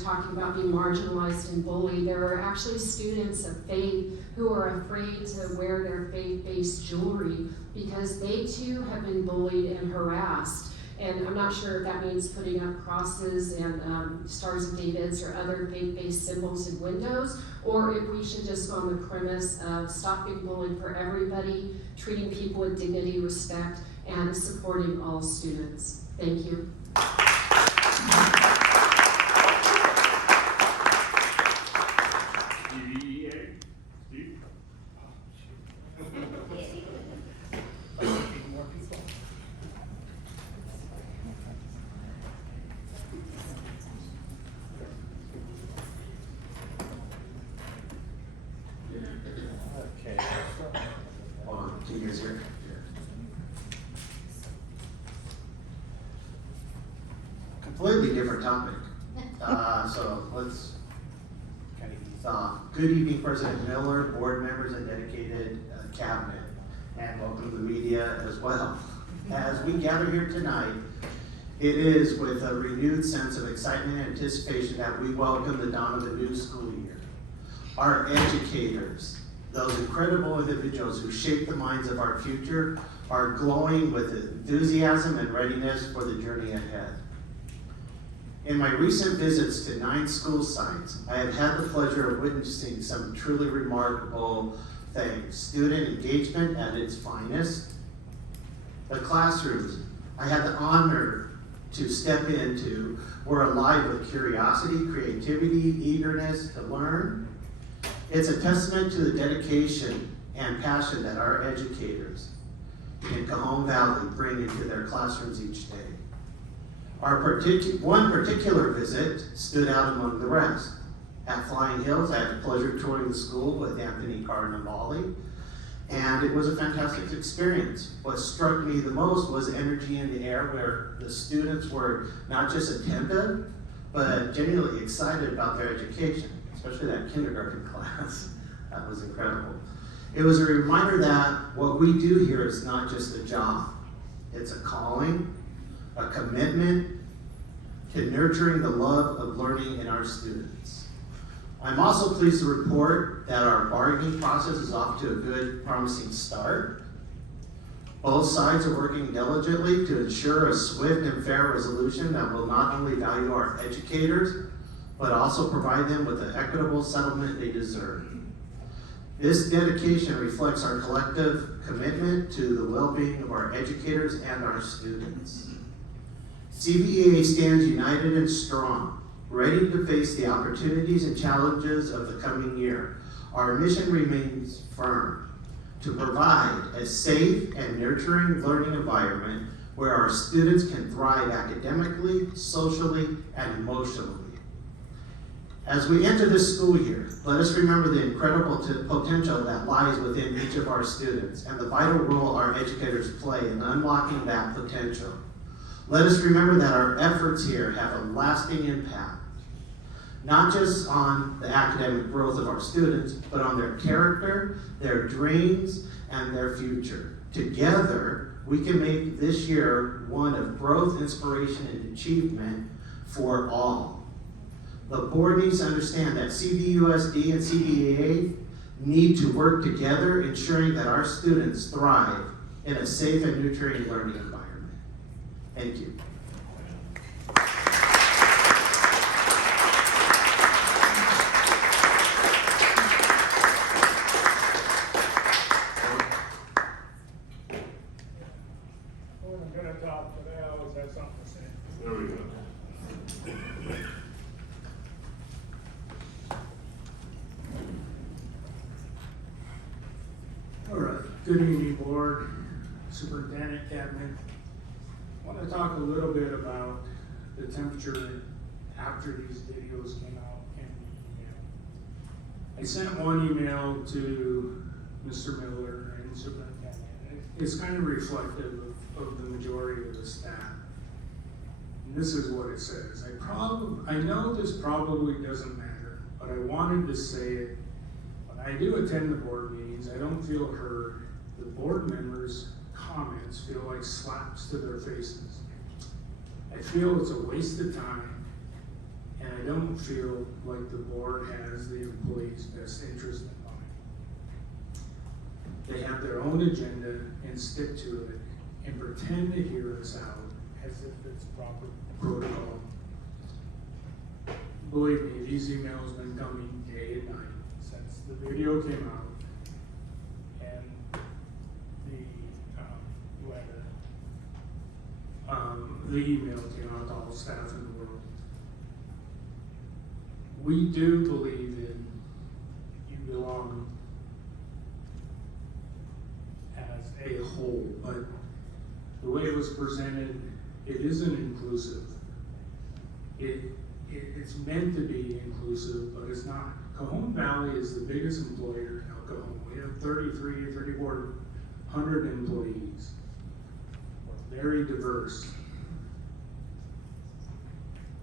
talking about being marginalized and bullied. There are actually students of faith who are afraid to wear their faith-based jewelry because they too have been bullied and harassed. And I'm not sure if that means putting up crosses and stars of David's or other faith-based symbols in windows, or if we should just go on the premise of stop being bullied for everybody, treating people with dignity, respect, and supporting all students. Thank you. CVEA, Steve? Okay. Hold on, can you guys hear? Completely different topic. So let's kind of ease off. Good evening, President Miller, board members, and dedicated cabinet, and welcome to the media as well. As we gather here tonight, it is with a renewed sense of excitement and anticipation that we welcome the dawn of the new school year. Our educators, those incredible individuals who shape the minds of our future, are glowing with enthusiasm and readiness for the journey ahead. In my recent visits to 9 school sites, I have had the pleasure of witnessing some truly remarkable things. Student engagement at its finest. The classrooms I had the honor to step into were alive with curiosity, creativity, eagerness to learn. It's a testament to the dedication and passion that our educators in Cajon Valley bring into their classrooms each day. One particular visit stood out among the rest. At Flying Hills, I had the pleasure of touring the school with Anthony Cardinale, and it was a fantastic experience. What struck me the most was energy in the air, where the students were not just attentive, but genuinely excited about their education, especially that kindergarten class. That was incredible. It was a reminder that what we do here is not just a job. It's a calling, a commitment to nurturing the love of learning in our students. I'm also pleased to report that our bargaining process is off to a good, promising start. Both sides are working diligently to ensure a swift and fair resolution that will not only value our educators, but also provide them with the equitable settlement they deserve. This dedication reflects our collective commitment to the well-being of our educators and our students. CVUSD stands united and strong, ready to face the opportunities and challenges of the coming year. Our mission remains firm: to provide a safe and nurturing learning environment where our students can thrive academically, socially, and emotionally. As we enter this school year, let us remember the incredible potential that lies within each of our students and the vital role our educators play in unlocking that potential. Let us remember that our efforts here have a lasting impact, not just on the academic growth of our students, but on their character, their dreams, and their future. Together, we can make this year one of growth, inspiration, and achievement for all. The board needs to understand that CVUSD and CVAA need to work together, ensuring that our students thrive in a safe and nurturing learning environment. Thank you. I wasn't gonna talk, but I always have something to say. There we go. All right, good evening, board, superintendent, cabinet. I want to talk a little bit about the temperature after these videos came out in the email. I sent one email to Mr. Miller and superintendent. It's kind of reflective of the majority of the staff. And this is what it says. I know this probably doesn't matter, but I wanted to say it. When I do attend the board meetings, I don't feel heard. The board members' comments feel like slaps to their faces. I feel it's a waste of time, and I don't feel like the board has the employees' best interest in mind. They have their own agenda and stick to it and pretend to hear us out as if it's proper protocol. Believe me, these emails been coming day and night since the video came out and the email came out to all staff in the world. We do believe in you belong as a whole, but the way it was presented, it isn't inclusive. It's meant to be inclusive, but it's not. Cajon Valley is the biggest employer in El Cajon. We have 3,400 employees. We're very diverse.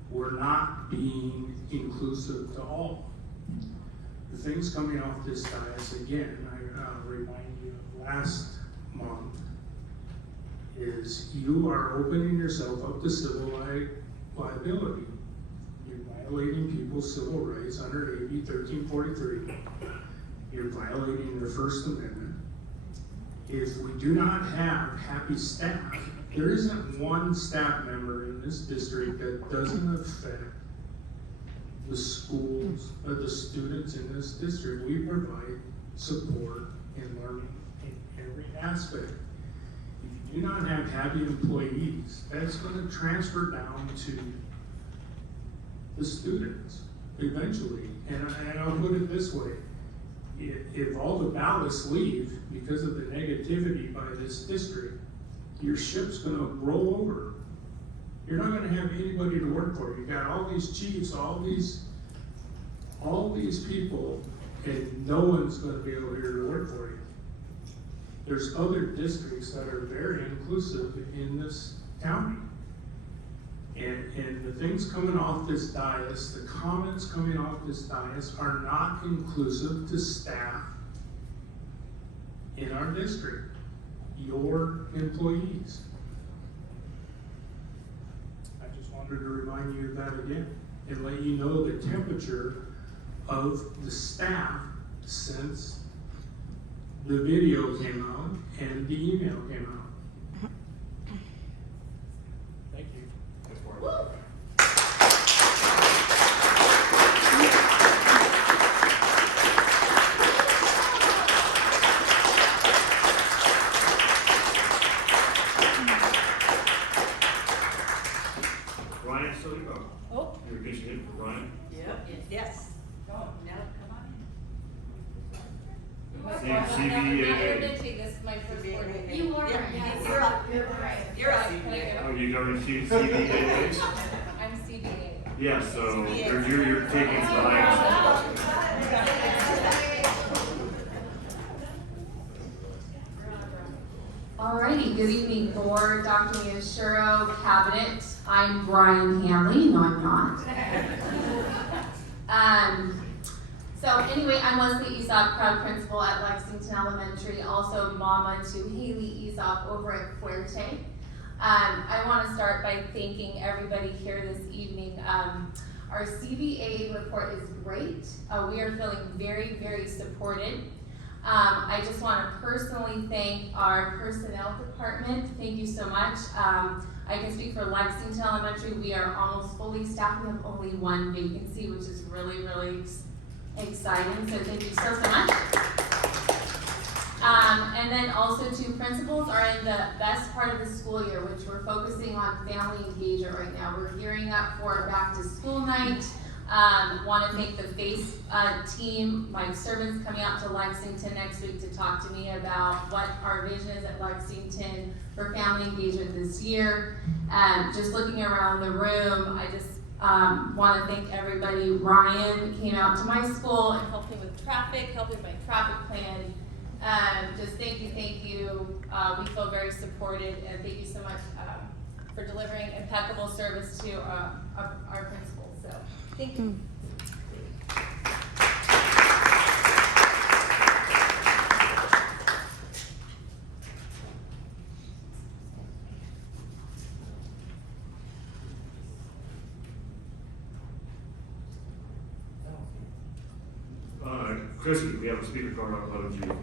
We're not being inclusive to all. The things coming off this dais, again, I remind you of last month, is you are opening yourself up to civil liability. You're violating people's civil rights under AB 1343. You're violating the First Amendment. If we do not have happy staff, there isn't one staff member in this district that doesn't affect the schools or the students in this district. We provide support in learning in every aspect. If you do not have happy employees, that's going to transfer down to the students eventually. And I'll put it this way. If all the ballots leave because of the negativity by this district, your ship's going to roll over. You're not going to have anybody to work for. You got all these chiefs, all these people, and no one's going to be able to work for you. There's other districts that are very inclusive in this county. And the things coming off this dais, the comments coming off this dais are not inclusive to staff in our district, your employees. I just wanted to remind you of that again and let you know the temperature of the staff since the video came out and the email came out. Thank you. Ryan, still you go. Oh. You're auditioning for Ryan? Yep, yes. Go, now, come on in. CVAA. This is my first board meeting. You are, Yes. yes, you're up. You're right. You're up. Can I go? Oh, you going to CVAA? I'm CBA. Yeah, so you're taking tonight's. Alrighty, good evening, board, Dr. Miyashiro, cabinet. I'm Brian Hanley. No, I'm not. So anyway, I'm Leslie Aesop, proud principal at Lexington Elementary, also mama to Haley Aesop over at Fuerte. I want to start by thanking everybody here this evening. Our CVA report is great. We are feeling very, very supported. I just want to personally thank our personnel department. Thank you so much. I can speak for Lexington Elementary. We are almost fully staffed. We have only one vacancy, which is really, really exciting. So thank you so much. And then also two principals are in the best part of the school year, which we're focusing on family engagement right now. We're gearing up for back to school night. Want to thank the FACE team. My servant's coming out to Lexington next week to talk to me about what our vision is at Lexington for family engagement this year. Just looking around the room, I just want to thank everybody. Ryan came out to my school and helped me with traffic, helped me with my traffic plan. Just thank you. We feel very supported, and thank you so much for delivering impeccable service to our principals. So thank you. Chrissy, we have a speaker card uploaded to you.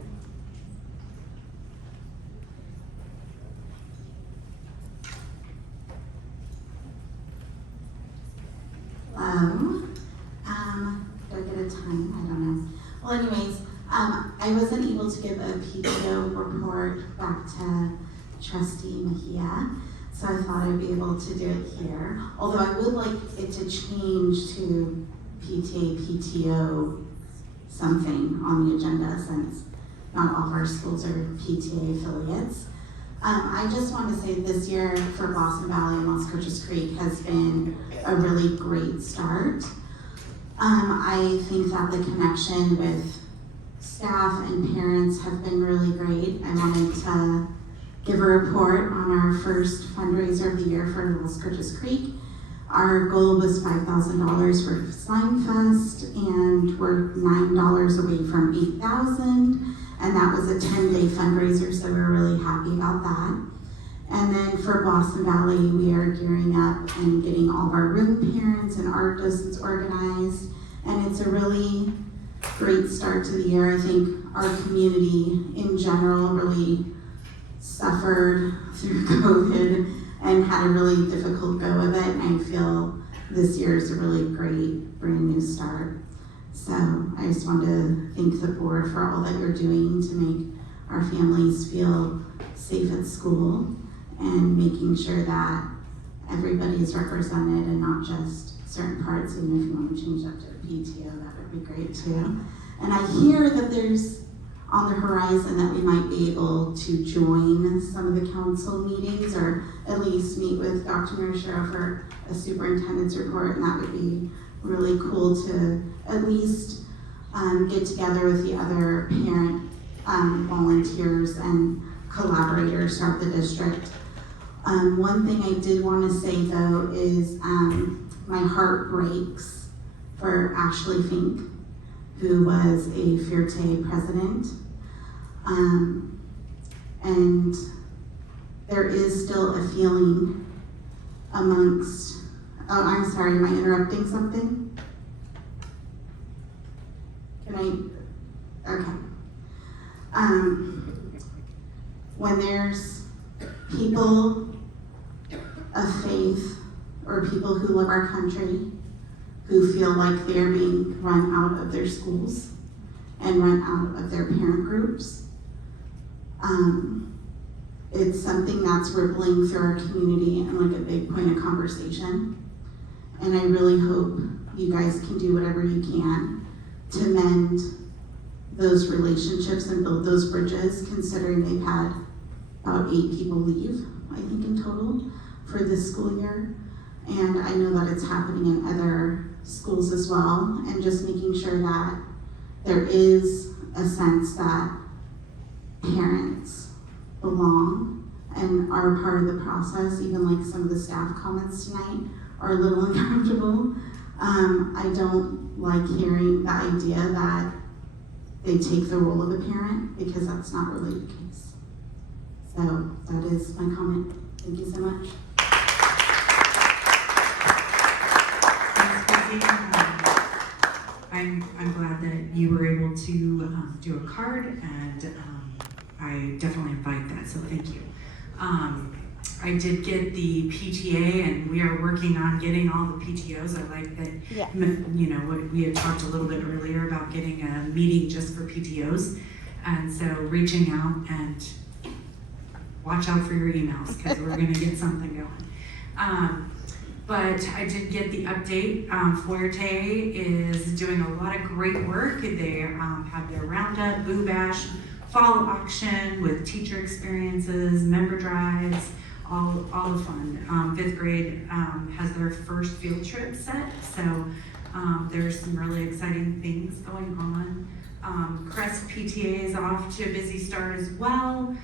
Hello. Do I get a time? I don't know. Well, anyways, I wasn't able to give a PTO report back to Trustee Mejia, so I thought I'd be able to do it here. Although I would like it to change to PTA, PTO, something on the agenda, since not all of our schools are PTA affiliates. I just want to say this year for Blossom Valley and Las Cruces Creek has been a really great start. I think that the connection with staff and parents have been really great. I wanted to give a report on our first fundraiser of the year for Las Cruces Creek. Our goal was $5,000 for Slime Fest, and we're $9 away from $8,000, and that was a 10-day fundraiser, so we're really happy about that. And then for Blossom Valley, we are gearing up and getting all of our room parents and art docents organized, and it's a really great start to the year. I think our community in general really suffered through COVID and had a really difficult go of it. And I feel this year is a really great brand new start. So I just want to thank the board for all that you're doing to make our families feel safe at school and making sure that everybody is represented and not just certain parts. Even if you want to change that to a PTO, that would be great too. And I hear that there's on the horizon that we might be able to join some of the council meetings, or at least meet with Dr. Miyashiro for a superintendent's report, and that would be really cool to at least get together with the other parent volunteers and collaborators throughout the district. One thing I did want to say though is my heart breaks for Ashley Fink, who was a Fuerte president. And there is still a feeling amongst, oh, I'm sorry, am I interrupting something? Can I, okay. When there's people of faith or people who love our country who feel like they're being run out of their schools and run out of their parent groups, it's something that's rippling through our community and like a big point of conversation. And I really hope you guys can do whatever you can to mend those relationships and build those bridges, considering they've had about 8 people leave, I think in total, for this school year. And I know that it's happening in other schools as well, and just making sure that there is a sense that parents belong and are part of the process. Even like some of the staff comments tonight are a little uncomfortable. I don't like hearing the idea that they take the role of a parent, because that's not really the case. So that is my comment. Thank you so much. I'm glad that you were able to do a card, and I definitely invite that, so thank you. I did get the PTA, and we are working on getting all the PTOs. I like that, Yeah. you know, what we had talked a little bit earlier about getting a meeting just for PTOs. And so reaching out, and watch out for your emails, because we're gonna get something going. But I did get the update. Fuerte is doing a lot of great work. They have their roundup, Boo Bash, fall auction with teacher experiences, member drives, all the fun. Fifth grade has their first field trip set, so there's some really exciting things going on. Crest PTA is off to a busy start as well.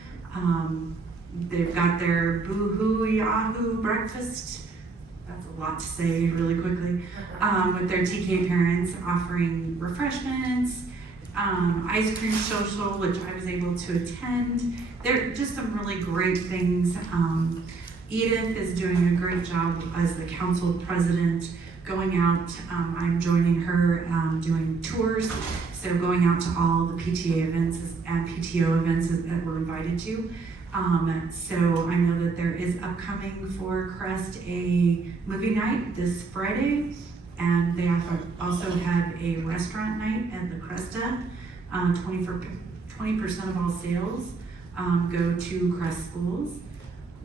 They've got their Boo-hoo Yahoo breakfast. That's a lot to say really quickly. With their TK parents offering refreshments, ice cream social, which I was able to attend. There are just some really great things. Edith is doing a great job as the council president, going out. I'm joining her doing tours, so going out to all the PTA events and PTO events that we're invited to. So I know that there is upcoming for Crest a movie night this Friday, and they also have a restaurant night at the Cresta. 20% of all sales go to Crest schools.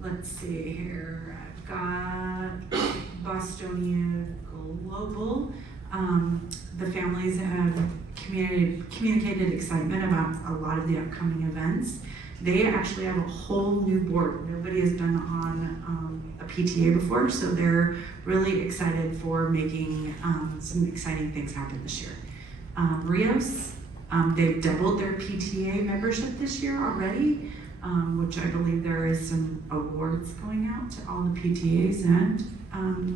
Let's see here, I've got Bostonia Global. The families have communicated excitement about a lot of the upcoming events. They actually have a whole new board. Nobody has been on a PTA before, so they're really excited for making some exciting things happen this year. Rios, they've doubled their PTA membership this year already, which I believe there is some awards going out to all the PTAs and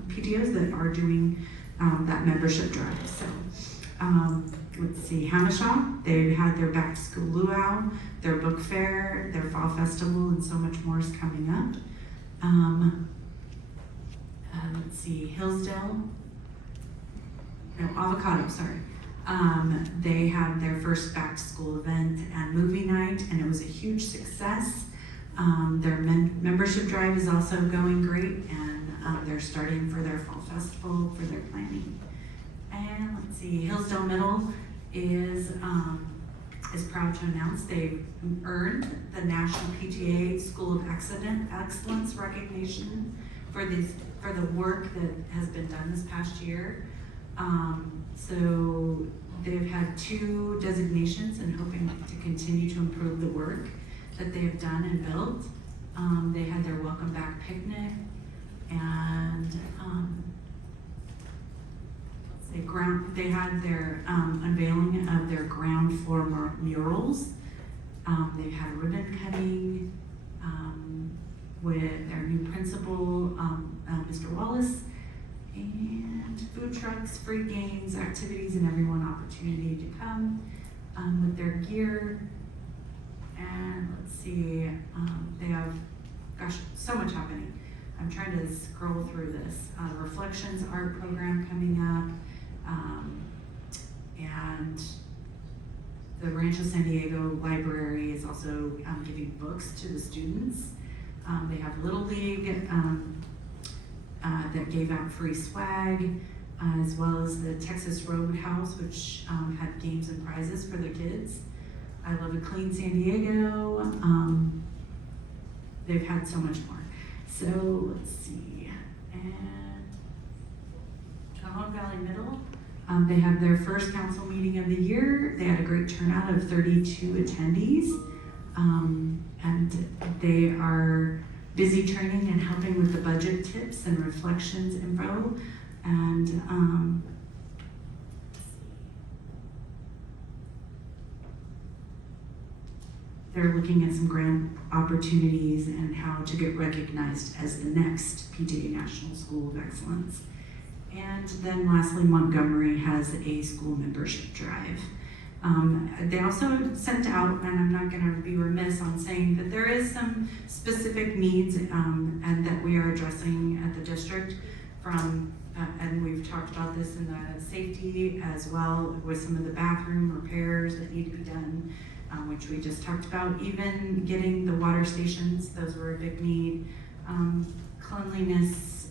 PTOs that are doing that membership drive. So let's see, Hamishaw, they've had their back to school luau, their book fair, their fall festival, and so much more is coming up. Let's see, Hillsdale, no, Avocado, sorry. They have their first back to school event and movie night, and it was a huge success. Their membership drive is also going great, and they're starting for their fall festival for their planning. And let's see, Hillsdale Middle is proud to announce they've earned the National PTA School of Excellence recognition for the work that has been done this past year. So they've had 2 designations and hoping to continue to improve the work that they've done and built. They had their welcome back picnic, and they had their unveiling of their ground floor murals. They've had a ribbon cutting with their new principal, Mr. Wallace, and food trucks, free games, activities, and everyone opportunity to come with their gear. And let's see, they have, gosh, so much happening. I'm trying to scroll through this. Reflections art program coming up, and the Rancho San Diego Library is also giving books to the students. They have Little League that gave out free swag, as well as the Texas Roadhouse, which had games and prizes for their kids. I Love a Clean San Diego. They've had so much more. So let's see, and Cajon Valley Middle, they had their first council meeting of the year. They had a great turnout of 32 attendees, and they are busy training and helping with the budget tips and reflections info. And they're looking at some grant opportunities and how to get recognized as the next PTA National School of Excellence. And then lastly, Montgomery has a school membership drive. They also sent out, and I'm not gonna be remiss on saying that there is some specific needs and that we are addressing at the district from, and we've talked about this in the safety as well with some of the bathroom repairs that need to be done, which we just talked about. Even getting the water stations, those were a big need. Cleanliness,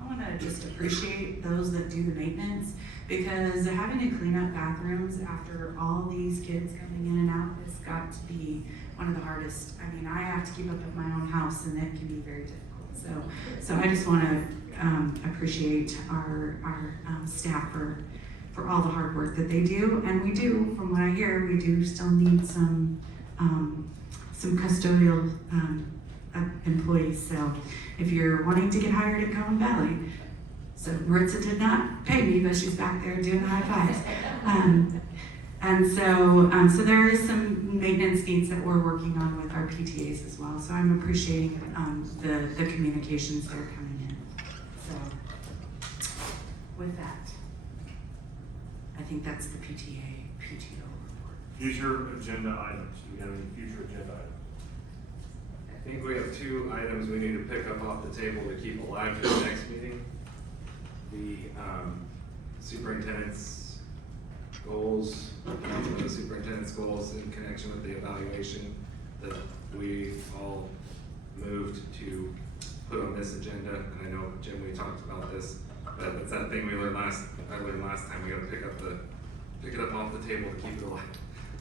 I wanna just appreciate those that do the maintenance, because having to clean up bathrooms after all these kids coming in and out has got to be one of the hardest. I mean, I have to keep up with my own house and it can be very difficult. So I just wanna appreciate our staff for all the hard work that they do. And we do, from what I hear, we do still need some custodial employees. So if you're wanting to get hired at Cajon Valley, so Maritza did not pay me, but she's back there doing the high fives. And so there is some maintenance needs that we're working on with our PTAs as well. So I'm appreciating the communications that are coming in. So with that, I think that's the PTO report. Future agenda items. Do we have any future agenda items? I think we have 2 items we need to pick up off the table to keep alive for the next meeting. The superintendent's goals, the superintendent's goals in connection with the evaluation that we all moved to put on this agenda. And I know, Jim, we talked about this, but it's that thing I learned last time. We gotta pick it up off the table to keep it alive.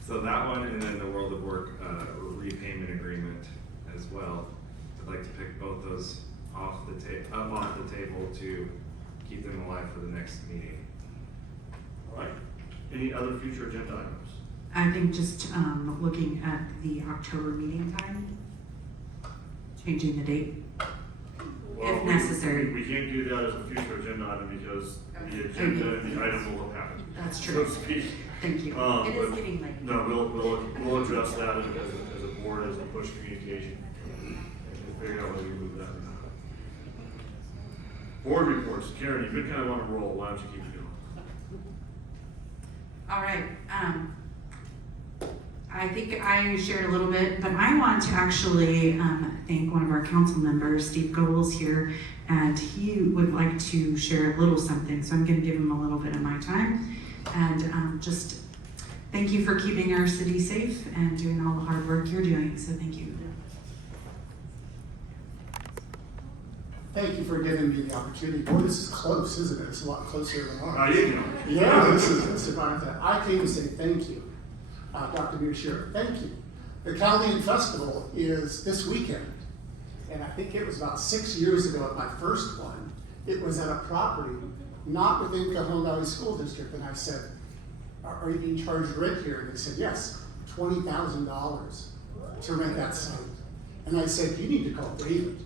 So that one, and then the World of Work repayment agreement as well. I'd like to pick both those off the table to keep them alive for the next meeting. All right. Any other future agenda items? I think just looking at the October meeting time, changing the date if necessary. We can't do that as a future agenda item because the agenda and the item will have happened. That's true. So to speak. Thank you. It is getting late. No, we'll address that as a board, as a push communication, and figure out whether we move that or not. Board reports. Karen, you've been kind of on a roll. Why don't you keep it going? All right. I think I shared a little bit, but I want to actually thank one of our council members, Steve Gobles here, and he would like to share a little something. So I'm going to give him a little bit of my time, and just thank you for keeping our city safe and doing all the hard work you're doing. So thank you. Thank you for giving me the opportunity. Boy, this is close, isn't it? It's a lot closer than ours. You Yeah, this is about that. I came to say thank you, Dr. Mushir. Thank you. The Chaldean Festival is this weekend, and I think it was about 6 years ago at my first one. It was at a property not within Cajon Valley School District, and I said, "Are you being charged rent here?" And they said, "Yes, $20,000 to rent that site." And I said, "You need to call David.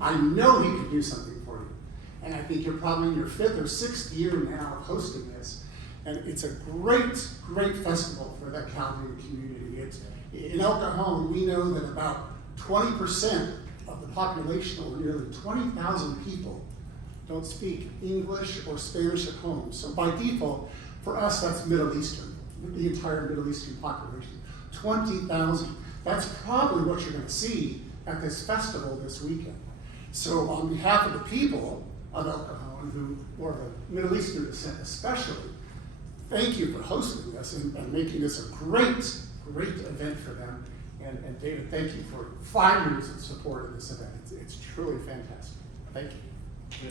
I know he could do something for you." And I think you're probably in your 5th or 6th year now of hosting this. And it's a great, great festival for that Chaldean community. In El Cajon, we know that about 20% of the population, or nearly 20,000 people, don't speak English or Spanish at home. So by default, for us, that's Middle Eastern, the entire Middle Eastern population. 20,000. That's probably what you're going to see at this festival this weekend. So on behalf of the people of El Cajon, who are of Middle Eastern descent especially, thank you for hosting this and making this a great, great event for them. And David, thank you for 5 years of support of this event. It's truly fantastic. Thank you.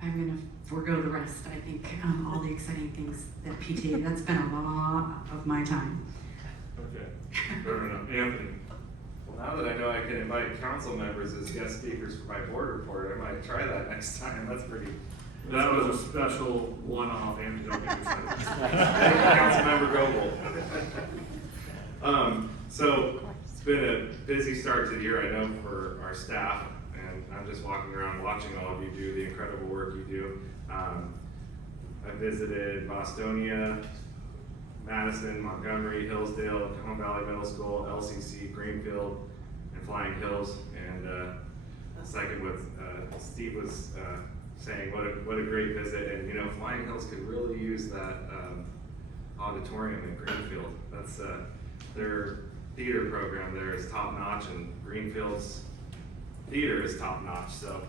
I'm going to forego the rest. I think all the exciting things that PTA, that's been a lot of my time. Okay, fair enough. Anthony? Now that I know I can invite council members as guest speakers for my board report, I might try that next time. That's pretty. That was a special one-off antidote. Councilmember Goebel. So it's been a busy start to the year, I know, for our staff, and I'm just walking around watching all of you do the incredible work you do. I visited Bostonia, Madison, Montgomery, Hillsdale, Cajon Valley Middle School, LCC, Greenfield, and Flying Hills. And second, what Steve was saying, what a great visit. And you know, Flying Hills could really use that auditorium in Greenfield. That's their theater program there is top notch, and Greenfield's theater is top notch. So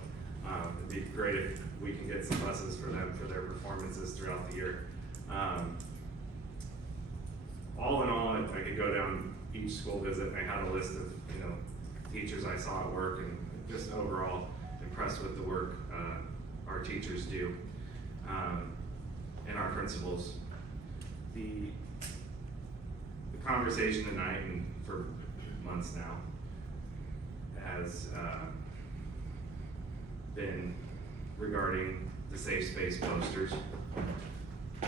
it'd be great if we can get some buses for them for their performances throughout the year. All in all, I could go down each school visit. I had a list of teachers I saw at work, and just overall impressed with the work our teachers do and our principals. The conversation tonight and for months now has been regarding the safe space posters,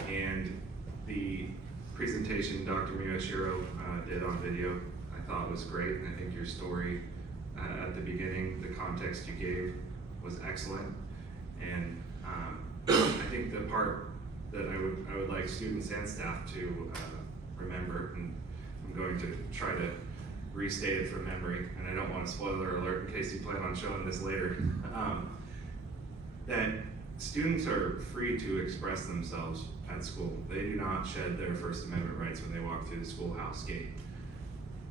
and the presentation Dr. Miyashiro did on video I thought was great, and I think your story at the beginning, the context you gave was excellent, and I think the part that I would like students and staff to remember, and I'm going to try to restate it from memory, and I don't want to spoiler alert in case you plan on showing this later, that students are free to express themselves at school. They do not shed their First Amendment rights when they walk through the schoolhouse gate.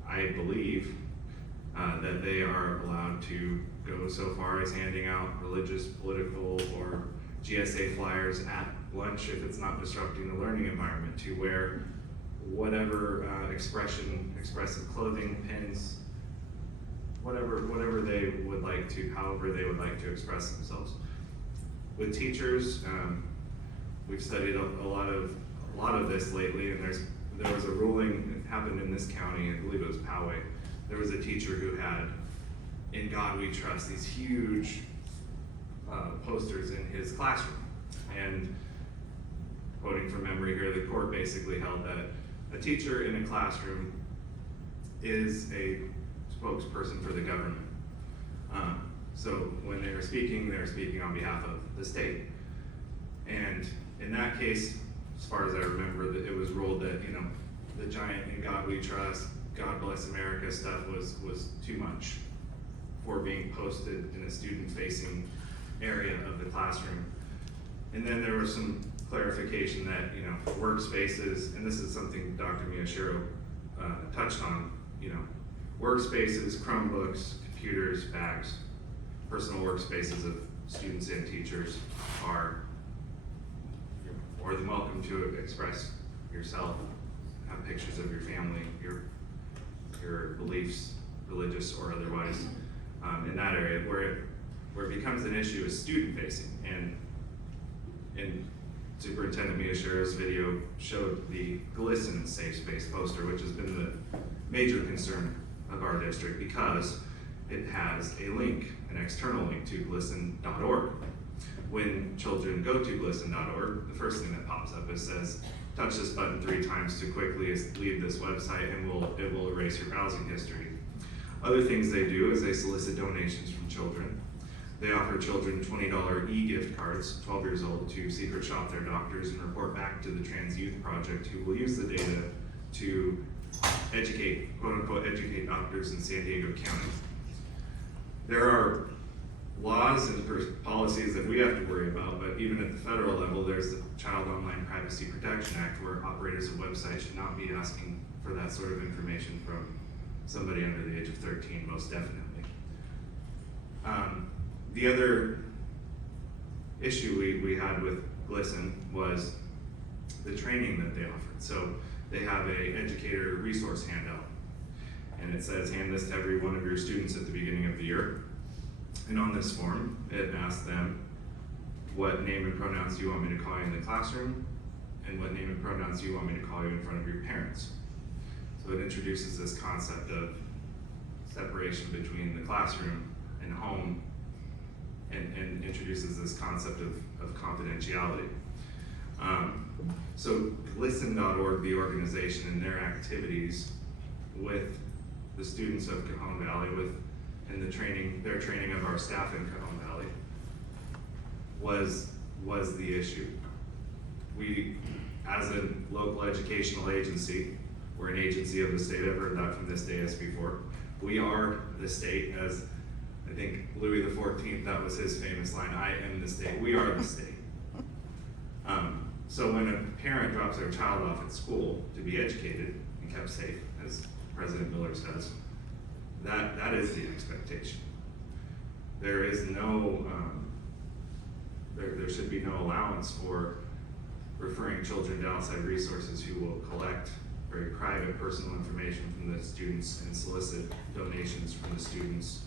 I believe that they are allowed to go so far as handing out religious, political, or GSA flyers at lunch if it's not disrupting the learning environment, to wear whatever expressive clothing, pins, whatever they would like to, however they would like to express themselves. With teachers, we've studied a lot of this lately, and there was a ruling that happened in this county, I believe it was Poway. There was a teacher who had, "In God We Trust," these huge posters in his classroom. And quoting from memory here, the court basically held that a teacher in a classroom is a spokesperson for the government. So when they're speaking on behalf of the state. And in that case, as far as I remember, it was ruled that, the giant "In God We Trust," "God Bless America" stuff was too much for being posted in a student-facing area of the classroom. And then there was some clarification that, workspaces, and this is something Dr. Miyashiro touched on, workspaces, Chromebooks, computers, bags, personal workspaces of students and teachers are more than welcome to express yourself, have pictures of your family, your beliefs, religious or otherwise, in that area. Where it becomes an issue is student facing, and in Superintendent Miyashiro's video showed the GLSEN safe space poster, which has been the major concern of our district because it has a link, an external link to glisten.org. When children go to glisten.org, the first thing that pops up is says, "Touch this button 3 times to quickly leave this website and it will erase your browsing history." Other things they do is they solicit donations from children. They offer children $20 e-gift cards, 12 years old, to secret shop their doctors and report back to the Trans Youth Project, who will use the data to educate, quote unquote, educate doctors in San Diego County. There are laws and policies that we have to worry about, but even at the federal level, there's the Child Online Privacy Protection Act, where operators of websites should not be asking for that sort of information from somebody under the age of 13, most definitely. The other issue we had with GLSEN was the training that they offered. So they have a educator resource handout, and it says, "Hand this to every one of your students at the beginning of the year." And on this form, it asks them, "What name and pronouns do you want me to call you in the classroom? And what name and pronouns do you want me to call you in front of your parents?" So it introduces this concept of separation between the classroom and home, and introduces this concept of confidentiality. So listen.org, the organization, and their activities with the students of Cajon Valley, and their training of our staff in Cajon Valley was the issue. We, as a local educational agency, we're an agency of the state. I've heard that from this dais before. We are the state, as I think Louis XIV, that was his famous line, I am the state. We are the state. So when a parent drops their child off at school to be educated and kept safe, as President Miller says, that is the expectation. There is no, there should be no allowance for referring children to outside resources who will collect very private personal information from the students and solicit donations from the students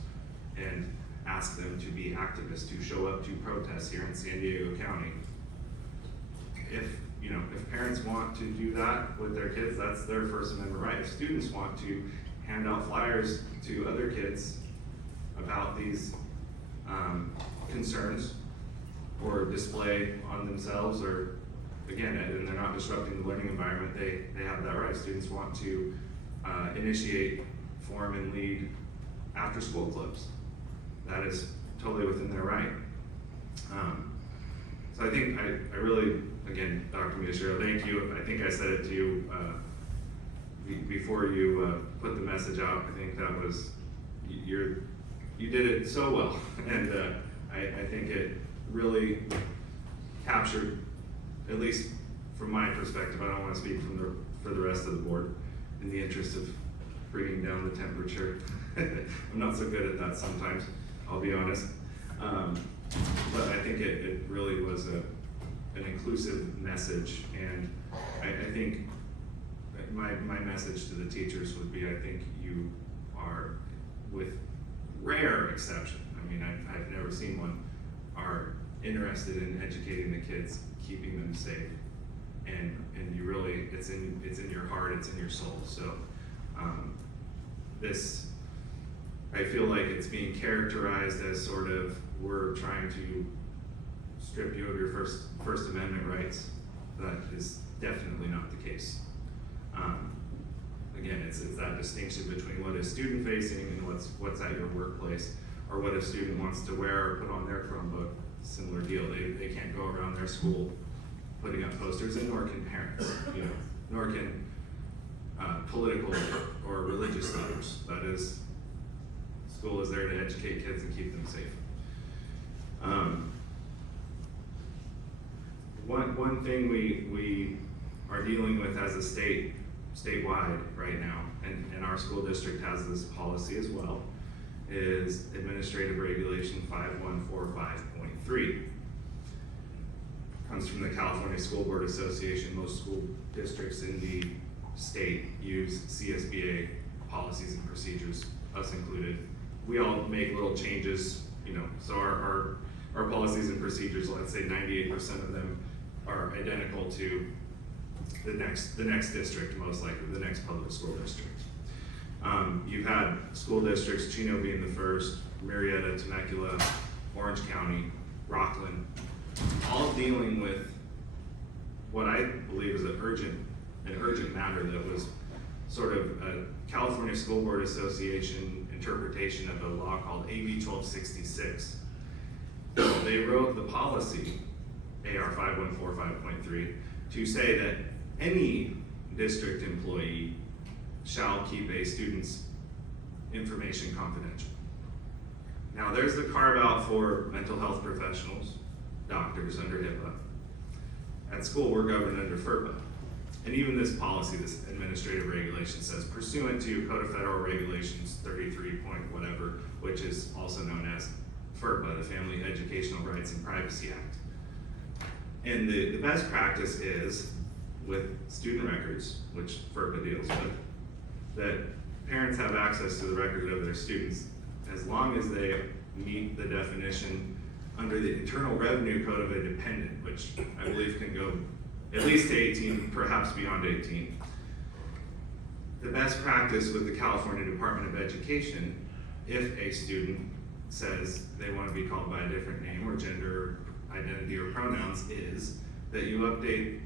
and ask them to be activists who show up to protests here in San Diego County. If parents want to do that with their kids, that's their First Amendment right. If students want to hand out flyers to other kids about these concerns or display on themselves, or again, and they're not disrupting the learning environment, they have that right. Students want to initiate, form, and lead after-school clubs. That is totally within their right. So I think I really, again, Dr. Miyashiro, thank you. I think I said it to you before you put the message out. I think that was, you did it so well. And I think it really captured, at least from my perspective, I don't want to speak for the rest of the board, in the interest of bringing down the temperature. I'm not so good at that sometimes, I'll be honest. But I think it really was an inclusive message, and I think my message to the teachers would be, I think you are, with rare exception, I mean, I've never seen one, are interested in educating the kids, keeping them safe, and you really, it's in your heart, it's in your soul. So this, I feel like it's being characterized as sort of, we're trying to strip you of your First Amendment rights. That is definitely not the case. Again, it's that distinction between what is student facing and what's at your workplace, or what a student wants to wear or put on their Chromebook. Similar deal. They can't go around their school putting up posters, and nor can parents, nor can political or religious leaders. That is, school is there to educate kids and keep them safe. One thing we are dealing with as a statewide right now, and our school district has this policy as well, is Administrative Regulation 5145.3. Comes from the California School Board Association. Most school districts in the state use CSBA policies and procedures, us included. We all make little changes, so our policies and procedures, let's say 98% of them are identical to the next district, most likely, the next public school district. You've had school districts, Chino being the first, Marietta, Temecula, Orange County, Rockland, all dealing with what I believe is an urgent matter that was sort of a California School Board Association interpretation of a law called AB 1266. They wrote the policy, AR 5145.3, to say that any district employee shall keep a student's information confidential. Now there's the carve out for mental health professionals, doctors under HIPAA. At school, we're governed under FERPA. And even this policy, this administrative regulation, says pursuant to Code of Federal Regulations 33 point whatever, which is also known as FERPA, the Family Educational Rights and Privacy Act. And the best practice is, with student records, which FERPA deals with, that parents have access to the record of their students as long as they meet the definition under the Internal Revenue Code of a dependent, which I believe can go at least to 18, perhaps beyond 18. the best practice with the California Department of Education, if a student says they want to be called by a different name or gender identity or pronouns, is that you update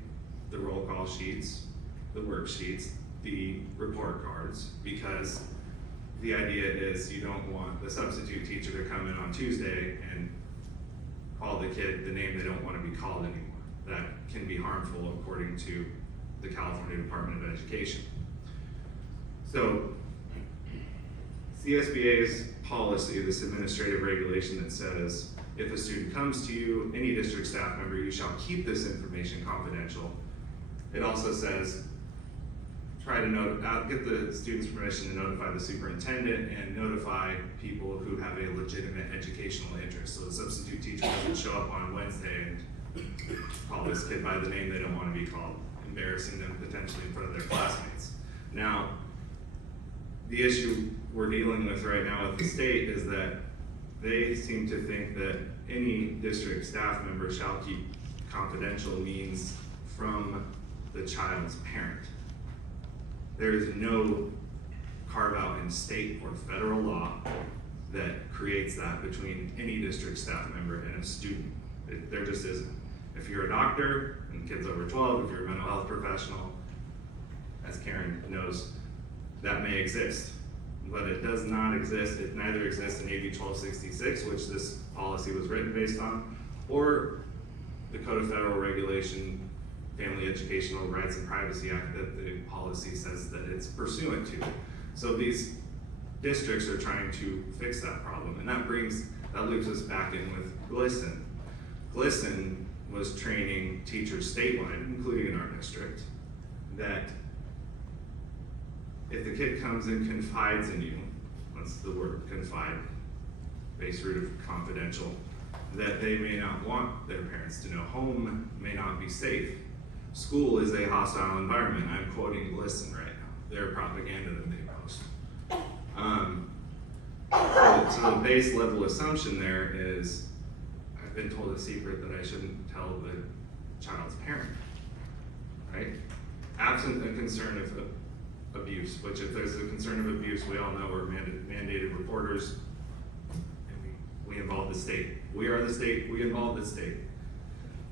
the roll call sheets, the worksheets, the report cards, because the idea is you don't want the substitute teacher to come in on Tuesday and call the kid the name they don't want to be called anymore. That can be harmful according to the California Department of Education. So CSBA's policy, this administrative regulation that says, if a student comes to you, any district staff member, you shall keep this information confidential. It also says, try to get the student's permission to notify the superintendent and notify people who have a legitimate educational interest. So the substitute teacher doesn't show up on Wednesday and call this kid by the name they don't want to be called, embarrassing them potentially in front of their classmates. Now, the issue we're dealing with right now with the state is that they seem to think that any district staff member shall keep confidential means from the child's parent. There is no carve out in state or federal law that creates that between any district staff member and a student. There just isn't. If you're a doctor and kids over 12, if you're a mental health professional, as Karen knows, that may exist, but it does not exist. It neither exists in AB 1266, which this policy was written based on, or the Code of Federal Regulation, Family Educational Rights and Privacy Act that the policy says that it's pursuant to. So these districts are trying to fix that problem, and that loops us back in with GLSEN. GLSEN was training teachers statewide, including in our district, that if the kid comes and confides in you, that's the word confide, base root of confidential, that they may not want their parents to know. Home may not be safe. School is a hostile environment. I'm quoting GLSEN right now, their propaganda that they post. So the base level assumption there is, I've been told a secret that I shouldn't tell the child's parent, right? Absent a concern of abuse, which if there's a concern of abuse, we all know we're mandated reporters, and we involve the state. We are the state, we involve the state.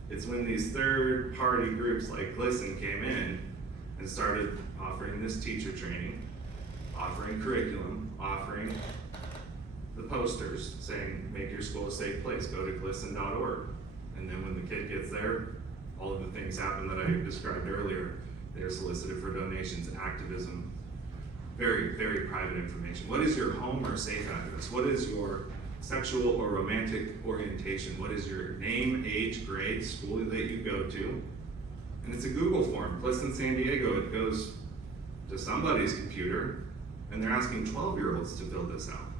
It's when these third party groups like GLSEN came in and started offering this teacher training, offering curriculum, offering the posters saying, make your school a safe place, go to glisten.org. And then when the kid gets there, all of the things happen that I described earlier. They're solicited for donations, activism, very, very private information. What is your home or safe address? What is your sexual or romantic orientation? What is your name, age, grade, school that you go to? And it's a Google form. GLSEN San Diego, it goes to somebody's computer, and they're asking 12-year-olds to fill this out.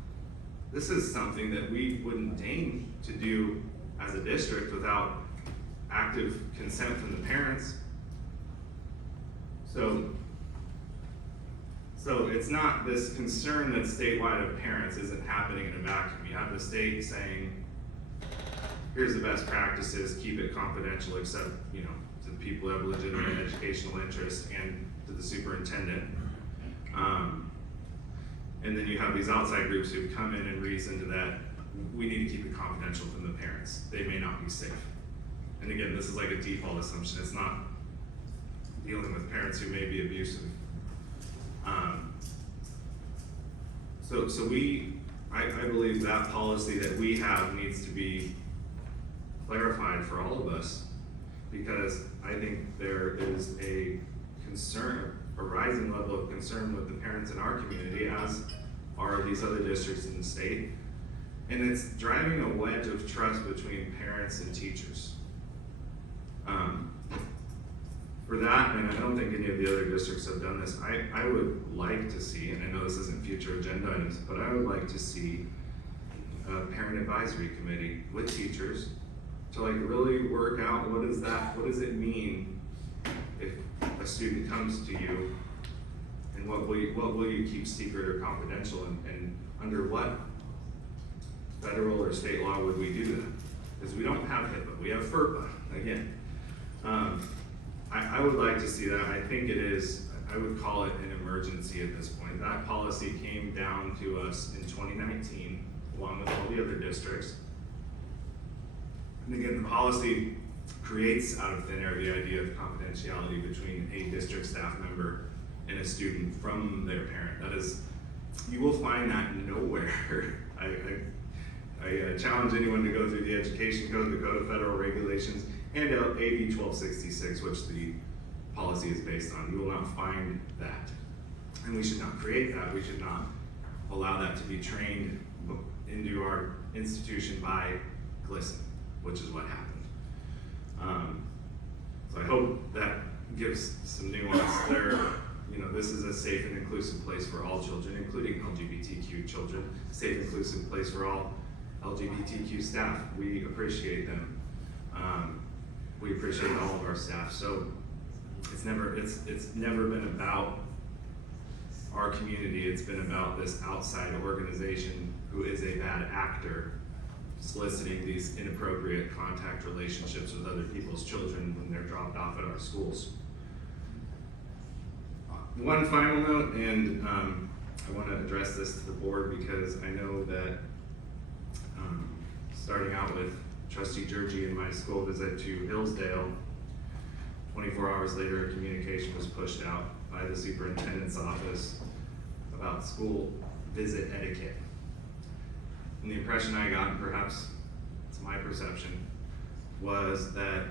This is something that we wouldn't deign to do as a district without active consent from the parents. So it's not this concern that statewide of parents isn't happening in a vacuum. You have the state saying, here's the best practices, keep it confidential except, to the people who have legitimate educational interest and to the superintendent. And then you have these outside groups who come in and reason to that, we need to keep it confidential from the parents. They may not be safe. And again, this is like a default assumption. It's not dealing with parents who may be abusive. I believe that policy that we have needs to be clarified for all of us, because I think there is a concern, a rising level of concern with the parents in our community, as are these other districts in the state. And it's driving a wedge of trust between parents and teachers. For that, and I don't think any of the other districts have done this, I would like to see, and I know this isn't future agenda items, but I would like to see a parent advisory committee with teachers to really work out what does it mean if a student comes to you, and what will you keep secret or confidential, and under what federal or state law would we do that? Because we don't have HIPAA, we have FERPA, again. I would like to see that. I think it is I would call it an emergency at this point. That policy came down to us in 2019, along with all the other districts. And again, the policy creates out of thin air the idea of confidentiality between a district staff member and a student from their parent. That is, you will find that nowhere. I challenge anyone to go through the education code, the code of federal regulations, and AB 1266, which the policy is based on. You will not find that. And we should not create that. We should not allow that to be trained into our institution by GLSEN, which is what happened. So I hope that gives some nuance there. You know, this is a safe and inclusive place for all children, including LGBTQ children, safe, inclusive place for all LGBTQ staff. We appreciate them. We appreciate all of our staff. So it's never been about our community. It's been about this outside organization who is a bad actor, soliciting these inappropriate contact relationships with other people's children when they're dropped off at our schools. One final note, and I want to address this to the board because I know that starting out with Trustee Georgie and my school visit to Hillsdale, 24 hours later, a communication was pushed out by the superintendent's office about school visit etiquette. And the impression I got, and perhaps it's my perception, was that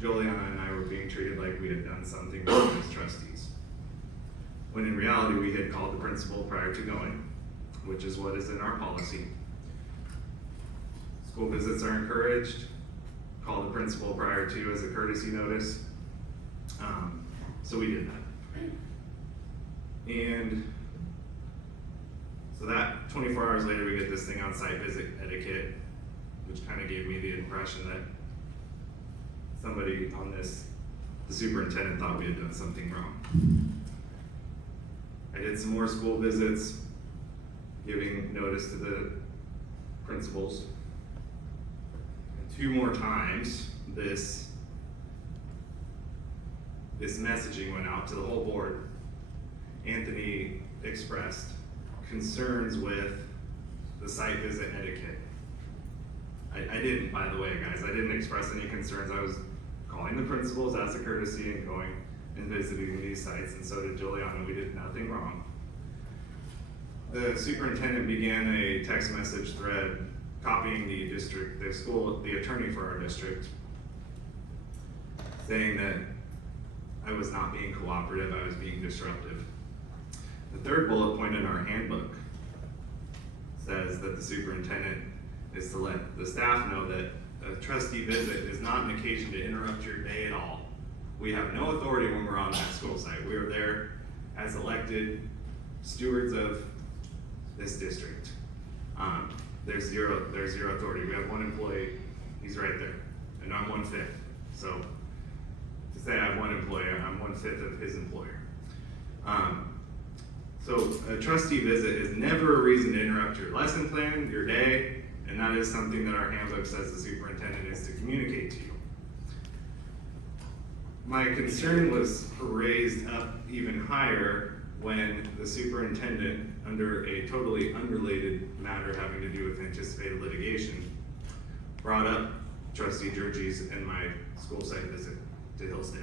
Juliana and I were being treated like we had done something wrong as trustees. When in reality, we had called the principal prior to going, which is what is in our policy. School visits are encouraged. Call the principal prior to as a courtesy notice. So we did that. And so that 24 hours later, we get this thing on site visit etiquette, which kind of gave me the impression that somebody on this, the superintendent, thought we had done something wrong. I did some more school visits, giving notice to the principals. And 2 more times, this messaging went out to the whole board. Anthony expressed concerns with the site visit etiquette. I didn't, by the way, guys. I didn't express any concerns. I was calling the principals as a courtesy and going and visiting these sites, and so did Juliana. We did nothing wrong. The superintendent began a text message thread copying the attorney for our district, saying that I was not being cooperative, I was being disruptive. The 3rd bullet point in our handbook says that the superintendent is to let the staff know that a trustee visit is not an occasion to interrupt your day at all. We have no authority when we're on that school site. We are there as elected stewards of this district. There's zero authority. We have 1 employee, he's right there, and I'm 1/5. So to say I have 1 employee, I'm 1/5 of his employer. So a trustee visit is never a reason to interrupt your lesson plan, your day, and that is something that our handbook says the superintendent is to communicate to you. My concern was raised up even higher when the superintendent, under a totally unrelated matter having to do with anticipated litigation, brought up Trustee Georgie's and my school site visit to Hillsdale.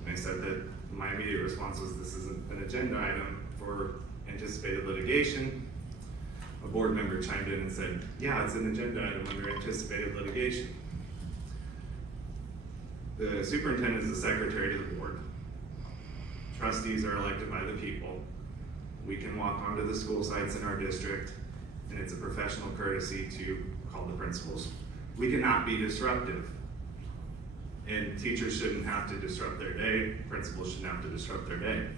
And I said that my immediate response was, this isn't an agenda item for anticipated litigation. A board member chimed in and said, yeah, it's an agenda item under anticipated litigation. The superintendent is the secretary to the board. Trustees are elected by the people. We can walk onto the school sites in our district, and it's a professional courtesy to call the principals. We cannot be disruptive. And teachers shouldn't have to disrupt their day, principals shouldn't have to disrupt their day.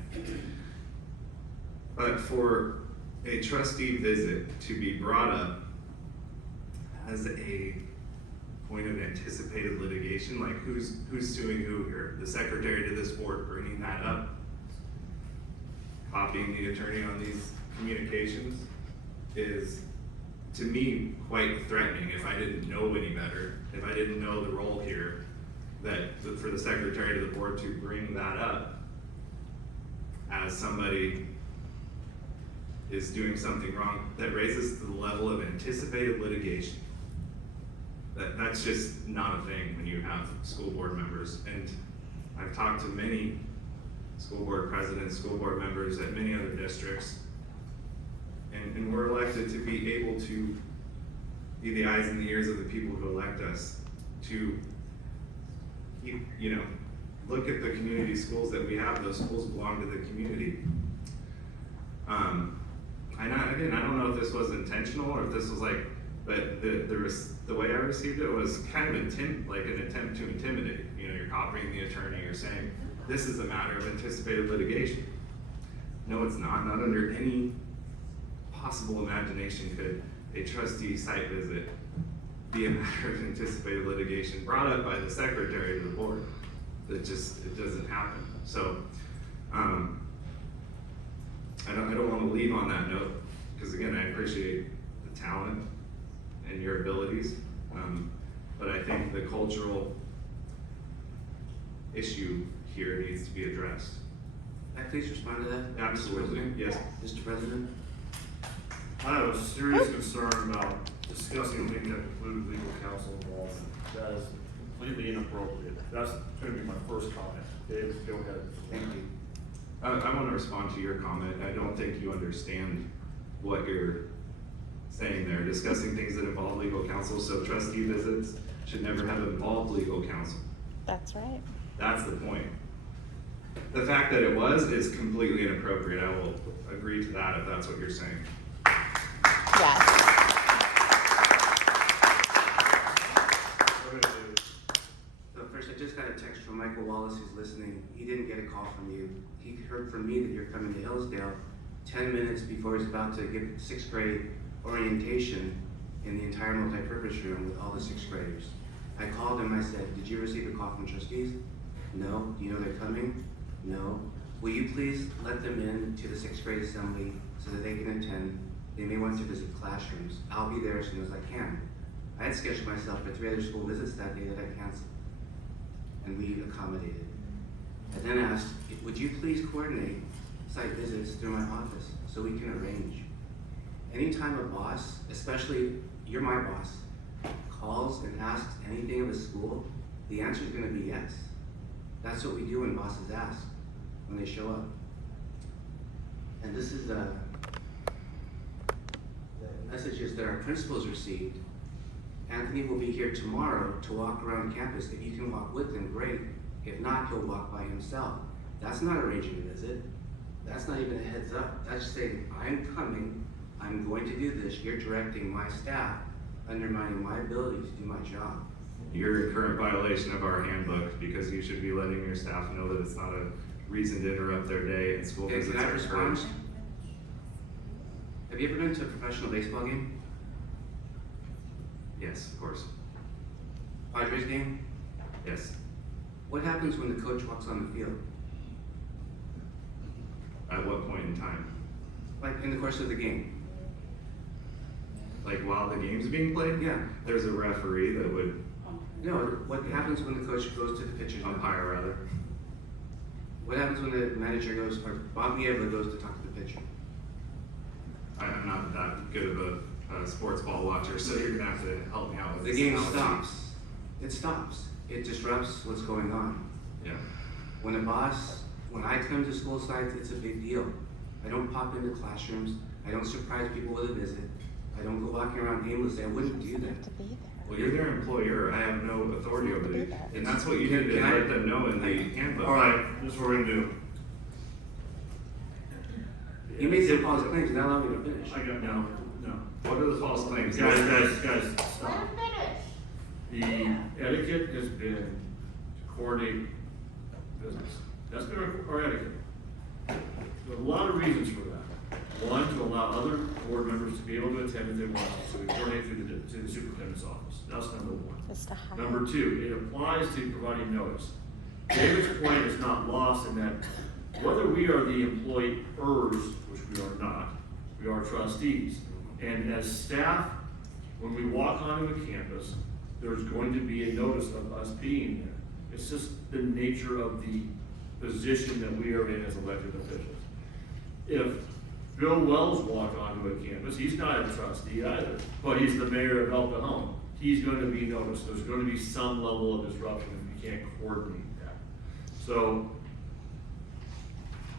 But for a trustee visit to be brought up as a point of anticipated litigation, like who's suing who here? The secretary to this board bringing that up, copying the attorney on these communications, is to me quite threatening. If I didn't know any better, if I didn't know the role here, that for the secretary to the board to bring that up as somebody is doing something wrong that raises the level of anticipated litigation. That's just not a thing when you have school board members. And I've talked to many school board presidents, school board members at many other districts, and we're elected to be able to be the eyes and the ears of the people who elect us, to keep, look at the community schools that we have. Those schools belong to the community. I don't know if this was intentional or if this was like, but the way I received it was kind of an attempt to intimidate. You're copying the attorney, you're saying, this is a matter of anticipated litigation. No, it's not. Not under any possible imagination could a trustee site visit be a matter of anticipated litigation brought up by the secretary of the board. It doesn't happen. So, I don't want to leave on that note, because again, I appreciate the talent and your abilities, but I think the cultural issue here needs to be addressed. Can I please respond to that? Absolutely, yes. Mr. President? I have a serious concern about discussing things that include legal counsel involvement. That is completely inappropriate. That's going to be my first comment. Dave, go ahead. Thank you. I want to respond to your comment. I don't think you understand what you're saying there. Discussing things that involve legal counsel, so trustee visits should never have involved legal counsel. That's right. That's the point. The fact that it was is completely inappropriate. I will agree to that if that's what you're saying. Yes. So first, I just got a text from Michael Wallace, who's listening. He didn't get a call from you. He heard from me that you're coming to Hillsdale 10 minutes before he's about to give 6th grade orientation in the entire multi-purpose room with all the 6th graders. I called him, I said, did you receive a call from trustees? No. Do you know they're coming? No. Will you please let them in to the 6th grade assembly so that they can attend? They may want to visit classrooms. I'll be there as soon as I can. I had scheduled myself for 3 other school visits that day that I canceled, and we accommodated. I then asked, would you please coordinate site visits through my office so we can arrange? Anytime a boss, especially you're my boss, calls and asks anything of a school, the answer is going to be yes. That's what we do when bosses ask, when they show up. And this is the messages that our principals received. Anthony will be here tomorrow to walk around campus. If you can walk with him, great. If not, he'll walk by himself. That's not arranging a visit. That's not even a heads up. That's saying, I'm coming, I'm going to do this. You're directing my staff, undermining my ability to do my job. You're in current violation of our handbook because you should be letting your staff know that it's not a reason to interrupt their day and school visits Can I are respond? encouraged. Have you ever been to a professional baseball game? Yes, of course. Padres game? Yes. What happens when the coach walks on the field? At what point in time? Like in the course of the game? Like while the game's being played? Yeah. There's a referee that would. No, what happens when the coach goes to the pitcher's dugout? Umpire, rather. What happens when the manager goes, or Bob Niebla goes to talk to the pitcher? I'm not that good of a sports ball watcher, so you're gonna have to help me out with The this game analogy. stops. It stops. It disrupts what's going on. Yeah. When I come to school sites, it's a big deal. I don't pop into classrooms. I don't surprise people with a visit. I don't go walking around aimlessly. I wouldn't do that. Well, you're their employer. I have no authority over you. And that's what you need to let them know in the handbook. All right, this is what we're gonna do. You made some false claims, now allow me to finish. I got, no. What are the false claims? Guys, stop. The etiquette has been to coordinate business. That's been our etiquette. There are a lot of reasons for that. One, to allow other board members to be able to attend if they want to, so we coordinate to the superintendent's office. That's number one. Just to hide. Number two, it applies to providing notice. David's point is not lost in that whether we are the employers, which we are not, we are trustees. And as staff, when we walk onto a campus, there's going to be a notice of us being there. It's just the nature of the position that we are in as elected officials. if Bill Wells walked onto a campus, he's not a trustee either, but he's the mayor of El Cajon. He's going to be noticed. There's going to be some level of disruption if you can't coordinate that. So,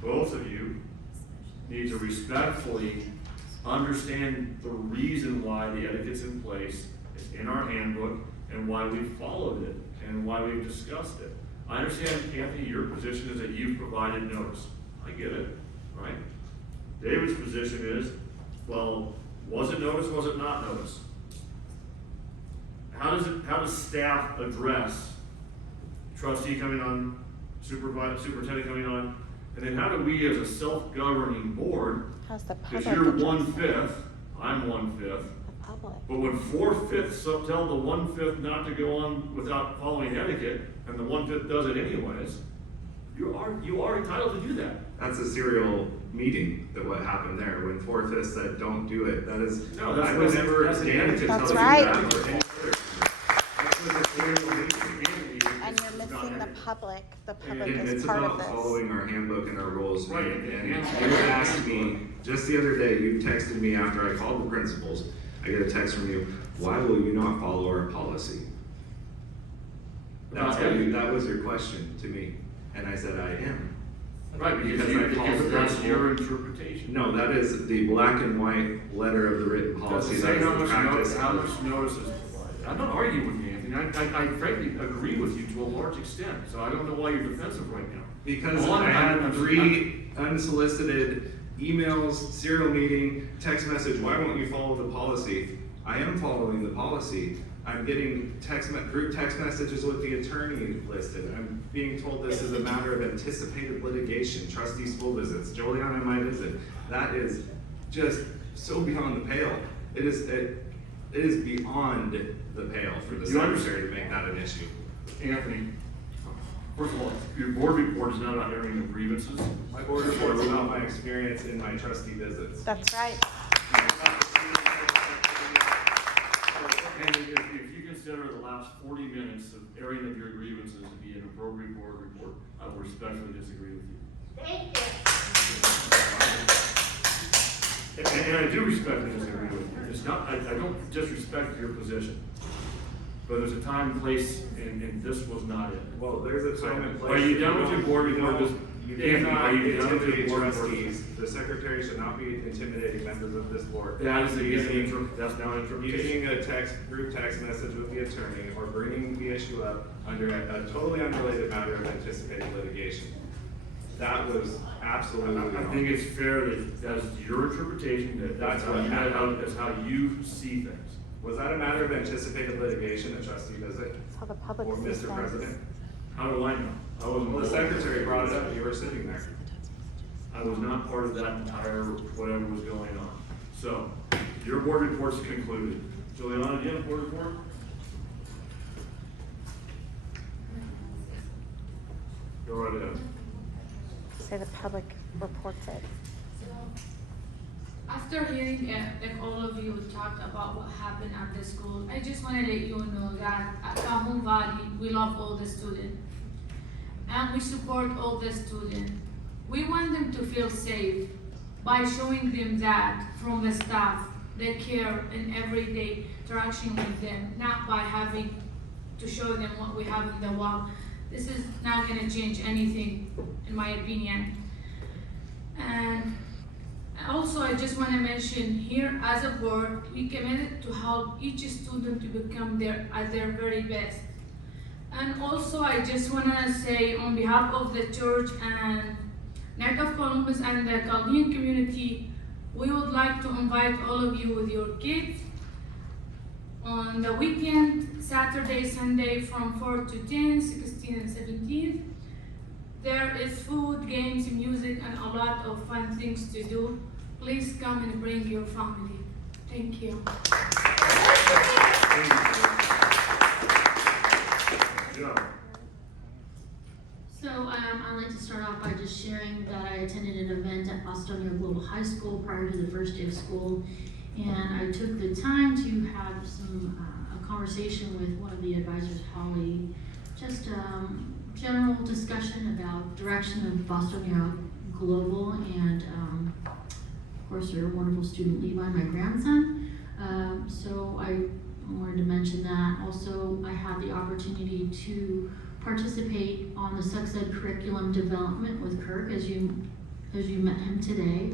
both of you need to respectfully understand the reason why the etiquette's in place, it's in our handbook, and why we followed it, and why we've discussed it. I understand, Anthony, your position is that you've provided notice. I get it, right? David's position is, well, was it notice, was it not notice? How does staff address trustee coming on, superintendent coming on, and then how do we as a self-governing board, How's the because public you're address 1/5, I'm 1/5, the public? but when 4/5 tell the 1/5 not to go on without following etiquette, and the 1/5 does it anyways, you are entitled to do that. That's a serial meeting, that what happened there, when 4/5 said, don't do it, that is, No, that's I would never that's stand to tell That's you right. that or any other. That was a serial meeting. And you're missing the public. The public And is it's part of about this. following our handbook and our rules, Right. and you asked me, just the other day, you texted me after I called the principals, I get a text from you, why will you not follow our policy? That was your question to me, and I said, I am. Right, because that's your interpretation. No, that is the black and white letter of the written policy. Does it That say is how the much practice. how much notice is provided? I'm not arguing with you, Anthony. I frankly agree with you to a large extent, so I don't know why you're defensive right now. Because All I had I'm- 3 unsolicited emails, serial meeting, text message, why won't you follow the policy? I am following the policy. I'm getting group text messages with the attorney listed. I'm being told this is a matter of anticipated litigation, trustee school visits, Juliana and my visit. That is just so beyond the pale. It is beyond the pale for the secretary to make that an issue. Anthony, first of all, your board report is not about airing of grievances. My board report is about my experience in my trustee visits. That's right. And if you consider the last 40 minutes of airing of your grievances to be an appropriate board report, I will respectfully disagree with you. Thank you. And I do respectfully disagree with you. It's not, I don't disrespect your position. But there's a time and place, and this was not it. Well, there's a time and place. Are you done with your board report? You Anthony, cannot are you done with your intimidate board report? trustees. The secretary should not be intimidating members of this board. That is that's now an interpretation. Using a group text message with the attorney or bringing the issue up under a totally unrelated matter of anticipated litigation. That was absolutely I wrong. think it's fair that that's your interpretation, that's how you see things. Was that a matter of anticipated litigation, a trustee visit? That's how the public Or sees Mr. things. President? How do I know? I wasn't. Well, the secretary brought it up, you were sitting there. I was not part of that entire whatever was going on. So, your board report's concluded. Juliana, do you have a board report? Go right ahead. Say the public reports it. After hearing like all of you talked about what happened at the school, I just want to let you know that at Cajon Valley, we love all the students. And we support all the students. We want them to feel safe by showing them that from the staff, they care in everyday interaction with them, not by having to show them what we have in the wall. This is not going to change anything, in my opinion. And also, I just want to mention here, as a board, we committed to help each student to become at their very best. And also, I just want to say, on behalf of the church and Knight of Columbus and the Chaldean community, we would like to invite all of you with your kids on the weekend, Saturday, Sunday, from 4 to 10, 16 and 17. There is food, games, music, and a lot of fun things to do. Please come and bring your family. Thank you. So I'd like to start off by just sharing that I attended an event at Bostonia Global High School prior to the first day of school, and I took the time to have a conversation with one of the advisors, Holly, just general discussion about direction of Bostonia Global and course, our wonderful student Levi, my grandson. So I wanted to mention that. Also, I had the opportunity to participate on the sex ed curriculum development with Kirk, as you met him today.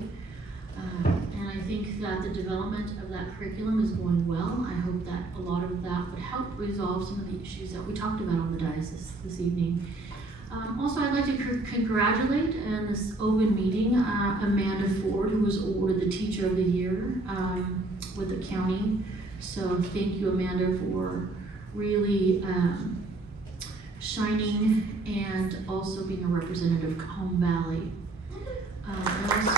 And I think that the development of that curriculum is going well. I hope that a lot of that would help resolve some of the issues that we talked about on the dais this evening. Also, I'd like to congratulate in this open meeting Amanda Ford, who was awarded the Teacher of the Year with the county. So thank you, Amanda, for really shining and also being a representative of Cajon Valley. And also,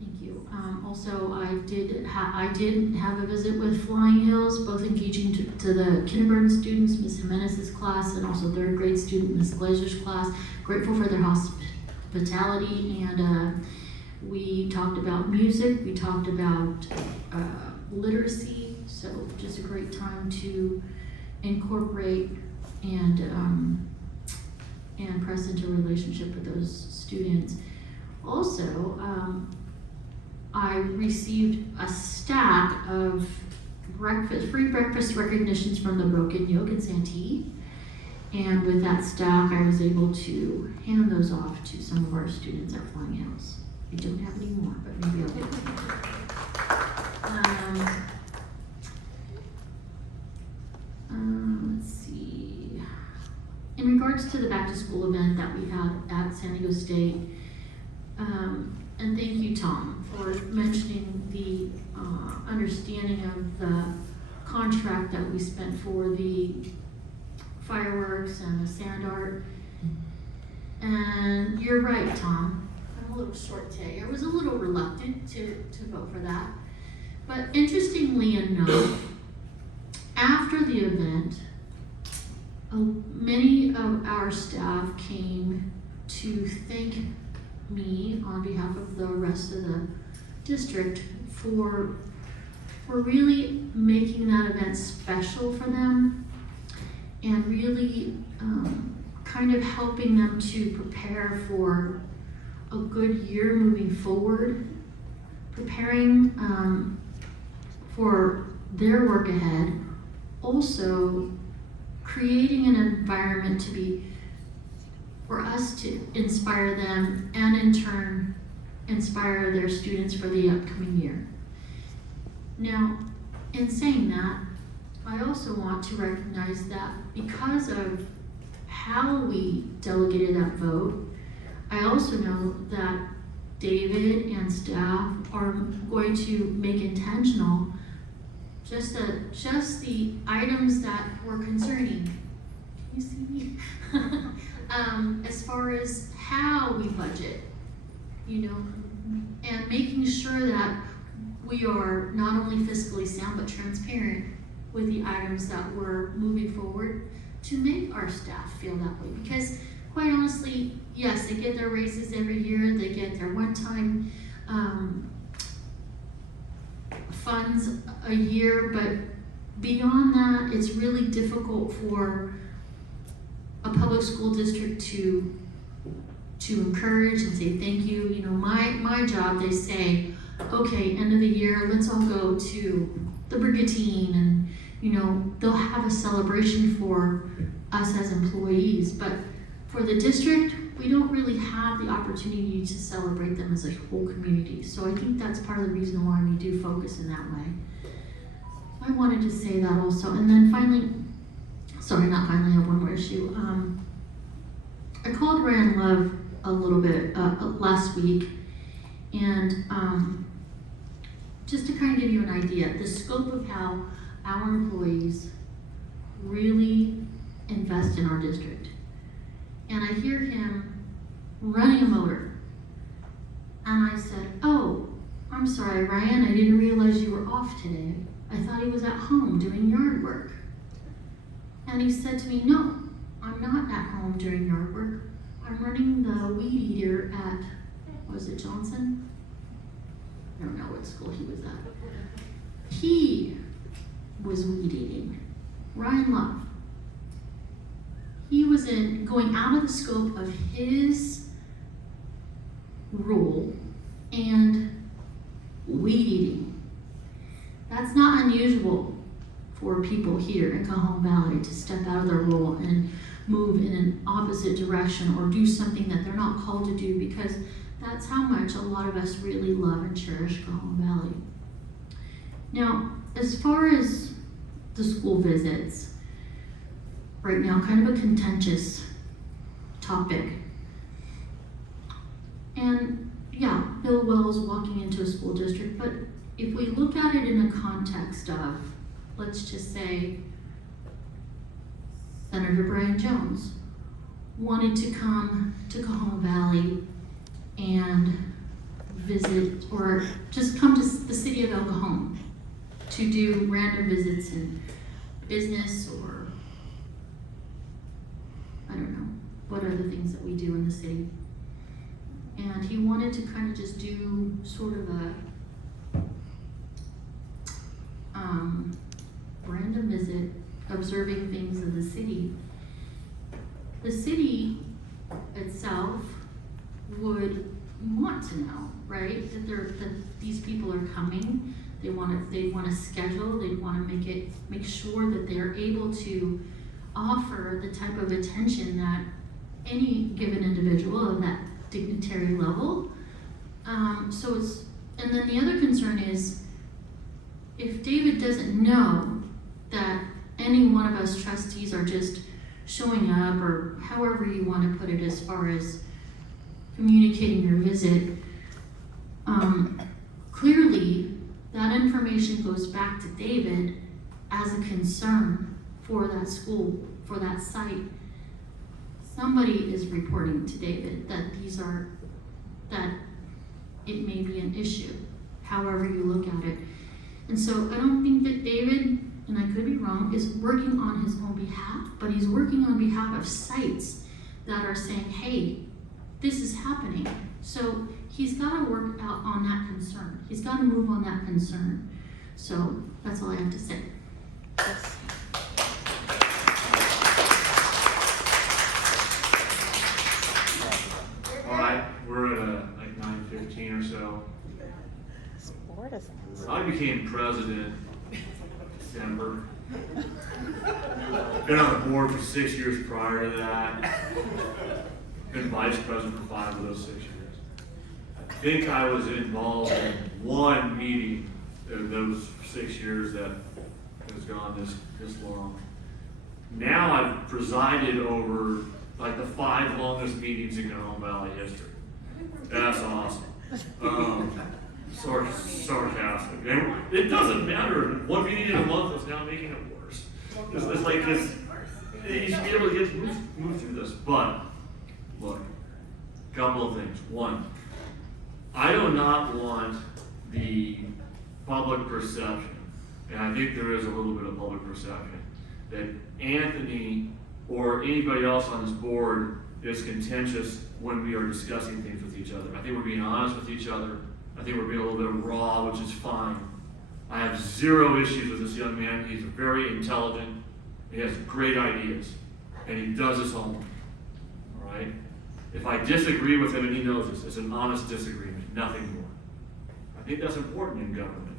thank you. Also, I did have a visit with Flying Hills, both engaging to the kindergarten students, Ms. Jimenez's class, and also third grade student, Ms. Glazer's class. Grateful for their hospitality, and we talked about music, we talked about literacy, so just a great time to incorporate and press into a relationship with those students. Also, I received a stack of free breakfast recognitions from the Broken Yoke in Santee. And with that stack, I was able to hand those off to some of our students at Flying Hills. I don't have any more, but maybe I'll get them. Let's see. In regards to the back to school event that we had at San Diego State, and thank you, Tom, for mentioning the understanding of the contract that we spent for the fireworks and the sand art. And you're right, Tom. I'm a little short today. I was a little reluctant to vote for that. But interestingly enough, after the event, many of our staff came to thank me on behalf of the rest of the district for really making that event special for them and really kind of helping them to prepare for a good year moving forward, preparing for their work ahead, also creating an environment for us to inspire them and in turn inspire their students for the upcoming year. Now, in saying that, I also want to recognize that because of how we delegated that vote, I also know that David and staff are going to make intentional just the items that were concerning. Can you see me? As far as how we budget, and making sure that we are not only fiscally sound but transparent with the items that we're moving forward to make our staff feel that way. Because quite honestly, yes, they get their raises every year, they get their one-time funds a year, but beyond that, it's really difficult for a public school district to encourage and say thank you. My job, they say, okay, end of the year, let's all go to the Brigantine, and they'll have a celebration for us as employees. But for the district, we don't really have the opportunity to celebrate them as a whole community. So I think that's part of the reason why we do focus in that way. I wanted to say that also. And then finally, I have one more issue. I called Ryan Love a little bit last week, and just to kind of give you an idea, the scope of how our employees really invest in our district. And I hear him running a motor. And I said, oh, I'm sorry, Ryan, I didn't realize you were off today. I thought he was at home doing yard work. And he said to me, no, I'm not at home doing yard work. I'm running the weed eater at, was it Johnson? I don't know what school he was at. He was weed eating. Ryan Love. he was going out of the scope of his role and weed eating. That's not unusual for people here in Cajon Valley to step out of their role and move in an opposite direction or do something that they're not called to do, because that's how much a lot of us really love and cherish Cajon Valley. Now, as far as the school visits, right now, kind of a contentious topic. And yeah, Bill Wells walking into a school district, but if we look at it in a context of, let's just say, Senator Brian Jones wanted to come to Cajon Valley and visit, or just come to the city of El Cajon to do random visits in business, or I don't know, what are the things that we do in the city. And he wanted to kind of just do sort of a random visit, observing things of the city. The city itself would want to know, right? That these people are coming. They want to schedule. They want to make sure that they are able to offer the type of attention that any given individual of that dignitary level. And then the other concern is, if David doesn't know that any one of us trustees are just showing up, or however you want to put it as far as communicating your visit, clearly that information goes back to David as a concern for that school, for that site. Somebody is reporting to David that that it may be an issue, however you look at it. And so I don't think that David, and I could be wrong, is working on his own behalf, but he's working on behalf of sites that are saying, hey, this is happening. So he's got to work out on that concern. He's got to move on that concern. So that's all I have to say. Yes. All right, we're at like 9:15 or so. This board is I became president December. Been on the board for 6 years prior to that. Been vice president for 5 of those 6 years. I think I was involved in one meeting in those 6 years that has gone this long. Now I've presided over like the 5 longest meetings in Cajon Valley history. That's awesome. Sarcastic. And it doesn't matter. One meeting in a month is now making it worse. It's like this. You should be able to move through this. But look, a couple of things. One, I do not want the public perception, and I think there is a little bit of public perception, that Anthony or anybody else on this board is contentious when we are discussing things with each other. I think we're being honest with each other. I think we're being a little bit raw, which is fine. I have 0 issues with this young man. He's very intelligent. He has great ideas, and he does his homework. All right? If I disagree with him, and he knows this, it's an honest disagreement, nothing more. I think that's important in government.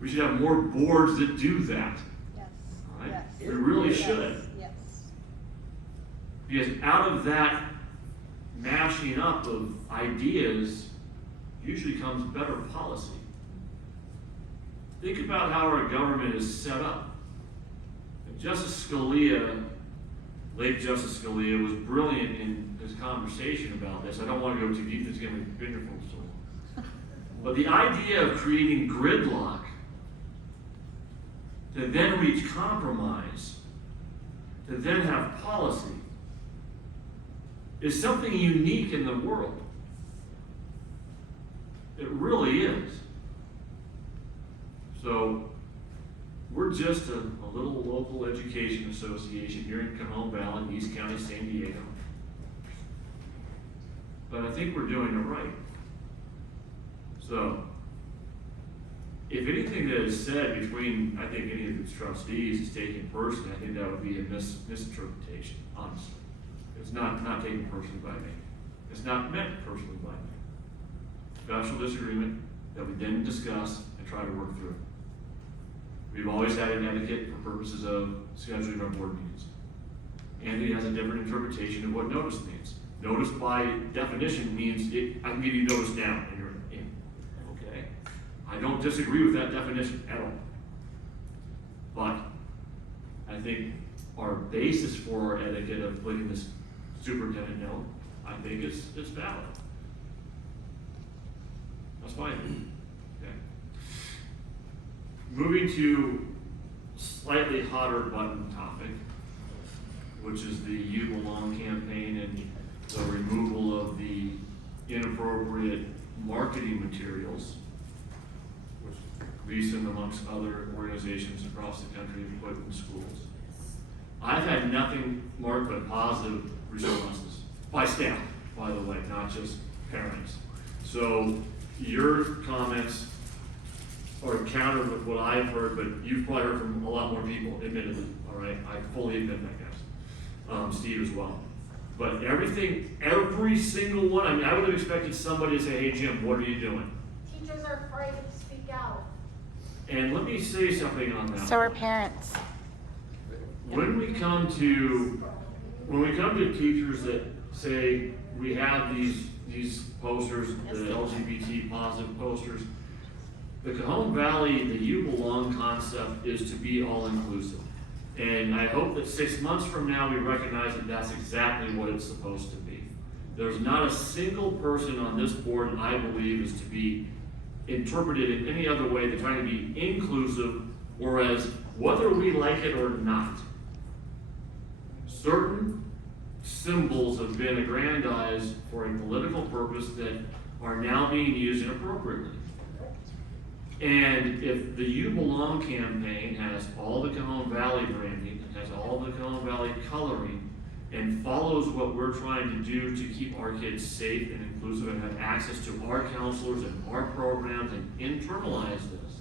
We should have more boards that do that. Yes. All right? Yes. We really should. Yes. Because out of that mashing up of ideas usually comes better policy. Think about how our government is set up. Justice Scalia, late Justice Scalia, was brilliant in his conversation about this. I don't want to go too deep, it's going to be bigger for so long. But the idea of creating gridlock to then reach compromise, to then have policy, is something unique in the world. It really is. So, we're just a little local education association here in Cajon Valley, East County, San Diego. But I think we're doing it right. So, if anything that is said between, I think, any of its trustees is taken personally, I think that would be a misinterpretation, honestly. It's not taken personally by me. It's not meant personally by me. Factual disagreement that we then discuss and try to work through. We've always had an etiquette for purposes of scheduling our board meetings. Andy has a different interpretation of what notice means. Notice by definition means I can give you notice now and you're in, okay? I don't disagree with that definition at all. But I think our basis for our etiquette of letting this superintendent know, I think it's valid. That's fine. Okay. Moving to slightly hotter button topic, which is the You Belong campaign and the removal of the inappropriate marketing materials, which Gleason, amongst other organizations across the country, have put in schools. I've had nothing, Mark, but positive responses by staff, by the way, not just parents. So your comments are counter with what I've heard, but you've probably heard from a lot more people, admittedly, all right? I fully admit that, guys. Steve as well. But every single one, I mean, I would have expected somebody to say, hey, Jim, what are you doing? Teachers are afraid to speak out. And let me say something on that. So are parents. When we come to teachers that say we have these posters, the LGBT positive posters, the Cajon Valley, the You Belong concept is to be all inclusive. And I hope that 6 months from now we recognize that that's exactly what it's supposed to be. There's not a single person on this board, I believe, is to be interpreted in any other way than trying to be inclusive, whereas whether we like it or not, certain symbols have been aggrandized for a political purpose that are now being used inappropriately. And if the You Belong campaign has all the Cajon Valley branding, and has all the Cajon Valley coloring, and follows what we're trying to do to keep our kids safe and inclusive and have access to our counselors and our programs and internalize this,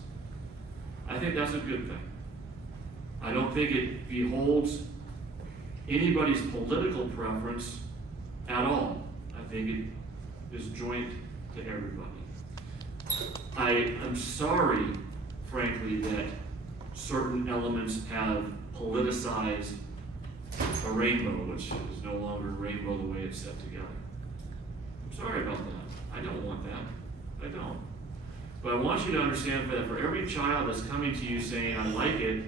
I think that's a good thing. I don't think it beholds anybody's political preference at all. I think it is joint to everybody. I am sorry, frankly, that certain elements have politicized a rainbow, which is no longer a rainbow the way it's set together. I'm sorry about that. I don't want that. I don't. But I want you to understand that for every child that's coming to you saying, I like it,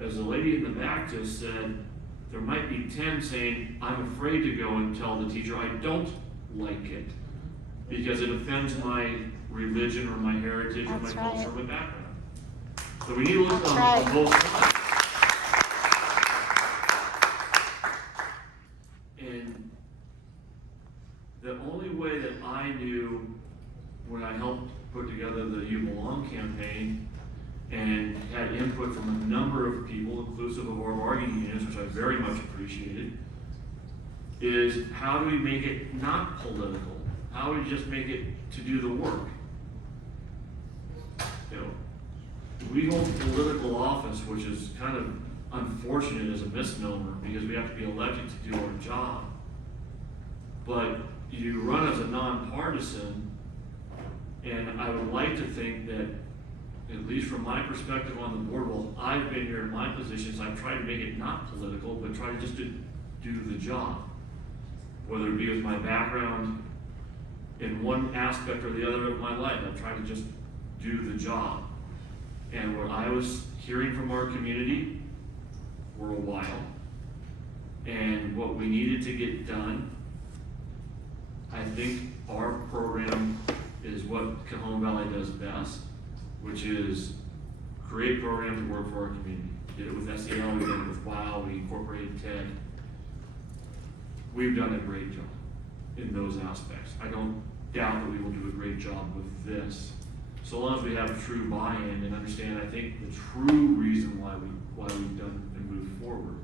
as the lady in the back just said, there might be 10 saying, I'm afraid to go and tell the teacher I don't like it because it offends my religion or my heritage or my culture or my background. So we need to look on both sides. And the only way that I knew when I helped put together the You Belong campaign and had input from a number of people, inclusive of our bargaining units, which I very much appreciated, is how do we make it not political? How do we just make it to do the work? You know, we hold political office, which is kind of unfortunate as a misnomer because we have to be elected to do our job. But you run as a nonpartisan, and I would like to think that, at least from my perspective on the board, well, I've been here in my positions, I've tried to make it not political, but try to just to do the job. Whether it be with my background in one aspect or the other of my life, I've tried to just do the job. And what I was hearing from our community for a while, and what we needed to get done, I think our program is what Cajon Valley does best, which is create programs that work for our community. We did it with SEL, we did it with WOW, we incorporated TED. We've done a great job in those aspects. I don't doubt that we will do a great job with this. So long as we have true buy-in and understand, I think, the true reason why we've done and moved forward.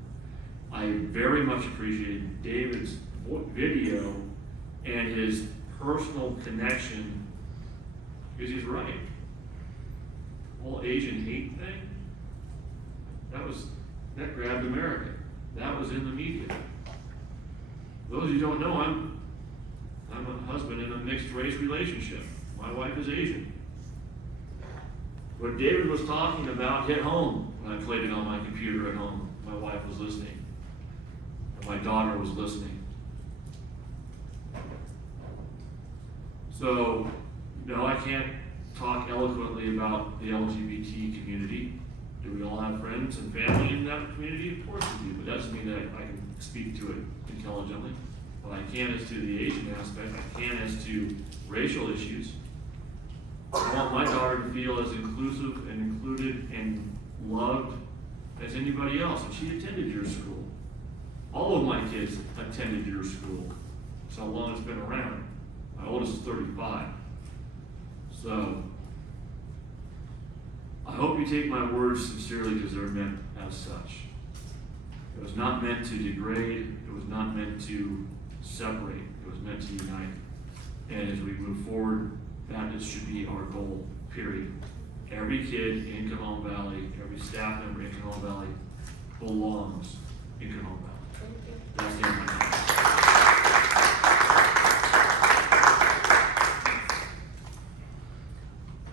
I very much appreciated David's video and his personal connection, because he's right. The whole Asian hate thing, that grabbed America. That was in the media. those of you who don't know, I'm a husband in a mixed race relationship. My wife is Asian. What David was talking about hit home when I played it on my computer at home. My wife was listening. And my daughter was listening. So, no, I can't talk eloquently about the LGBT community. Do we all have friends and family in that community? Of course we do, but that doesn't mean that I can speak to it intelligently. What I can is to the Asian aspect. I can as to racial issues. I want my daughter to feel as inclusive and included and loved as anybody else. And she attended your school. All of my kids attended your school. That's how long it's been around. My oldest is 35. So, I hope you take my words sincerely because they're meant as such. It was not meant to degrade. It was not meant to separate. It was meant to unite. And as we move forward, that should be our goal, period. Every kid in Cajon Valley, every staff member in Cajon Valley belongs in Cajon Valley. That's the end of my comment.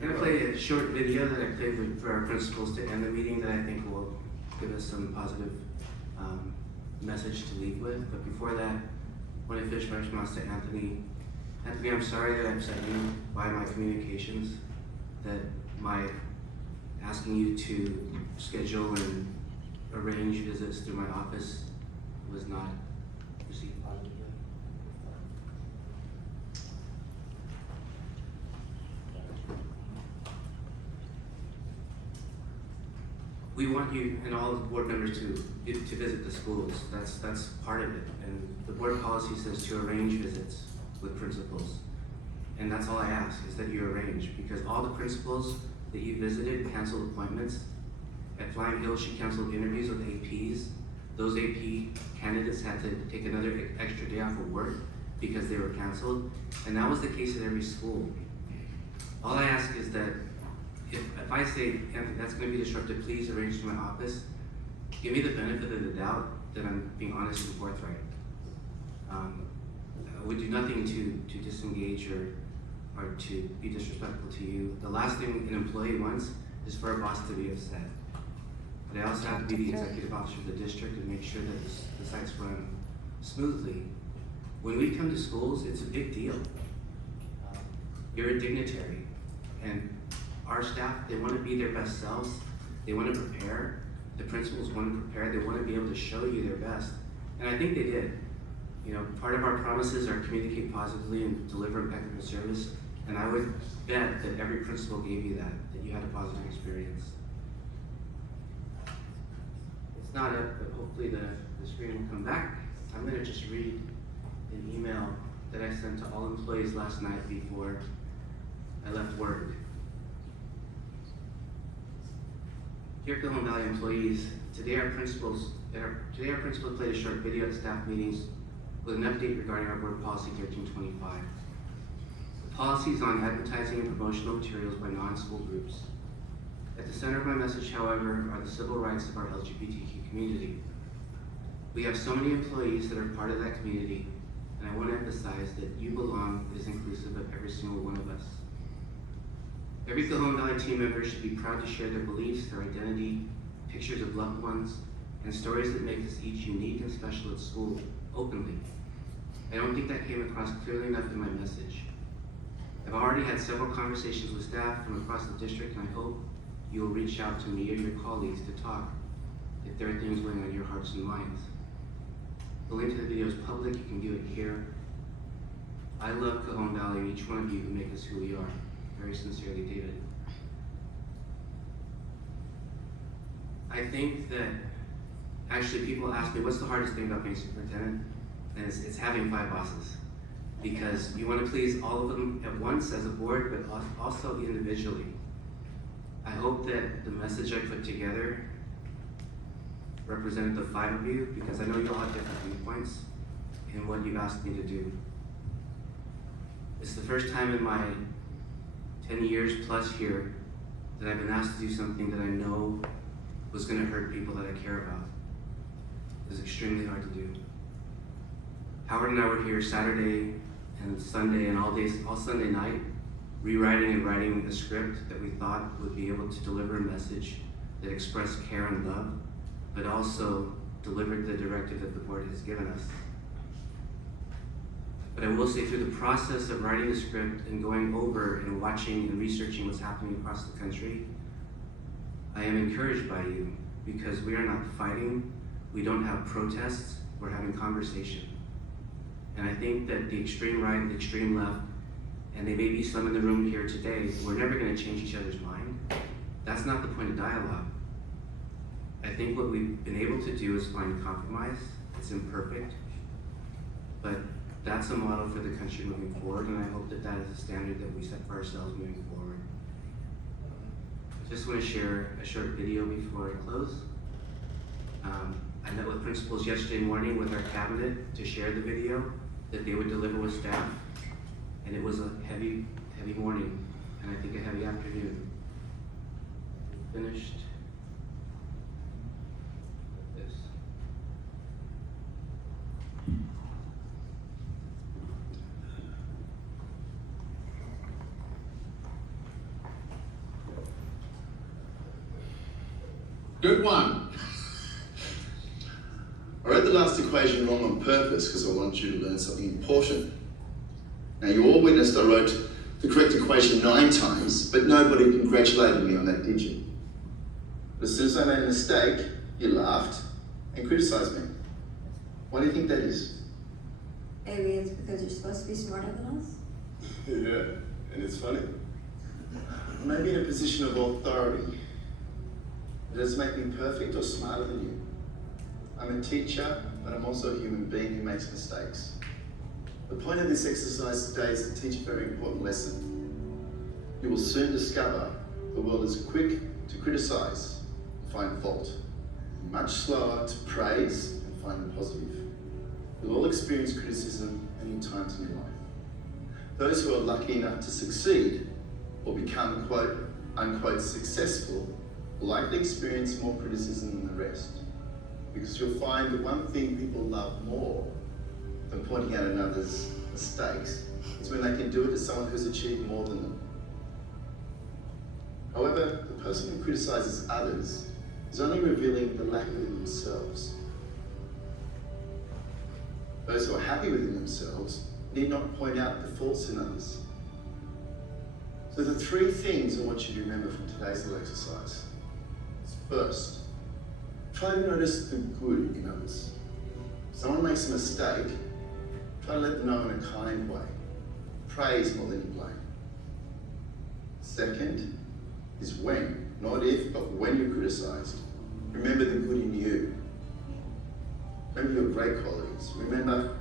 I'm going to play a short video that I played for our principals to end the meeting that I think will give us some positive message to leave with. But before that, I want to finish my response to Anthony. Anthony, I'm sorry that I upset you by my communications, that my asking you to schedule and arrange visits through my office was not received positively. We want you and all the board members to visit the schools. That's part of it. And the board policy says to arrange visits with principals. And that's all I ask, is that you arrange, because all the principals that you visited canceled appointments. At Flying Hill, she canceled interviews with APs. Those AP candidates had to take another extra day off of work because they were canceled. And that was the case at every school. All I ask is that if I say, Anthony, that's going to be disruptive, please arrange to my office, give me the benefit of the doubt that I'm being honest and forthright. I would do nothing to disengage or to be disrespectful to you. The last thing an employee wants is for a boss to be upset. But I also have to be the executive officer of the district and make sure that the sites run smoothly. When we come to schools, it's a big deal. You're a dignitary, and our staff, they want to be their best selves. They want to prepare. The principals want to prepare. They want to be able to show you their best. And I think they did. You know, part of our promises are communicate positively and deliver impeccable service. And I would bet that every principal gave you that you had a positive experience. It's not up, but hopefully the screen will come back. I'm going to just read an email that I sent to all employees last night before I left work. Dear Cajon Valley employees, today our principal played a short video at staff meetings with an update regarding our board policy 1325. The policy is on advertising and promotional materials by non-school groups. At the center of my message, however, are the civil rights of our LGBTQ community. We have so many employees that are part of that community, and I want to emphasize that you belong is inclusive of every single one of us. Every Cajon Valley team member should be proud to share their beliefs, their identity, pictures of loved ones, and stories that make us each unique and special at school, openly. I don't think that came across clearly enough in my message. I've already had several conversations with staff from across the district, and I hope you will reach out to me or your colleagues to talk if there are things going on in your hearts and minds. The link to the video is public, you can view it here. I love Cajon Valley and each one of you who make us who we are. Very sincerely, David. I think that actually people ask me, what's the hardest thing about being superintendent? And it's having 5 bosses. Because you want to please all of them at once as a board, but also individually. I hope that the message I put together represented the 5 of you, because I know you all have different viewpoints in what you've asked me to do. It's the first time in my 10 years plus here that I've been asked to do something that I know was going to hurt people that I care about. It was extremely hard to do. Howard and I were here Saturday and Sunday and all Sunday night, rewriting and writing a script that we thought would be able to deliver a message that expressed care and love, but also delivered the directive that the board has given us. But I will say, through the process of writing the script and going over and watching and researching what's happening across the country, I am encouraged by you, because we are not fighting, we don't have protests, we're having conversation. And I think that the extreme right and the extreme left, and there may be some in the room here today, we're never going to change each other's mind. That's not the point of dialogue. I think what we've been able to do is find compromise. It's imperfect, but that's a model for the country moving forward, and I hope that that is a standard that we set for ourselves moving forward. I just want to share a short video before I close. I met with principals yesterday morning with our cabinet to share the video that they would deliver with staff, and it was a heavy, heavy morning, and I think a heavy afternoon. Finished. This. Good one. I read the last equation wrong on purpose because I want you to learn something important. Now, you all witnessed I wrote the correct equation 9 times, but nobody congratulated me on that, did you? But as soon as I made a mistake, you laughed and criticised me. Why do you think that is? Maybe it's because you're supposed to be smarter than us? Yeah, and it's funny. Maybe in a position of authority. Does it make me perfect or smarter than you? I'm a teacher, but I'm also a human being who makes mistakes. The point of this exercise today is to teach a very important lesson. You will soon discover the world is quick to criticise and find fault, much slower to praise and find the positive. You'll all experience criticism many times in your life. Those who are lucky enough to succeed or become quote unquote successful will likely experience more criticism than the rest, because you'll find that one thing people love more than pointing out another's mistakes is when they can do it to someone who's achieved more than them. However, the person who criticises others is only revealing the lack within themselves. Those who are happy within themselves need not point out the faults in others. So the 3 things I want you to remember from today's little exercise. First, try to notice the good in others. If someone makes a mistake, try to let them know in a kind way. Praise more than you blame. Second is when, not if, but when you're criticised. Remember the good in you. Remember your great qualities. Remember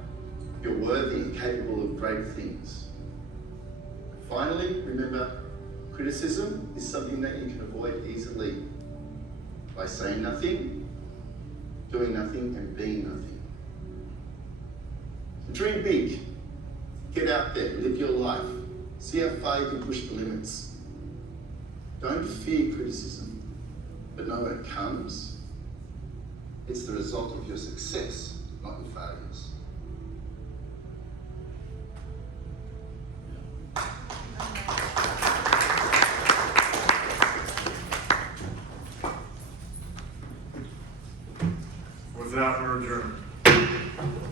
you're worthy and capable of great things. Finally, remember criticism is something that you can avoid easily by saying nothing, doing nothing, and being nothing. So dream big. Get out there, live your life. See how far you can push the limits. Don't fear criticism, but know when it comes, it's the result of your success, not your failures. With that, we're adjourned.